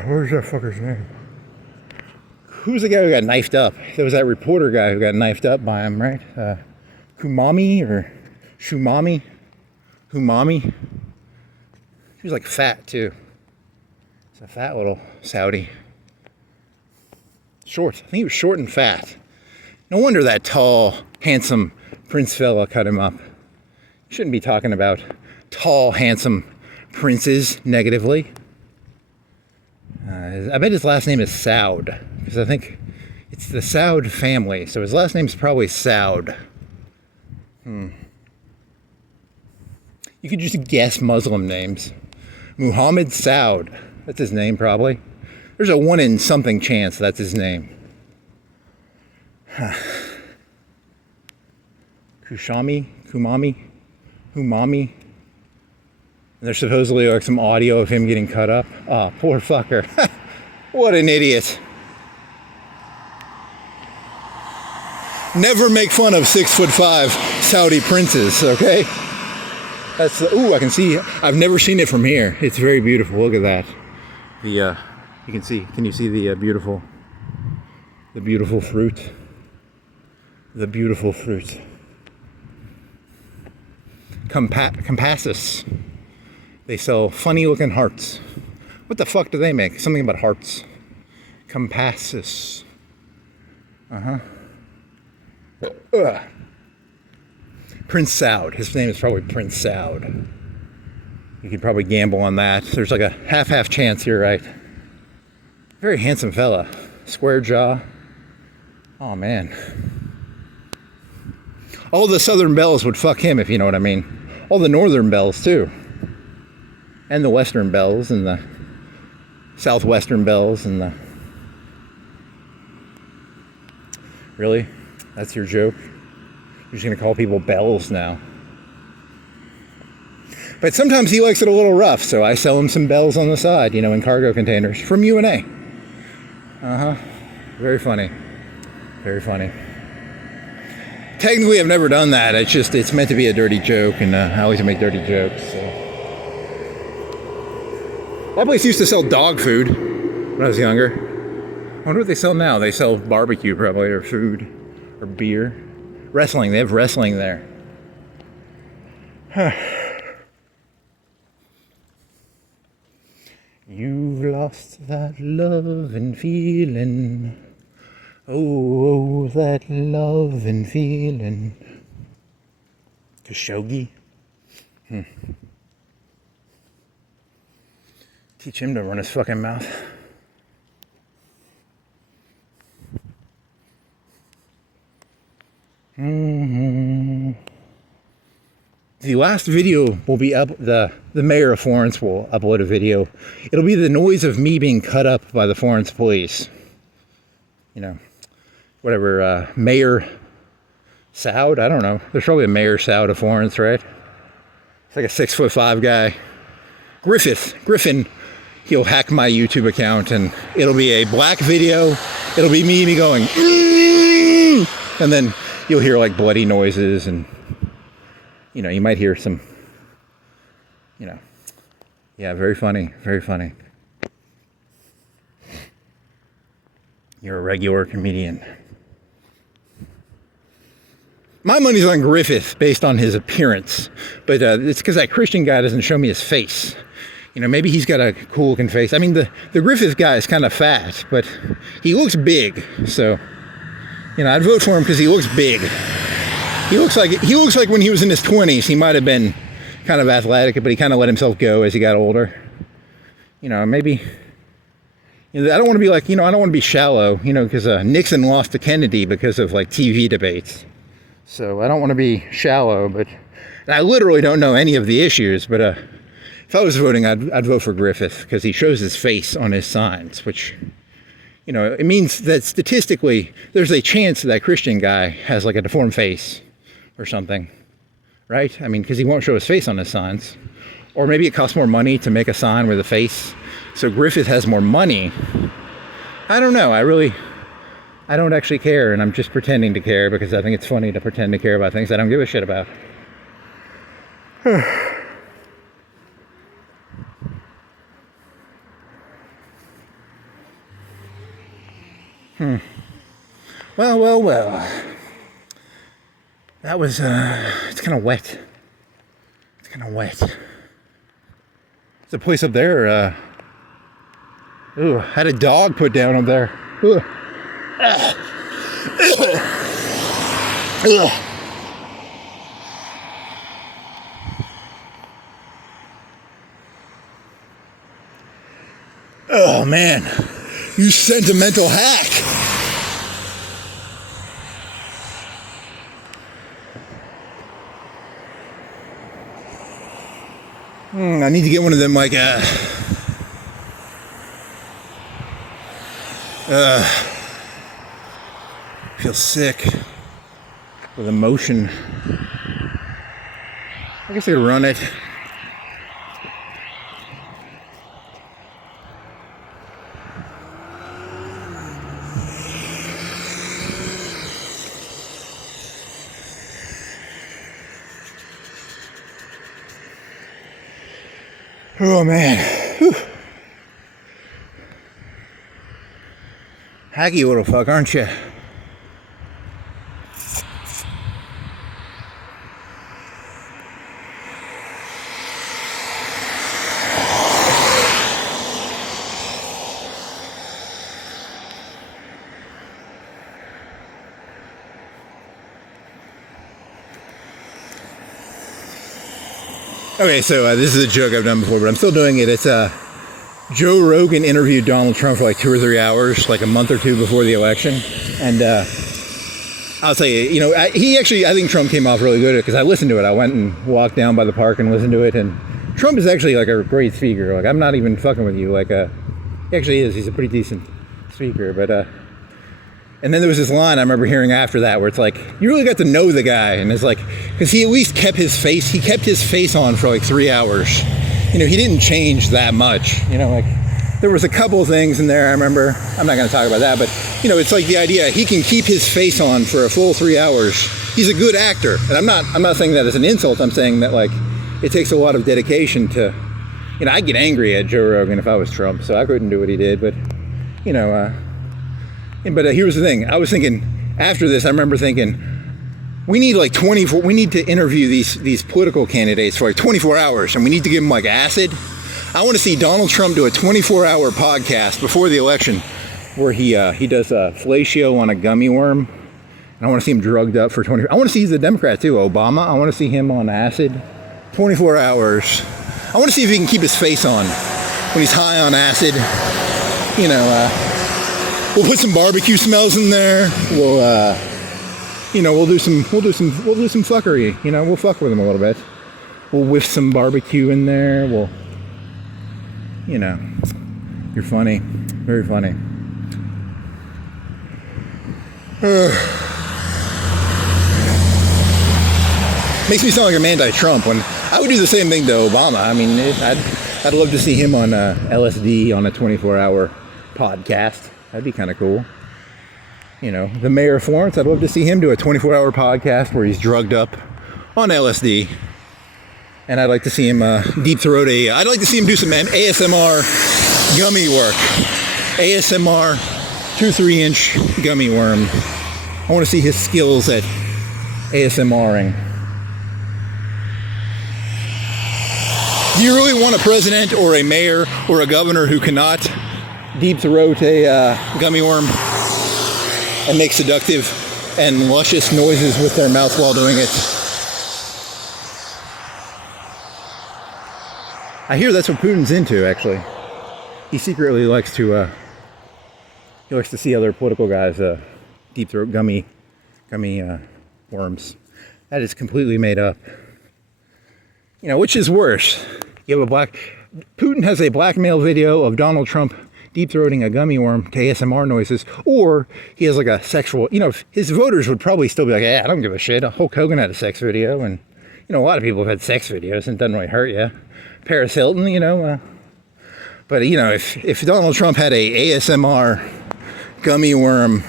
Where's that fucker's name? Who's the guy who got knifed up? There was that reporter guy who got knifed up by him, right? Kumami or Shumami? Humami? He was like fat too. He's a fat little Saudi. Short. I think he was short and fat. No wonder that tall, handsome prince fella cut him up. Shouldn't be talking about tall, handsome princes negatively. I bet his last name is Saud, because I think it's the Saud family, so his last name's probably Saud. You could just guess Muslim names. Muhammad Saud, that's his name probably. There's a 1 in something chance that's his name. Kumami. And there's supposedly like some audio of him getting cut up. Oh, poor fucker. What an idiot. Never make fun of 6'5" Saudi princes, okay? That's ooh, I can see. I've never seen it from here. It's very beautiful. Look at that. You can see. Can you see the beautiful fruit? The beautiful fruit. Compasses. They sell funny-looking hearts. What the fuck do they make? Something about hearts. Compasses. Prince Saud. His name is probably Prince Saud. You could probably gamble on that. There's like a half chance you're right. Very handsome fella. Square jaw. Oh, man. All the southern belles would fuck him, if you know what I mean. All the northern belles, too. And the western belles, and the southwestern belles, and the... Really? That's your joke? You're just going to call people belles now. But sometimes he likes it a little rough, so I sell him some bells on the side, you know, in cargo containers from UNA. Very funny. Very funny. Technically, I've never done that. It's meant to be a dirty joke, and I always make dirty jokes, so. That place used to sell dog food when I was younger. I wonder what they sell now. They sell barbecue, probably, or food, or beer. Wrestling. They have wrestling there. You've lost that love and feeling. Oh, that love and feeling. Khashoggi. Teach him to run his fucking mouth. The last video will be up. The mayor of Florence will upload a video. It'll be the noise of me being cut up by the Florence police. You know, whatever. Mayor Saud. I don't know. There's probably a Mayor Saud of Florence, right? It's like a 6'5" guy. Griffin. He'll hack my YouTube account, and it'll be a black video. It'll be me going, and then you'll hear like bloody noises and you know, you might hear some, you know, yeah, very funny, very funny. You're a regular comedian. My money's on Griffith based on his appearance, but it's because that Christian guy doesn't show me his face. You know, maybe he's got a cool looking face. I mean, the Griffith guy is kind of fat, but he looks big. So, you know, I'd vote for him because he looks big. He looks like when he was in his 20s, he might have been kind of athletic, but he kind of let himself go as he got older. You know, maybe, you know, I don't want to be like, you know, I don't want to be shallow, you know, because Nixon lost to Kennedy because of like TV debates. So I don't want to be shallow, but and I literally don't know any of the issues, but if I was voting, I'd vote for Griffith because he shows his face on his signs, which, you know, it means that statistically there's a chance that Christian guy has like a deformed face or something, right? I mean, because he won't show his face on his signs. Or maybe it costs more money to make a sign with a face, so Griffith has more money. I don't know. I don't actually care, and I'm just pretending to care because I think it's funny to pretend to care about things I don't give a shit about. Well. That was, it's kind of wet. It's kind of wet. There's a place up there, ooh, had a dog put down up there. Ugh. Ugh. Oh man, you sentimental hack. I need to get one of them like feel sick with emotion. I guess I could run it. Oh man. Whew. Hacky little fuck, aren't you? Okay, so this is a joke I've done before, but I'm still doing it. It's Joe Rogan interviewed Donald Trump for like 2 or 3 hours, like a month or two before the election. And I'll tell you, you know, I think Trump came off really good because I listened to it. I went and walked down by the park and listened to it. And Trump is actually like a great speaker. Like, I'm not even fucking with you. Like, he actually is. He's a pretty decent speaker. But, and then there was this line I remember hearing after that where it's like, you really got to know the guy. And it's like, because he at least kept his face on for like 3 hours. You know, he didn't change that much. You know, like, there was a couple of things in there I remember. I'm not going to talk about that, but, you know, it's like the idea, he can keep his face on for a full 3 hours. He's a good actor. And I'm not saying that as an insult. I'm saying that, like, it takes a lot of dedication to, you know, I'd get angry at Joe Rogan if I was Trump, so I couldn't do what he did, but, you know, but here's the thing. I was thinking, after this, I remember thinking, we need like 24, we need to interview these political candidates for like 24 hours, and we need to give them like acid. I want to see Donald Trump do a 24-hour podcast before the election where he does a fellatio on a gummy worm. And I want to see him drugged up for 20. I want to see the Democrat too, Obama. I want to see him on acid, 24 hours. I want to see if he can keep his face on when he's high on acid. You know, we'll put some barbecue smells in there. We'll, you know, we'll do some fuckery. You know, we'll fuck with him a little bit. We'll whiff some barbecue in there. We'll, you know, you're funny, very funny. Makes me sound like I'm anti-Trump when I would do the same thing to Obama. I mean, I'd love to see him on LSD on a 24-hour podcast. That'd be kind of cool. You know, the mayor of Florence, I'd love to see him do a 24-hour podcast where he's drugged up on LSD. And I'd like to see him deep throat I'd like to see him do some ASMR gummy work. ASMR 2-3 inch gummy worm. I want to see his skills at ASMRing. Do you really want a president or a mayor or a governor who cannot deep throat a gummy worm and make seductive and luscious noises with their mouth while doing it? I hear that's what Putin's into, actually. He secretly likes to see other political guys deep throat gummy worms. That is completely made up. You know, which is worse? You have Putin has a blackmail video of Donald Trump deep throating a gummy worm to ASMR noises, or he has like a sexual, his voters would probably still be like, I don't give a shit. Hulk Hogan had a sex video, and, a lot of people have had sex videos, and it doesn't really hurt you. Paris Hilton, but, if Donald Trump had a ASMR gummy worm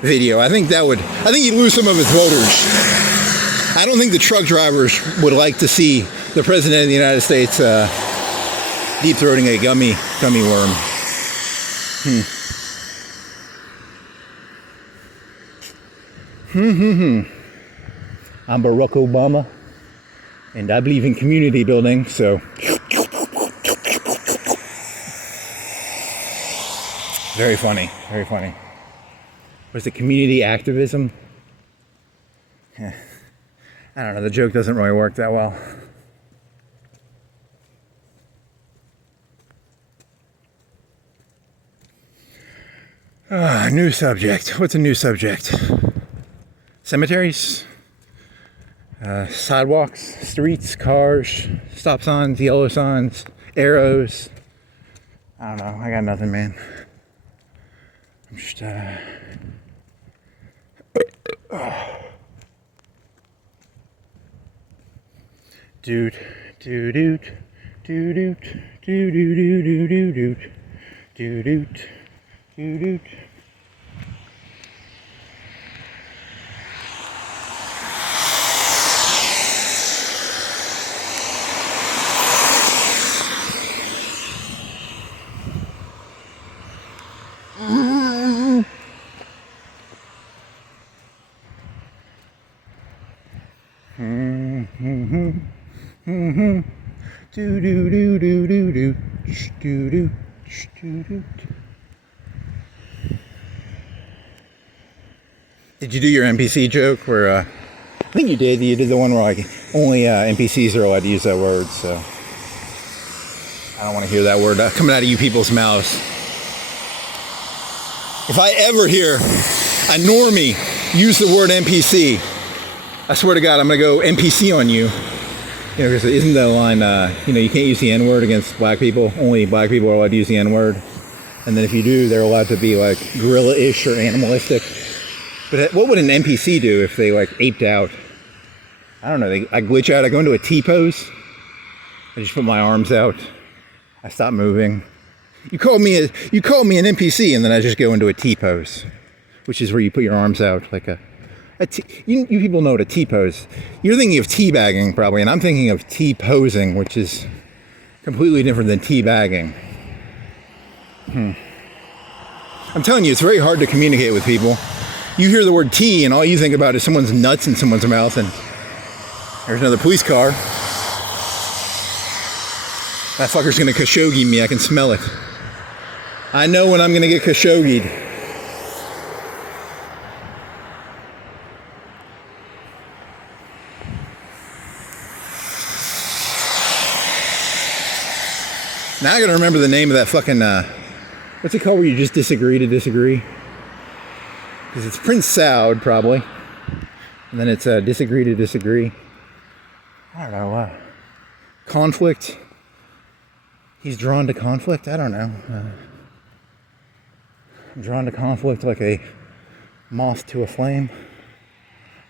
video, I think he'd lose some of his voters. I don't think the truck drivers would like to see the President of the United States deep throating a gummy worm. I'm Barack Obama, and I believe in community building, so. Very funny, very funny. Was it community activism? I don't know, the joke doesn't really work that well. New subject. What's a new subject? Cemeteries? Sidewalks, streets, cars, stop signs, yellow signs, arrows. I don't know, I got nothing, man. I'm just, doot, doot, doot, doot, doot, doot, doot, doot, doot, doot, doot, doot. Do do do do do do do do do do. Did you do your NPC joke where I think you did. You did the one where like only NPCs are allowed to use that word, so I don't want to hear that word coming out of you people's mouths. If I ever hear a normie use the word NPC, I swear to God, I'm gonna go NPC on you. Because isn't the line, you can't use the N-word against black people. Only black people are allowed to use the N-word. And then if you do, they're allowed to be like gorilla-ish or animalistic. But what would an NPC do if they like aped out? I don't know. I glitch out. I go into a T-pose. I just put my arms out. I stop moving. You call me an NPC, and then I just go into a T-pose, which is where you put your arms out like you people know what a T-pose. You're thinking of teabagging probably, and I'm thinking of T-posing, which is completely different than teabagging. I'm telling you, it's very hard to communicate with people. You hear the word tea, and all you think about is someone's nuts in someone's mouth, and there's another police car. That fucker's gonna Khashoggi me, I can smell it. I know when I'm gonna get Khashoggi'd. Now I gotta remember the name of that fucking, what's it called where you just disagree to disagree? Because it's Prince Saud, probably. And then it's disagree to disagree. I don't know, conflict. He's drawn to conflict? I don't know. I'm drawn to conflict like a moth to a flame.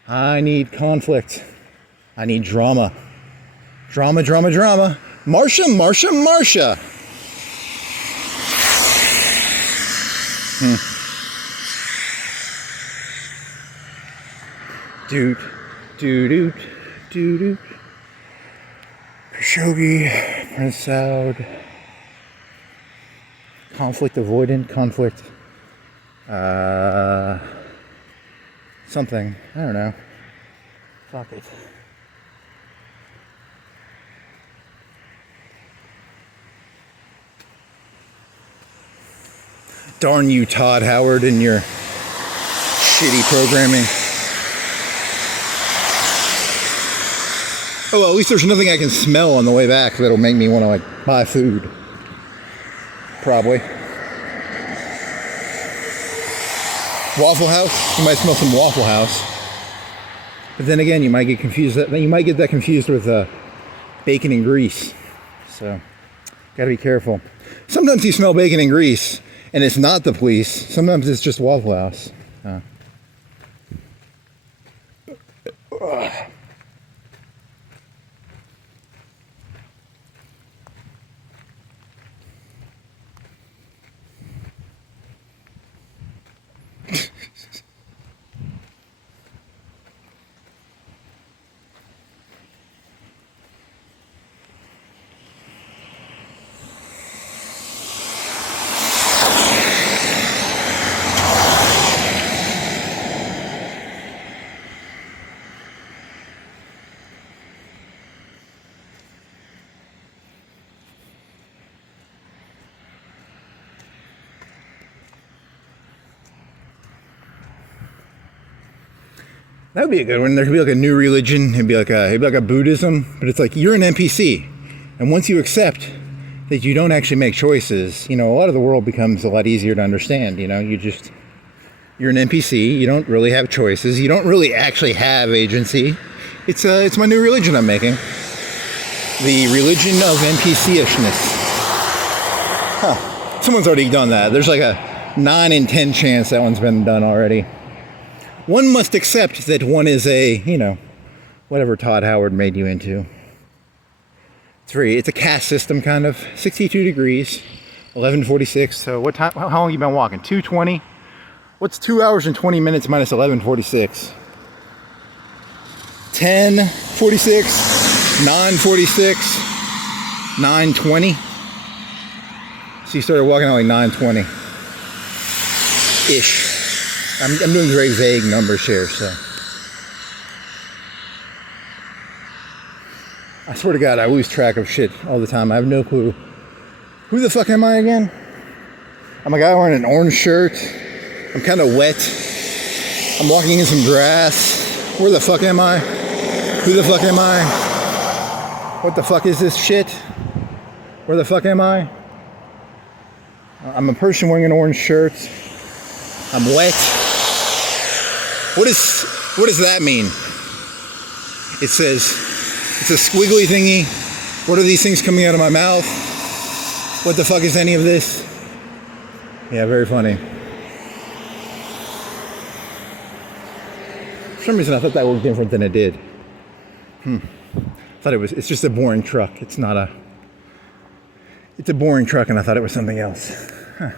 I need conflict. I need drama. Drama, drama, drama. Marsha, Marsha, Marsha. Doot, doot, doot, do do. Khashoggi, Prince Saud. Conflict avoidant, conflict. Something. I don't know. Fuck it. Darn you, Todd Howard, and your shitty programming. Oh, well, at least there's nothing I can smell on the way back that'll make me want to, like, buy food. Probably. Waffle House? You might smell some Waffle House. But then again, you might get confused. You might get that confused with bacon and grease. So, gotta be careful. Sometimes you smell bacon and grease, and it's not the police. Sometimes it's just Waffle House. That would be a good one. There could be like a new religion. It'd be like a Buddhism, but it's like you're an NPC, and once you accept that you don't actually make choices, you know, a lot of the world becomes a lot easier to understand. You know, you're an NPC. You don't really have choices. You don't really actually have agency. It's my new religion I'm making. The religion of NPC-ishness. Huh. Someone's already done that. There's like a 9 in 10 chance that one's been done already. One must accept that one is a, you know, whatever Todd Howard made you into. It's a caste system kind of. 62 degrees, 11:46. So what time? How long have you been walking? 2:20. What's 2 hours and 20 minutes minus 11:46? 10:46, 9:46, 9:20. So you started walking at like 9:20 ish. I'm doing very vague numbers here, so. I swear to God, I lose track of shit all the time. I have no clue. Who the fuck am I again? I'm a guy wearing an orange shirt. I'm kind of wet. I'm walking in some grass. Where the fuck am I? Who the fuck am I? What the fuck is this shit? Where the fuck am I? I'm a person wearing an orange shirt. I'm wet. What does that mean? It says, it's a squiggly thingy. What are these things coming out of my mouth? What the fuck is any of this? Yeah, very funny. For some reason I thought that looked different than it did. I thought it's just a boring truck. It's a boring truck and I thought it was something else. Huh.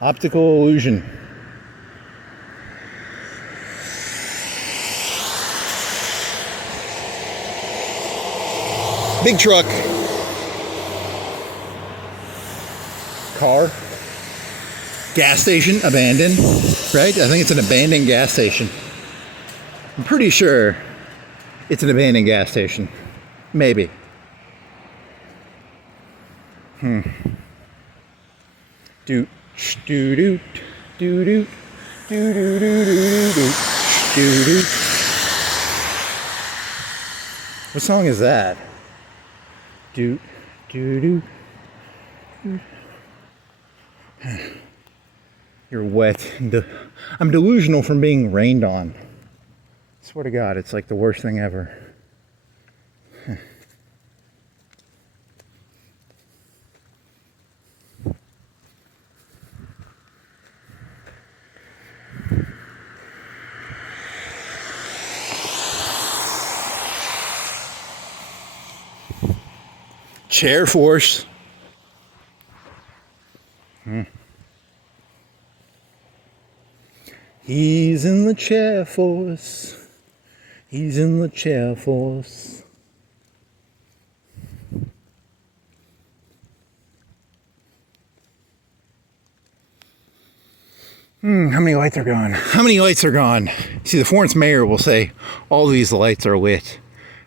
Optical illusion. Big truck. Car. Gas station, abandoned. Right? I think it's an abandoned gas station. I'm pretty sure it's an abandoned gas station. Maybe. Doot, doo doot, doo doot, doo doo doo doo doo doo. What song is that? Doot, doo doo. You're wet. I'm delusional from being rained on. I swear to God, it's like the worst thing ever. Chair force. He's in the chair force. He's in the chair force. How many lights are gone? How many lights are gone? See, the Florence mayor will say all these lights are lit,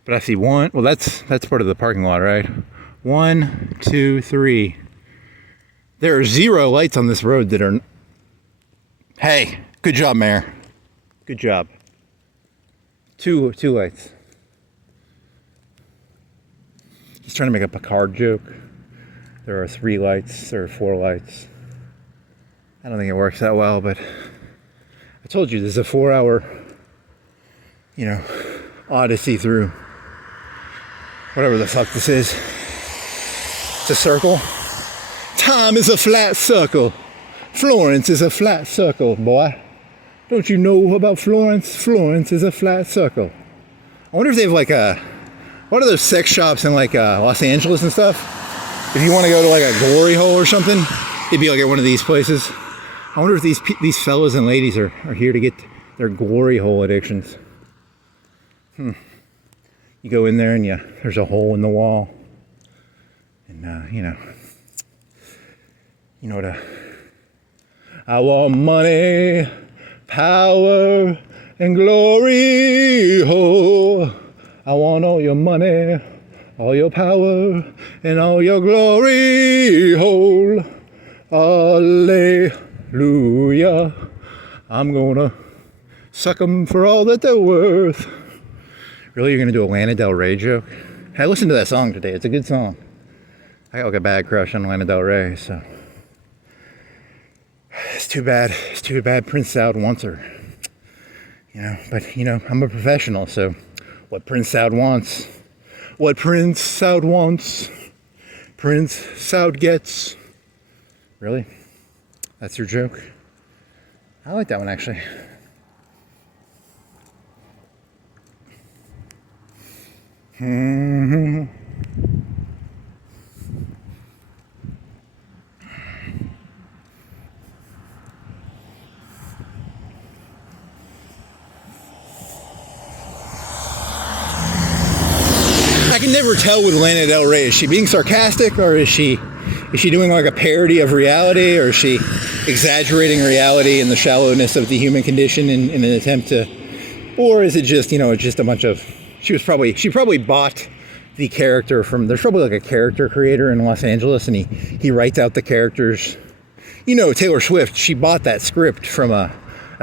but I see one. Well, that's part of the parking lot, right? 1, 2, 3. There are 0 lights on this road that are. Hey, good job, mayor. Good job. Two lights. He's trying to make up a card joke. There are 3 lights. There are 4 lights. I don't think it works that well, but I told you, there's a 4-hour, odyssey through whatever the fuck this is. It's a circle. Time is a flat circle. Florence is a flat circle, boy. Don't you know about Florence? Florence is a flat circle. I wonder if they have what are those sex shops in Los Angeles and stuff? If you want to go to a glory hole or something, it'd be at one of these places. I wonder if these fellas and ladies are here to get their glory hole addictions. You go in there and there's a hole in the wall. And, I want money, power, and glory, ho. I want all your money, all your power, and all your glory, ho. Hallelujah. I'm gonna suck them for all that they're worth. Really, you're gonna do a Lana Del Rey joke? I listened to that song today. It's a good song. I got a bad crush on Lana Del Rey, so it's too bad. It's too bad Prince Saud wants her. But I'm a professional, so what Prince Saud wants, Prince Saud gets. Really? That's your joke? I like that one, actually. I can never tell with Lana Del Rey. Is she being sarcastic, or is she doing a parody of reality, or is she exaggerating reality and the shallowness of the human condition in an attempt to, or is it just just a bunch of, she probably bought the character from, there's probably a character creator in Los Angeles, and he writes out the characters. Taylor Swift, she bought that script from a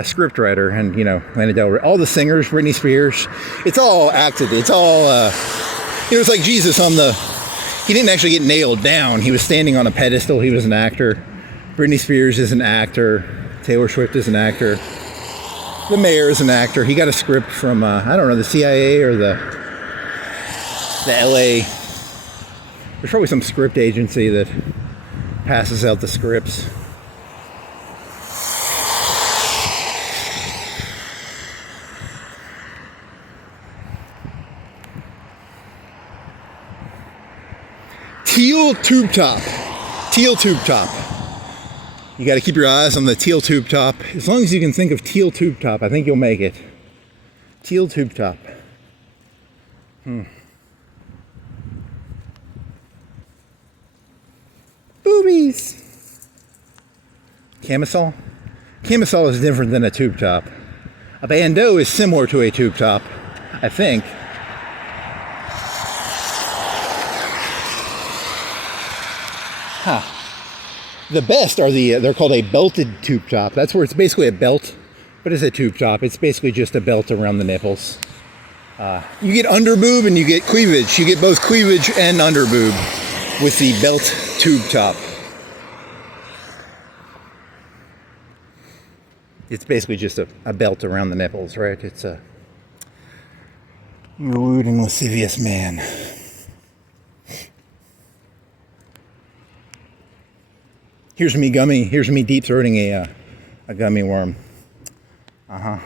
script writer, and Lana Del Rey, all the singers, Britney Spears, it's all acted, it's all it's like Jesus he didn't actually get nailed down. He was standing on a pedestal. He was an actor. Britney Spears is an actor. Taylor Swift is an actor. The mayor is an actor. He got a script from, the CIA or the LA. There's probably some script agency that passes out the scripts. Teal tube top. Teal tube top. You got to keep your eyes on the teal tube top. As long as you can think of teal tube top, I think you'll make it. Teal tube top. Boobies. Camisole? Camisole is different than a tube top. A bandeau is similar to a tube top, I think. The best are they're called a belted tube top. That's where it's basically a belt, but it's a tube top. It's basically just a belt around the nipples. You get under boob and you get cleavage. You get both cleavage and under boob with the belt tube top. It's basically just a belt around the nipples, right? It's a lewd and lascivious man. Here's me deep throating a gummy worm. I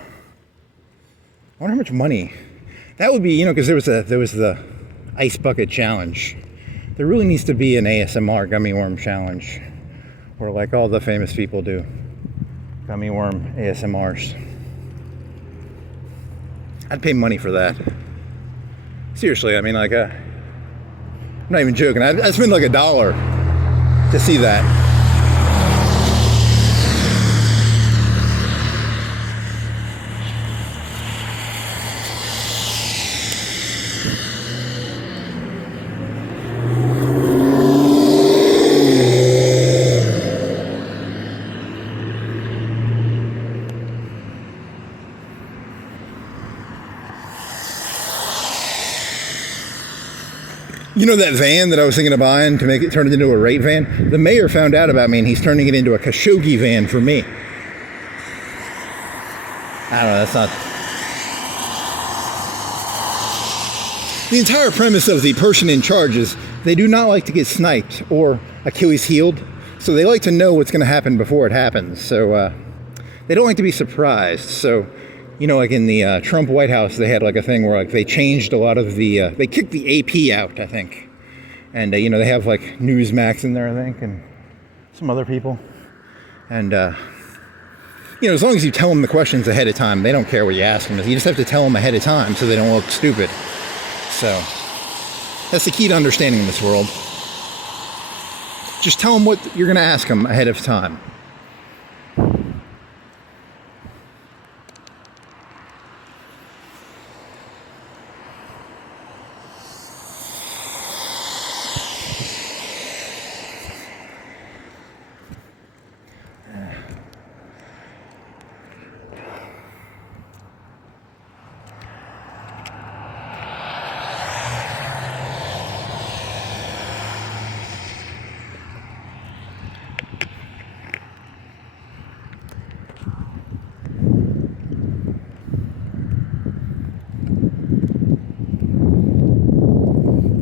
wonder how much money that would be, because there was the ice bucket challenge. There really needs to be an ASMR gummy worm challenge, where all the famous people do gummy worm ASMRs. I'd pay money for that. Seriously, I mean, like, I'm not even joking. I'd spend like $1 to see that. You know that van that I was thinking of buying to make it turn it into a rate van? The mayor found out about me and he's turning it into a Khashoggi van for me. I don't know, that's not... The entire premise of the person in charge is they do not like to get sniped or Achilles heeled, so they like to know what's going to happen before it happens. So they don't like to be surprised. So, you know, like in the Trump White House, they had like a thing where like they changed a lot of the, they kicked the AP out, I think. And, you know, they have like Newsmax in there, I think, and some other people. And, you know, as long as you tell them the questions ahead of time, they don't care what you ask them. You just have to tell them ahead of time so they don't look stupid. So that's the key to understanding this world. Just tell them what you're going to ask them ahead of time.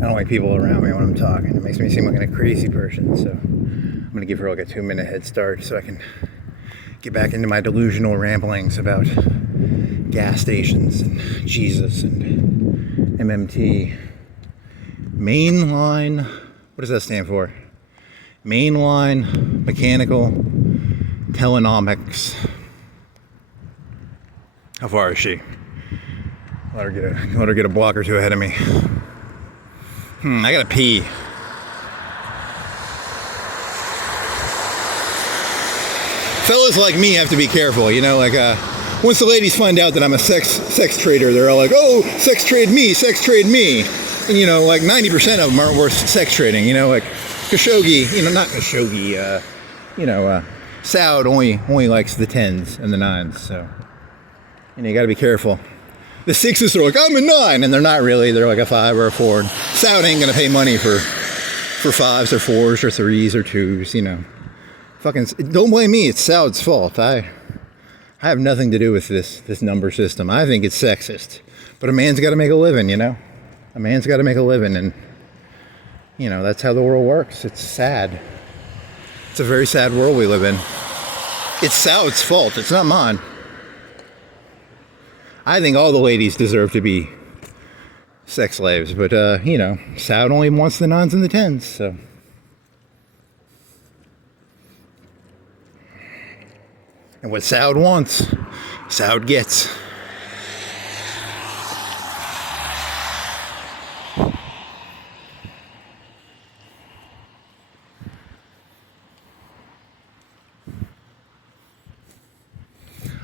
I don't like people around me when I'm talking. It makes me seem like a crazy person. So I'm going to give her like a 2-minute head start so I can get back into my delusional ramblings about gas stations and Jesus and MMT. Mainline, what does that stand for? Mainline Mechanical Telenomics. How far is she? Let her get a block or two ahead of me. I gotta pee. Fellas like me have to be careful, you know, like once the ladies find out that I'm a sex trader, they're all like, oh, sex trade me. And, you know, like 90% of them aren't worth sex trading, you know, like Khashoggi, you know, not Khashoggi, you know, Saud only likes the 10s and the 9s, so, you know, you gotta be careful. The 6s are like, I'm a 9, and they're not really, they're like a 5 or a 4. And Saud ain't gonna pay money for 5s or 4s or 3s or 2s, you know. Fucking, don't blame me, it's Saud's fault. I have nothing to do with this number system. I think it's sexist. But a man's gotta make a living, you know? A man's gotta make a living, and, you know, that's how the world works. It's sad. It's a very sad world we live in. It's Saud's fault, it's not mine. I think all the ladies deserve to be sex slaves, but, you know, Saud only wants the 9s and the 10s, so. And what Saud wants, Saud gets.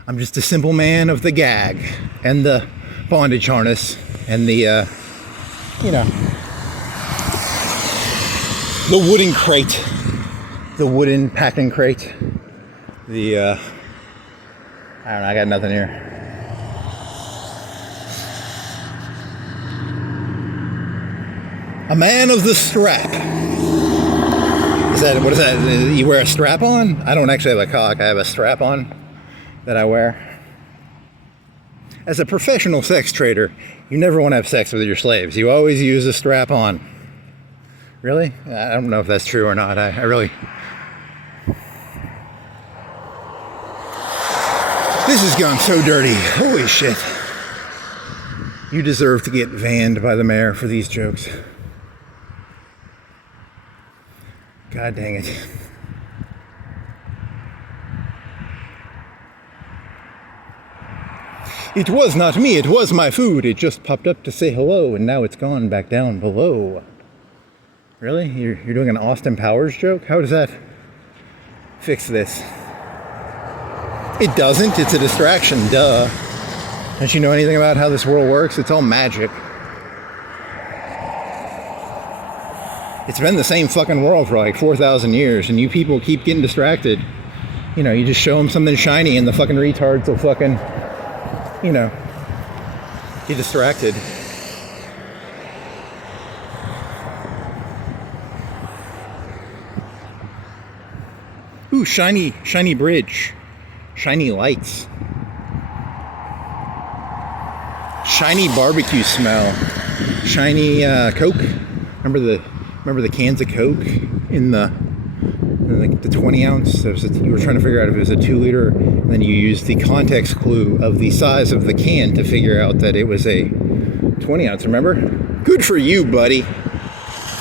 I'm just a simple man of the gag and the bondage harness and the, you know, the wooden crate, the wooden packing crate, the, I don't know, I got nothing here. A man of the strap. What is that? You wear a strap on? I don't actually have a cock, I have a strap on that I wear. As a professional sex trader, you never want to have sex with your slaves. You always use a strap on. Really? I don't know if that's true or not. I really... This has gone so dirty. Holy shit. You deserve to get vanned by the mayor for these jokes. God dang it. It was not me, it was my food. It just popped up to say hello, and now it's gone back down below. Really? You're doing an Austin Powers joke? How does that fix this? It doesn't. It's a distraction. Duh. Don't you know anything about how this world works? It's all magic. It's been the same fucking world for like 4,000 years, and you people keep getting distracted. You know, you just show them something shiny, and the fucking retards will fucking, you know, get distracted. Ooh, shiny bridge. Shiny lights. Shiny barbecue smell. Shiny Coke. Remember the cans of Coke in the 20 ounce? You were trying to figure out if it was a 2 liter, and then you used the context clue of the size of the can to figure out that it was a 20 ounce, remember? Good for you, buddy.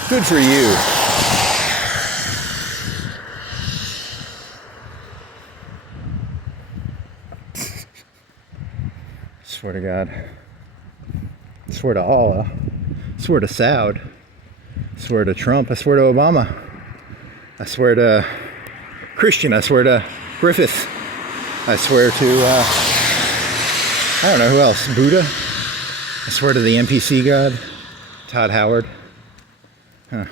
Good for you. Swear to God. Swear to Allah. Swear to Saud. Swear to Trump. I swear to Obama. I swear to Christian. I swear to Griffith. I swear to, I don't know who else. Buddha. I swear to the NPC god. Todd Howard. Huh.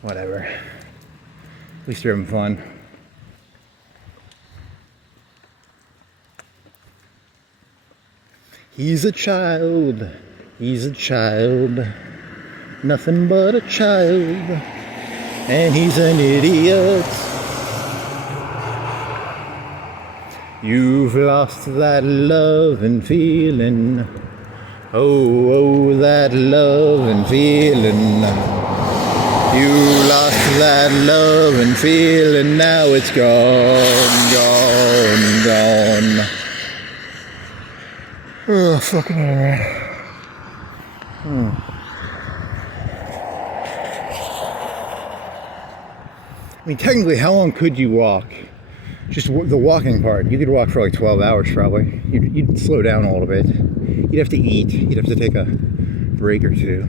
Whatever. At least you're having fun. He's a child. He's a child. Nothing but a child. And he's an idiot. You've lost that love and feeling. Oh, that love and feeling. You lost that love and feeling. Now it's gone, gone, gone. Oh, fucking alright. I mean, technically, how long could you walk? Just the walking part. You could walk for like 12 hours probably. You'd slow down a little bit. You'd have to eat. You'd have to take a break or two.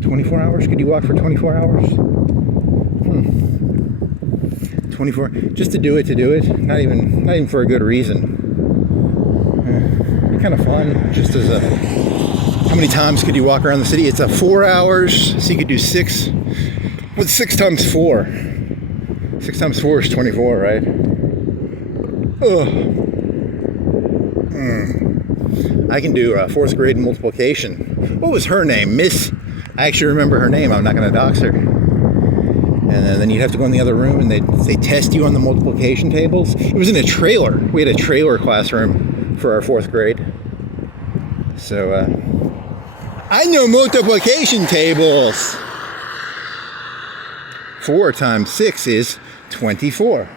24 hours? Could you walk for 24 hours? 24. Just to do it. Not even for a good reason. Kind of fun. Just as a, how many times could you walk around the city? It's a 4 hours, so you could do 6. What's 6 times 4? 6 times 4 is 24, right? Ugh. I can do 4th grade multiplication. What was her name? Miss? I actually remember her name. I'm not going to dox her. And then you'd have to go in the other room, and they test you on the multiplication tables. It was in a trailer. We had a trailer classroom for our 4th grade. So, I know multiplication tables. 4 times 6 is 24.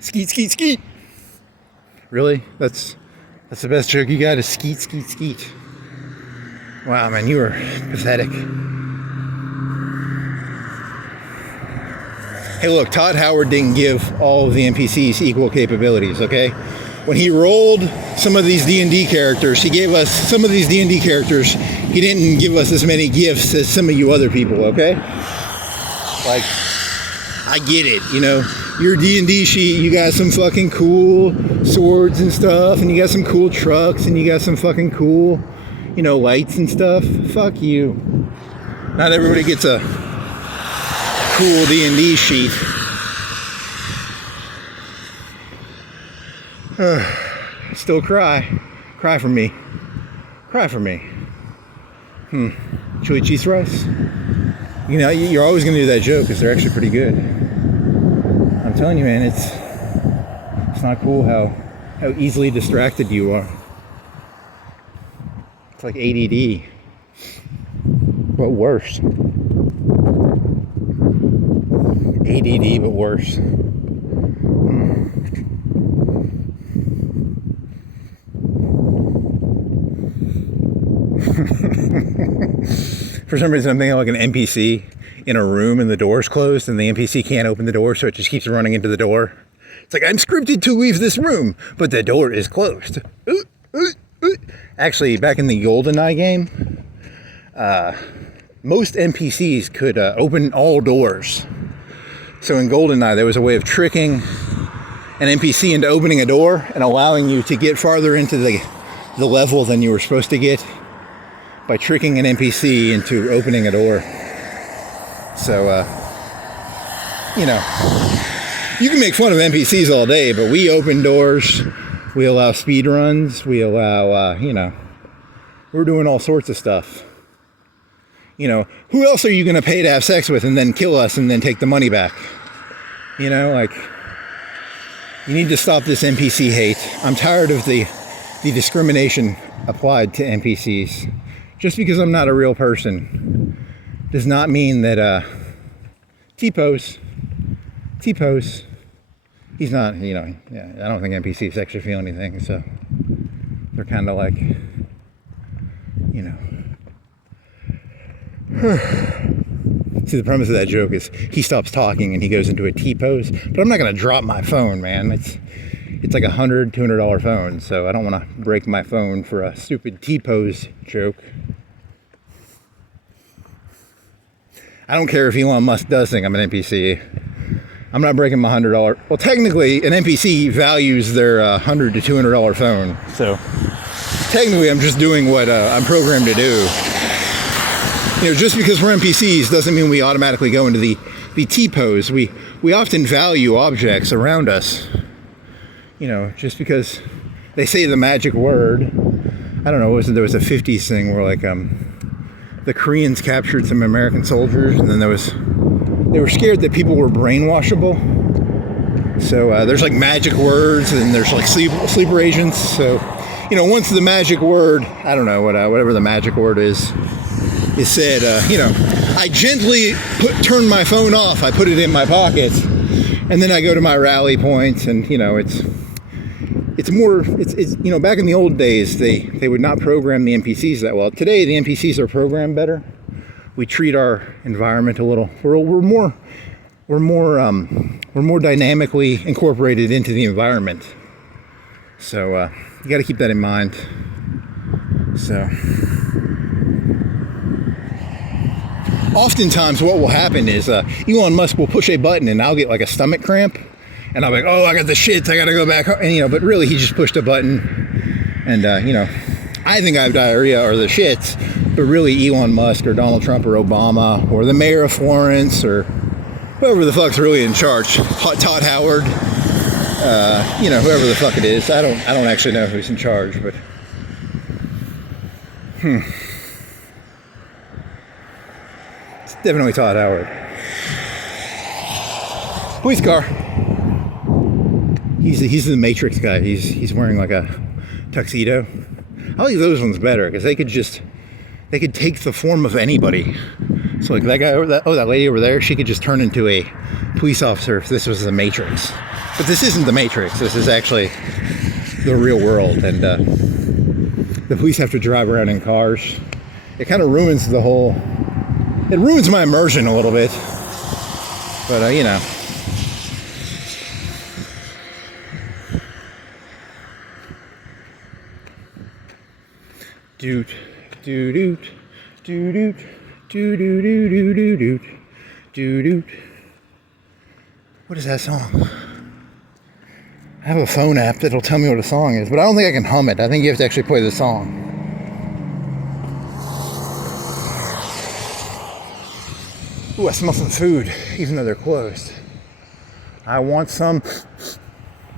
Skeet, skeet, skeet. Really? That's the best joke you got is skeet, skeet, skeet. Wow, man, you were pathetic. Hey, look, Todd Howard didn't give all of the NPCs equal capabilities, okay? When he rolled some of these D&D characters, he gave us some of these D&D characters. He didn't give us as many gifts as some of you other people, okay? Like, I get it, you know? Your D&D sheet, you got some fucking cool swords and stuff, and you got some cool trucks, and you got some fucking cool, you know, lights and stuff. Fuck you. Not everybody gets a cool D&D sheet. Still cry. Cry for me. Cry for me. Chili cheese fries? You know, you're always going to do that joke because they're actually pretty good. I'm telling you, man, it's not cool how easily distracted you are. It's like ADD, but worse. ADD, but worse. For some reason, I'm thinking like an NPC in a room and the door's closed and the NPC can't open the door, so it just keeps running into the door. It's like, I'm scripted to leave this room, but the door is closed. Actually, back in the GoldenEye game, most NPCs could open all doors. So in GoldenEye, there was a way of tricking an NPC into opening a door and allowing you to get farther into the level than you were supposed to get by tricking an NPC into opening a door. So, you know, you can make fun of NPCs all day, but we open doors, we allow speed runs, we allow, you know, we're doing all sorts of stuff. You know, who else are you going to pay to have sex with and then kill us and then take the money back? You know, like, you need to stop this NPC hate. I'm tired of the discrimination applied to NPCs. Just because I'm not a real person does not mean that T-pose, he's not, you know, yeah, I don't think NPCs actually feel anything, so they're kind of like, you know. See, the premise of that joke is he stops talking and he goes into a T-pose, but I'm not going to drop my phone, man. It's like $100, $200 phone, so I don't want to break my phone for a stupid T-pose joke. I don't care if Elon Musk does think I'm an NPC. I'm not breaking my $100. Well, technically, an NPC values their $100 to $200 phone, so technically I'm just doing what I'm programmed to do. You know, just because we're NPCs doesn't mean we automatically go into the T-pose. We often value objects around us. You know, just because they say the magic word. I don't know, there was a 50s thing where like the Koreans captured some American soldiers, and then they were scared that people were brainwashable. So there's like magic words, and there's like sleeper agents. So, you know, once the magic word, I don't know, whatever the magic word is said, you know, I gently turn my phone off, I put it in my pocket, and then I go to my rally point, and, you know, it's you know, back in the old days, they would not program the NPCs that well. Today, the NPCs are programmed better. We treat our environment a little, we're more dynamically incorporated into the environment. So, you got to keep that in mind. So, oftentimes what will happen is Elon Musk will push a button and I'll get like a stomach cramp, and I'll be like, oh, I got the shits, I gotta go back home. And, you know, but really he just pushed a button, and you know, I think I have diarrhea or the shits, but really Elon Musk or Donald Trump or Obama or the mayor of Florence or whoever the fuck's really in charge, Todd Howard, you know, whoever the fuck it is. I don't actually know who's in charge, but it's definitely Todd Howard. Police car. He's the Matrix guy. He's wearing like a tuxedo. I like those ones better because they could take the form of anybody. So like that guy over that lady over there, she could just turn into a police officer if this was the Matrix. But this isn't the Matrix. This is actually the real world, and the police have to drive around in cars. It kind of ruins the whole. It ruins my immersion a little bit. But you know. Doot, doot, doot, doot, doot, doot, doot, doot, doot, doot, doot. What is that song? I have a phone app that'll tell me what a song is, but I don't think I can hum it. I think you have to actually play the song. Ooh, I smell some food, even though they're closed. I want some,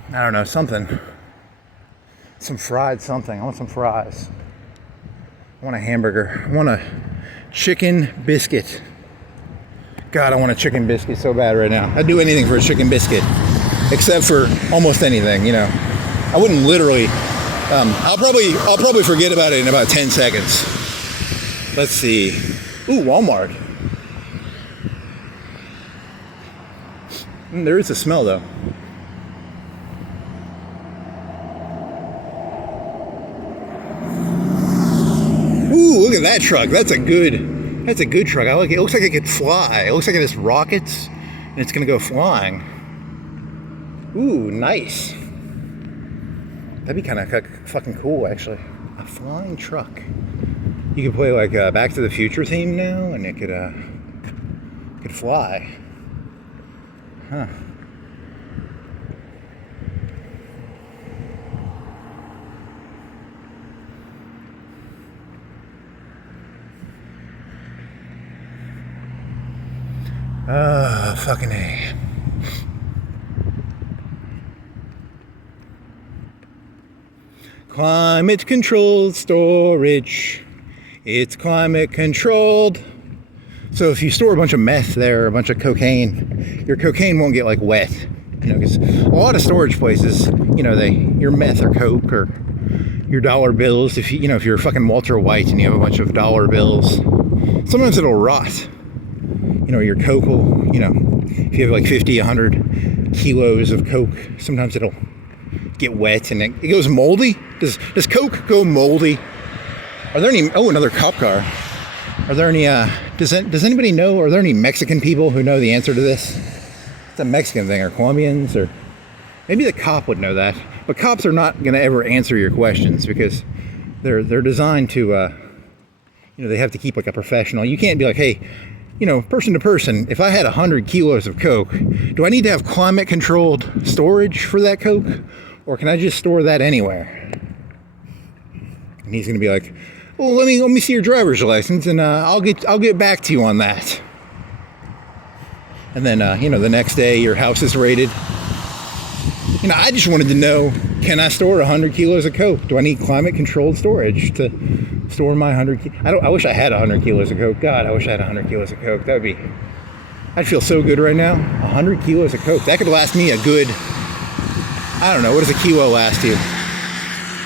I don't know, something. Some fried something. I want some fries. I want a hamburger. I want a chicken biscuit. God, I want a chicken biscuit so bad right now. I'd do anything for a chicken biscuit, except for almost anything, you know. I wouldn't literally, I'll probably forget about it in about 10 seconds. Let's see. Ooh, Walmart. There is a smell though. Ooh, look at that truck. That's a good That's a good truck. I like it. It looks like it could fly. It looks like it has rockets and it's gonna go flying. Ooh, nice. That'd be kind of fucking cool, actually. A flying truck. You could play like a Back to the Future theme now, and it could fly. Huh. Fucking A. Climate controlled storage. It's climate controlled. So if you store a bunch of meth there, a bunch of cocaine, your cocaine won't get like wet. You know, because a lot of storage places, you know, your meth or coke or your dollar bills. If if you're fucking Walter White and you have a bunch of dollar bills, sometimes it'll rot. You know, your coke will, if you have like 50, 100 kilos of coke, sometimes it'll get wet and it goes moldy. Does coke go moldy? Are there any? Oh, another cop car. Are there any? Does anybody know? Are there any Mexican people who know the answer to this? It's a Mexican thing, or Colombians, or maybe the cop would know that. But cops are not going to ever answer your questions because they're designed to. They have to keep like a professional. You can't be like, hey, person to person. If I had 100 kilos of coke, do I need to have climate controlled storage for that coke, or can I just store that anywhere? And he's going to be like, well, let me see your driver's license, and I'll get back to you on that. And then the next day your house is raided. I just wanted to know, can I store 100 kilos of coke? Do I need climate controlled storage to store my 100? I wish I had 100 kilos of coke. God, I wish I had 100 kilos of coke. I'd feel so good right now. 100 kilos of coke. That could last me a good, I don't know, what does a kilo last you?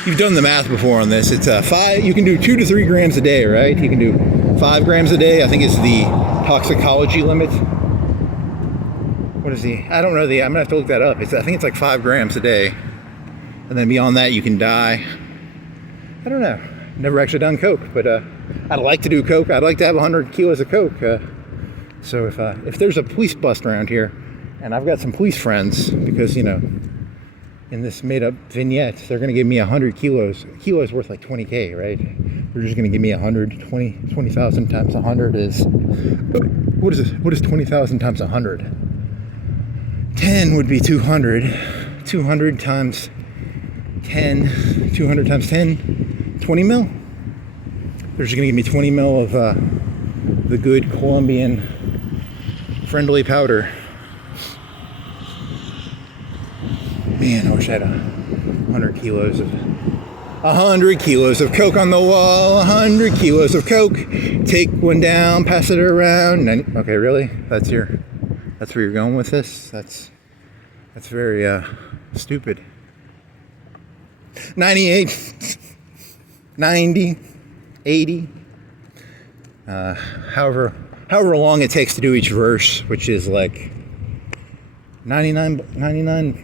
You've done the math before on this. It's 5. You can do 2 to 3 grams a day, right? You can do 5 grams a day. I think is the toxicology limit. What is the? I don't know I'm gonna have to look that up. I think it's like 5 grams a day, and then beyond that you can die. I don't know. Never actually done coke, but I'd like to do coke. I'd like to have 100 kilos of coke. So if there's a police bust around here, and I've got some police friends, because in this made-up vignette, they're going to give me 100 kilos. A kilo is worth like 20K, right? They're just going to give me 20,000 times 100 is... What is this? What is 20,000 times 100? 10 would be 200. 200 times 10. 200 times 10. 20 mil? They're just going to give me 20 mil of the good Colombian friendly powder. Man, I wish I had 100 kilos of 100 kilos of coke on the wall. 100 kilos of coke. Take one down, pass it around. Okay, really? That's where you're going with this? That's very stupid. 98, 90, 80. However long it takes to do each verse, which is like 99.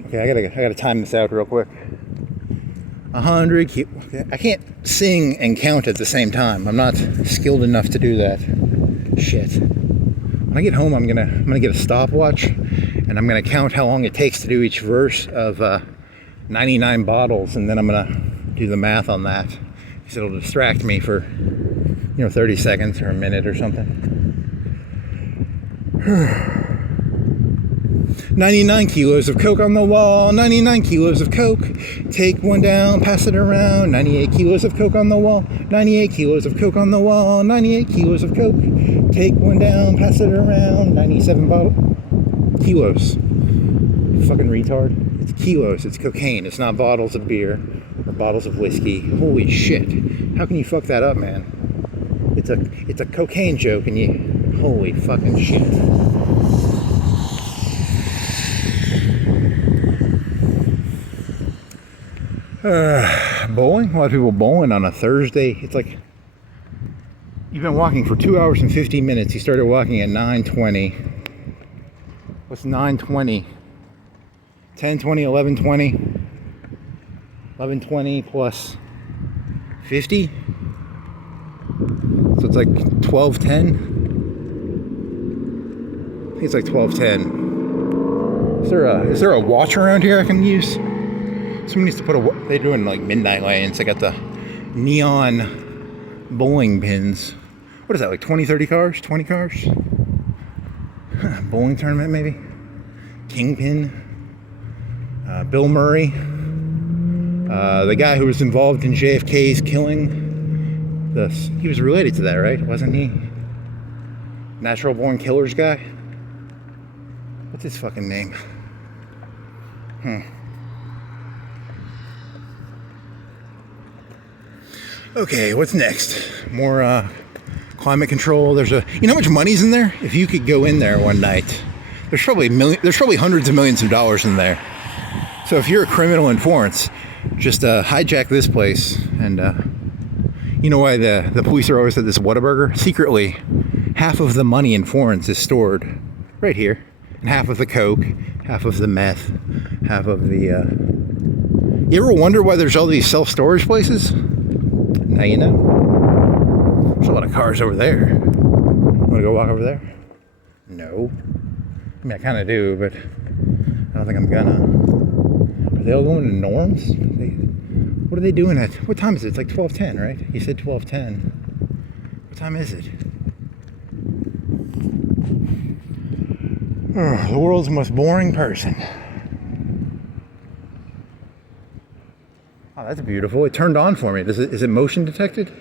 Okay, I gotta time this out real quick. 100. Okay, I can't sing and count at the same time. I'm not skilled enough to do that. Shit. When I get home, I'm gonna get a stopwatch, and I'm gonna count how long it takes to do each verse of 99 bottles, and then I'm gonna do the math on that, because it'll distract me for 30 seconds or a minute or something. 99 kilos of coke on the wall, 99 kilos of coke, take one down, pass it around, 98 kilos of coke on the wall, 98 kilos of coke on the wall, 98 kilos of coke, take one down, pass it around, 97 kilos. Fucking retard. It's kilos, it's cocaine, it's not bottles of beer or bottles of whiskey. Holy shit. How can you fuck that up, man? It's a cocaine joke, and you, holy fucking shit. Bowling? A lot of people bowling on a Thursday. It's like, you've been walking for 2 hours and 15 minutes. You started walking at 9:20. What's 9:20? 10:20, 11:20. 11:20 plus 50. So it's It's like 12:10. I think it's like 12:10. Is there a watch around here I can use? Someone needs to put they're doing like midnight lanes. I got the neon bowling pins. What is that, like 20, 30 cars? 20 cars? Bowling tournament maybe? Kingpin. Bill Murray. The guy who was involved in JFK's killing. He was related to that, right? Wasn't he? Natural born killers guy? What's his fucking name? Okay, what's next? More climate control. You know how much money's in there? If you could go in there one night, there's probably hundreds of millions of dollars in there. So if you're a criminal in Florence, just hijack this place. And you know why the police are always at this Whataburger? Secretly, half of the money in Florence is stored right here. And half of the coke, half of the meth, half of the... You ever wonder why there's all these self-storage places? Now you know. There's a lot of cars over there. Want to go walk over there? No. I mean, I kind of do, but I don't think I'm gonna. Are they all going to Norms? What are they doing at... What time is it? It's like 12:10, right? You said 12:10. What time is it? Oh, the world's most boring person. Oh, that's beautiful. It turned on for me. Is it motion detected?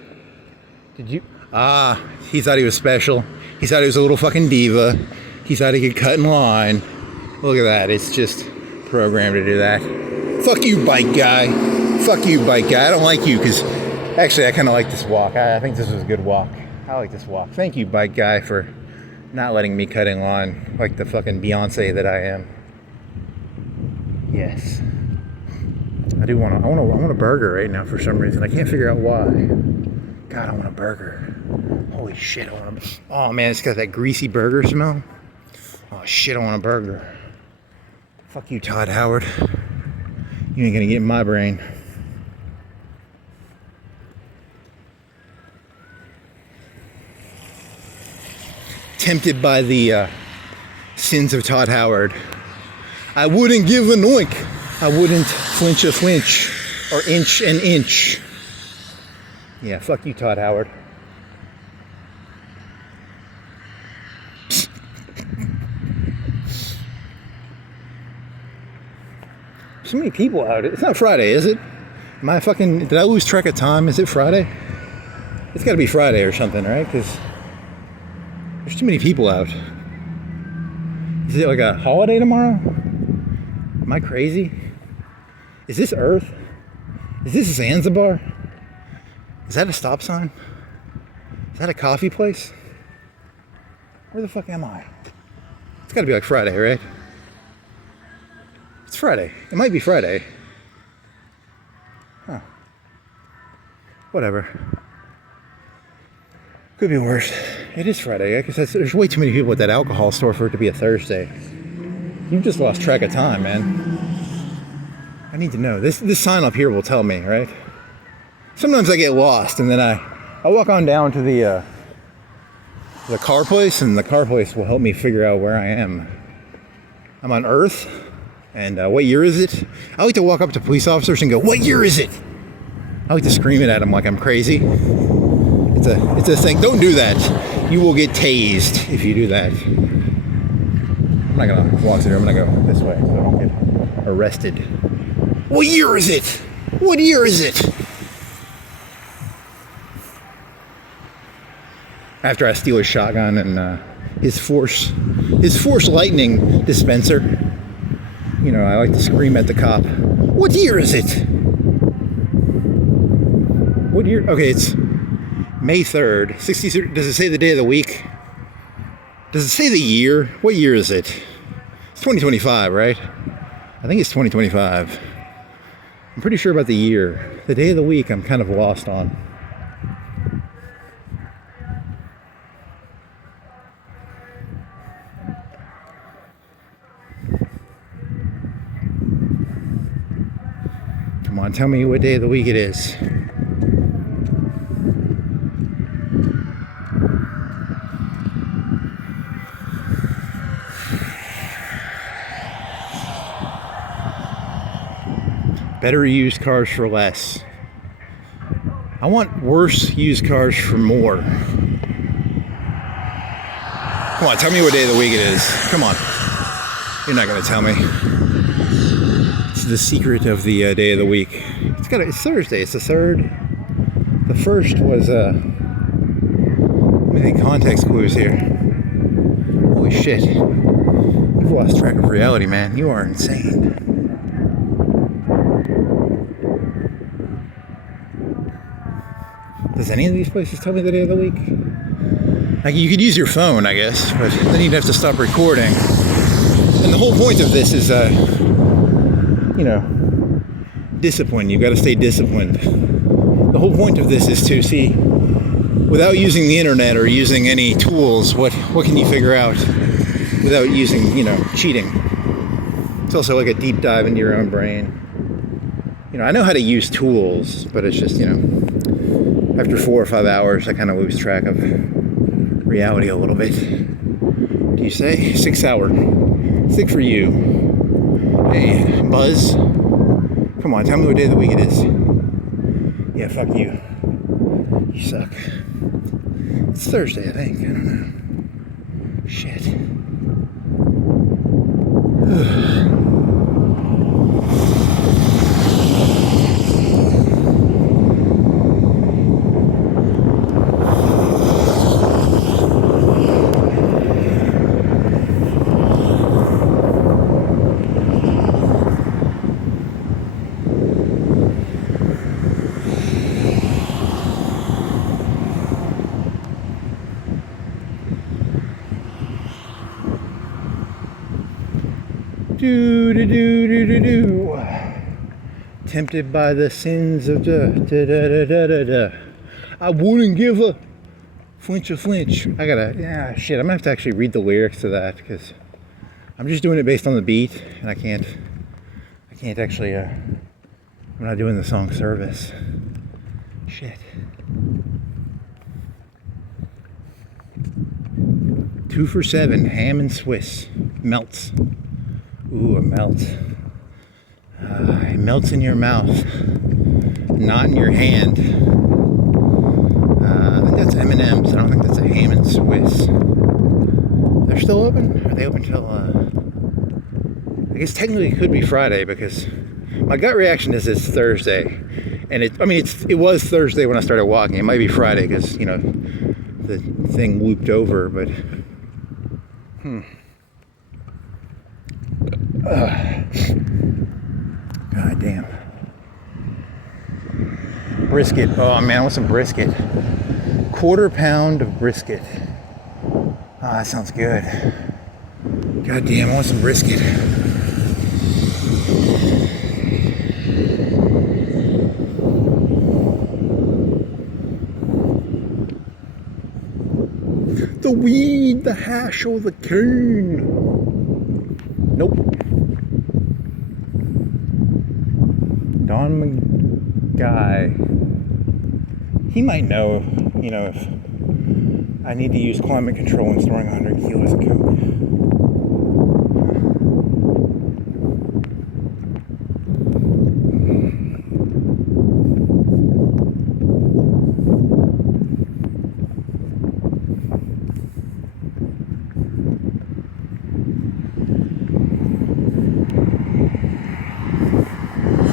Did you? Ah, he thought he was special. He thought he was a little fucking diva. He thought he could cut in line. Look at that. It's just programmed to do that. Fuck you, bike guy. Fuck you, bike guy. I don't like you because actually I kind of like this walk. I think this was a good walk. I like this walk. Thank you, bike guy, for not letting me cut in line like the fucking Beyonce that I am. Yes. I want a burger right now for some reason. I can't figure out why. God, I want a burger. Holy shit, oh man, it's got that greasy burger smell. Oh shit, I want a burger. Fuck you, Todd Howard. You ain't gonna get in my brain. Tempted by the sins of Todd Howard. I wouldn't give an oink. I wouldn't flinch a flinch or inch an inch. Yeah, fuck you, Todd Howard. So many people out. It's not Friday, is it? Did I lose track of time? Is it Friday? It's gotta be Friday or something, right? Because there's too many people out. Is it like a holiday tomorrow? Am I crazy? Is this Earth? Is this Zanzibar? Is that a stop sign? Is that a coffee place? Where the fuck am I? It's gotta be like Friday, right? It's Friday. It might be Friday. Huh. Whatever. Could be worse. It is Friday. I guess there's way too many people at that alcohol store for it to be a Thursday. You've just lost track of time, man. I need to know. This sign up here will tell me, right? Sometimes I get lost, and then I walk on down to the car place, and the car place will help me figure out where I am. I'm on Earth, and what year is it? I like to walk up to police officers and go, "What year is it?" I like to scream it at them like I'm crazy. It's a thing. Don't do that. You will get tased if you do that. I'm not gonna walk through. I'm gonna go this way so I don't get arrested. What year is it? What year is it? After I steal his shotgun and his force lightning dispenser, you know, I like to scream at the cop. What year is it? What year? Okay, it's May 3rd. 63. Does it say the day of the week? Does it say the year? What year is it? It's 2025, right? I think it's 2025. I'm pretty sure about the year. The day of the week I'm kind of lost on. Come on, tell me what day of the week it is. Better used cars for less. I want worse used cars for more. Come on, tell me what day of the week it is. Come on. You're not going to tell me. It's the secret of the day of the week. It's Thursday. It's the 3rd. The 1st was, let me think, context clues here. Holy shit. You've lost track of reality, man. You are insane. Does any of these places tell me the day of the week? Like, you could use your phone, I guess, but then you'd have to stop recording. And the whole point of this is, discipline. You've got to stay disciplined. The whole point of this is to see, without using the internet or using any tools, what can you figure out without using, cheating. It's also like a deep dive into your own brain. I know how to use tools, but it's just, after 4 or 5 hours, I kind of lose track of reality a little bit. Do you say? 6 hour. Sick for you. Hey, Buzz. Come on, tell me what day of the week it is. Yeah, fuck you. You suck. It's Thursday, I think. I don't know. Shit. Do. Tempted by the sins of I wouldn't give a flinch. I'm gonna have to actually read the lyrics to that, because I'm just doing it based on the beat, and I can't actually, I'm not doing the song service. Shit. 2 for $7, ham and Swiss. Melts. Ooh, a melt. It melts in your mouth, not in your hand. I think that's M&M's. I don't think that's a ham and Swiss. They're still open? Are they open till, I guess technically it could be Friday, because my gut reaction is it's Thursday. And it was Thursday when I started walking. It might be Friday because, the thing looped over, but, God damn. Brisket. Oh man, I want some brisket. 1/4 pound of brisket. Oh, that sounds good. God damn, I want some brisket. The weed, the hash, or the cane. Nope. Don McGuy. He might know, if I need to use climate control when storing 100 kilos of coke.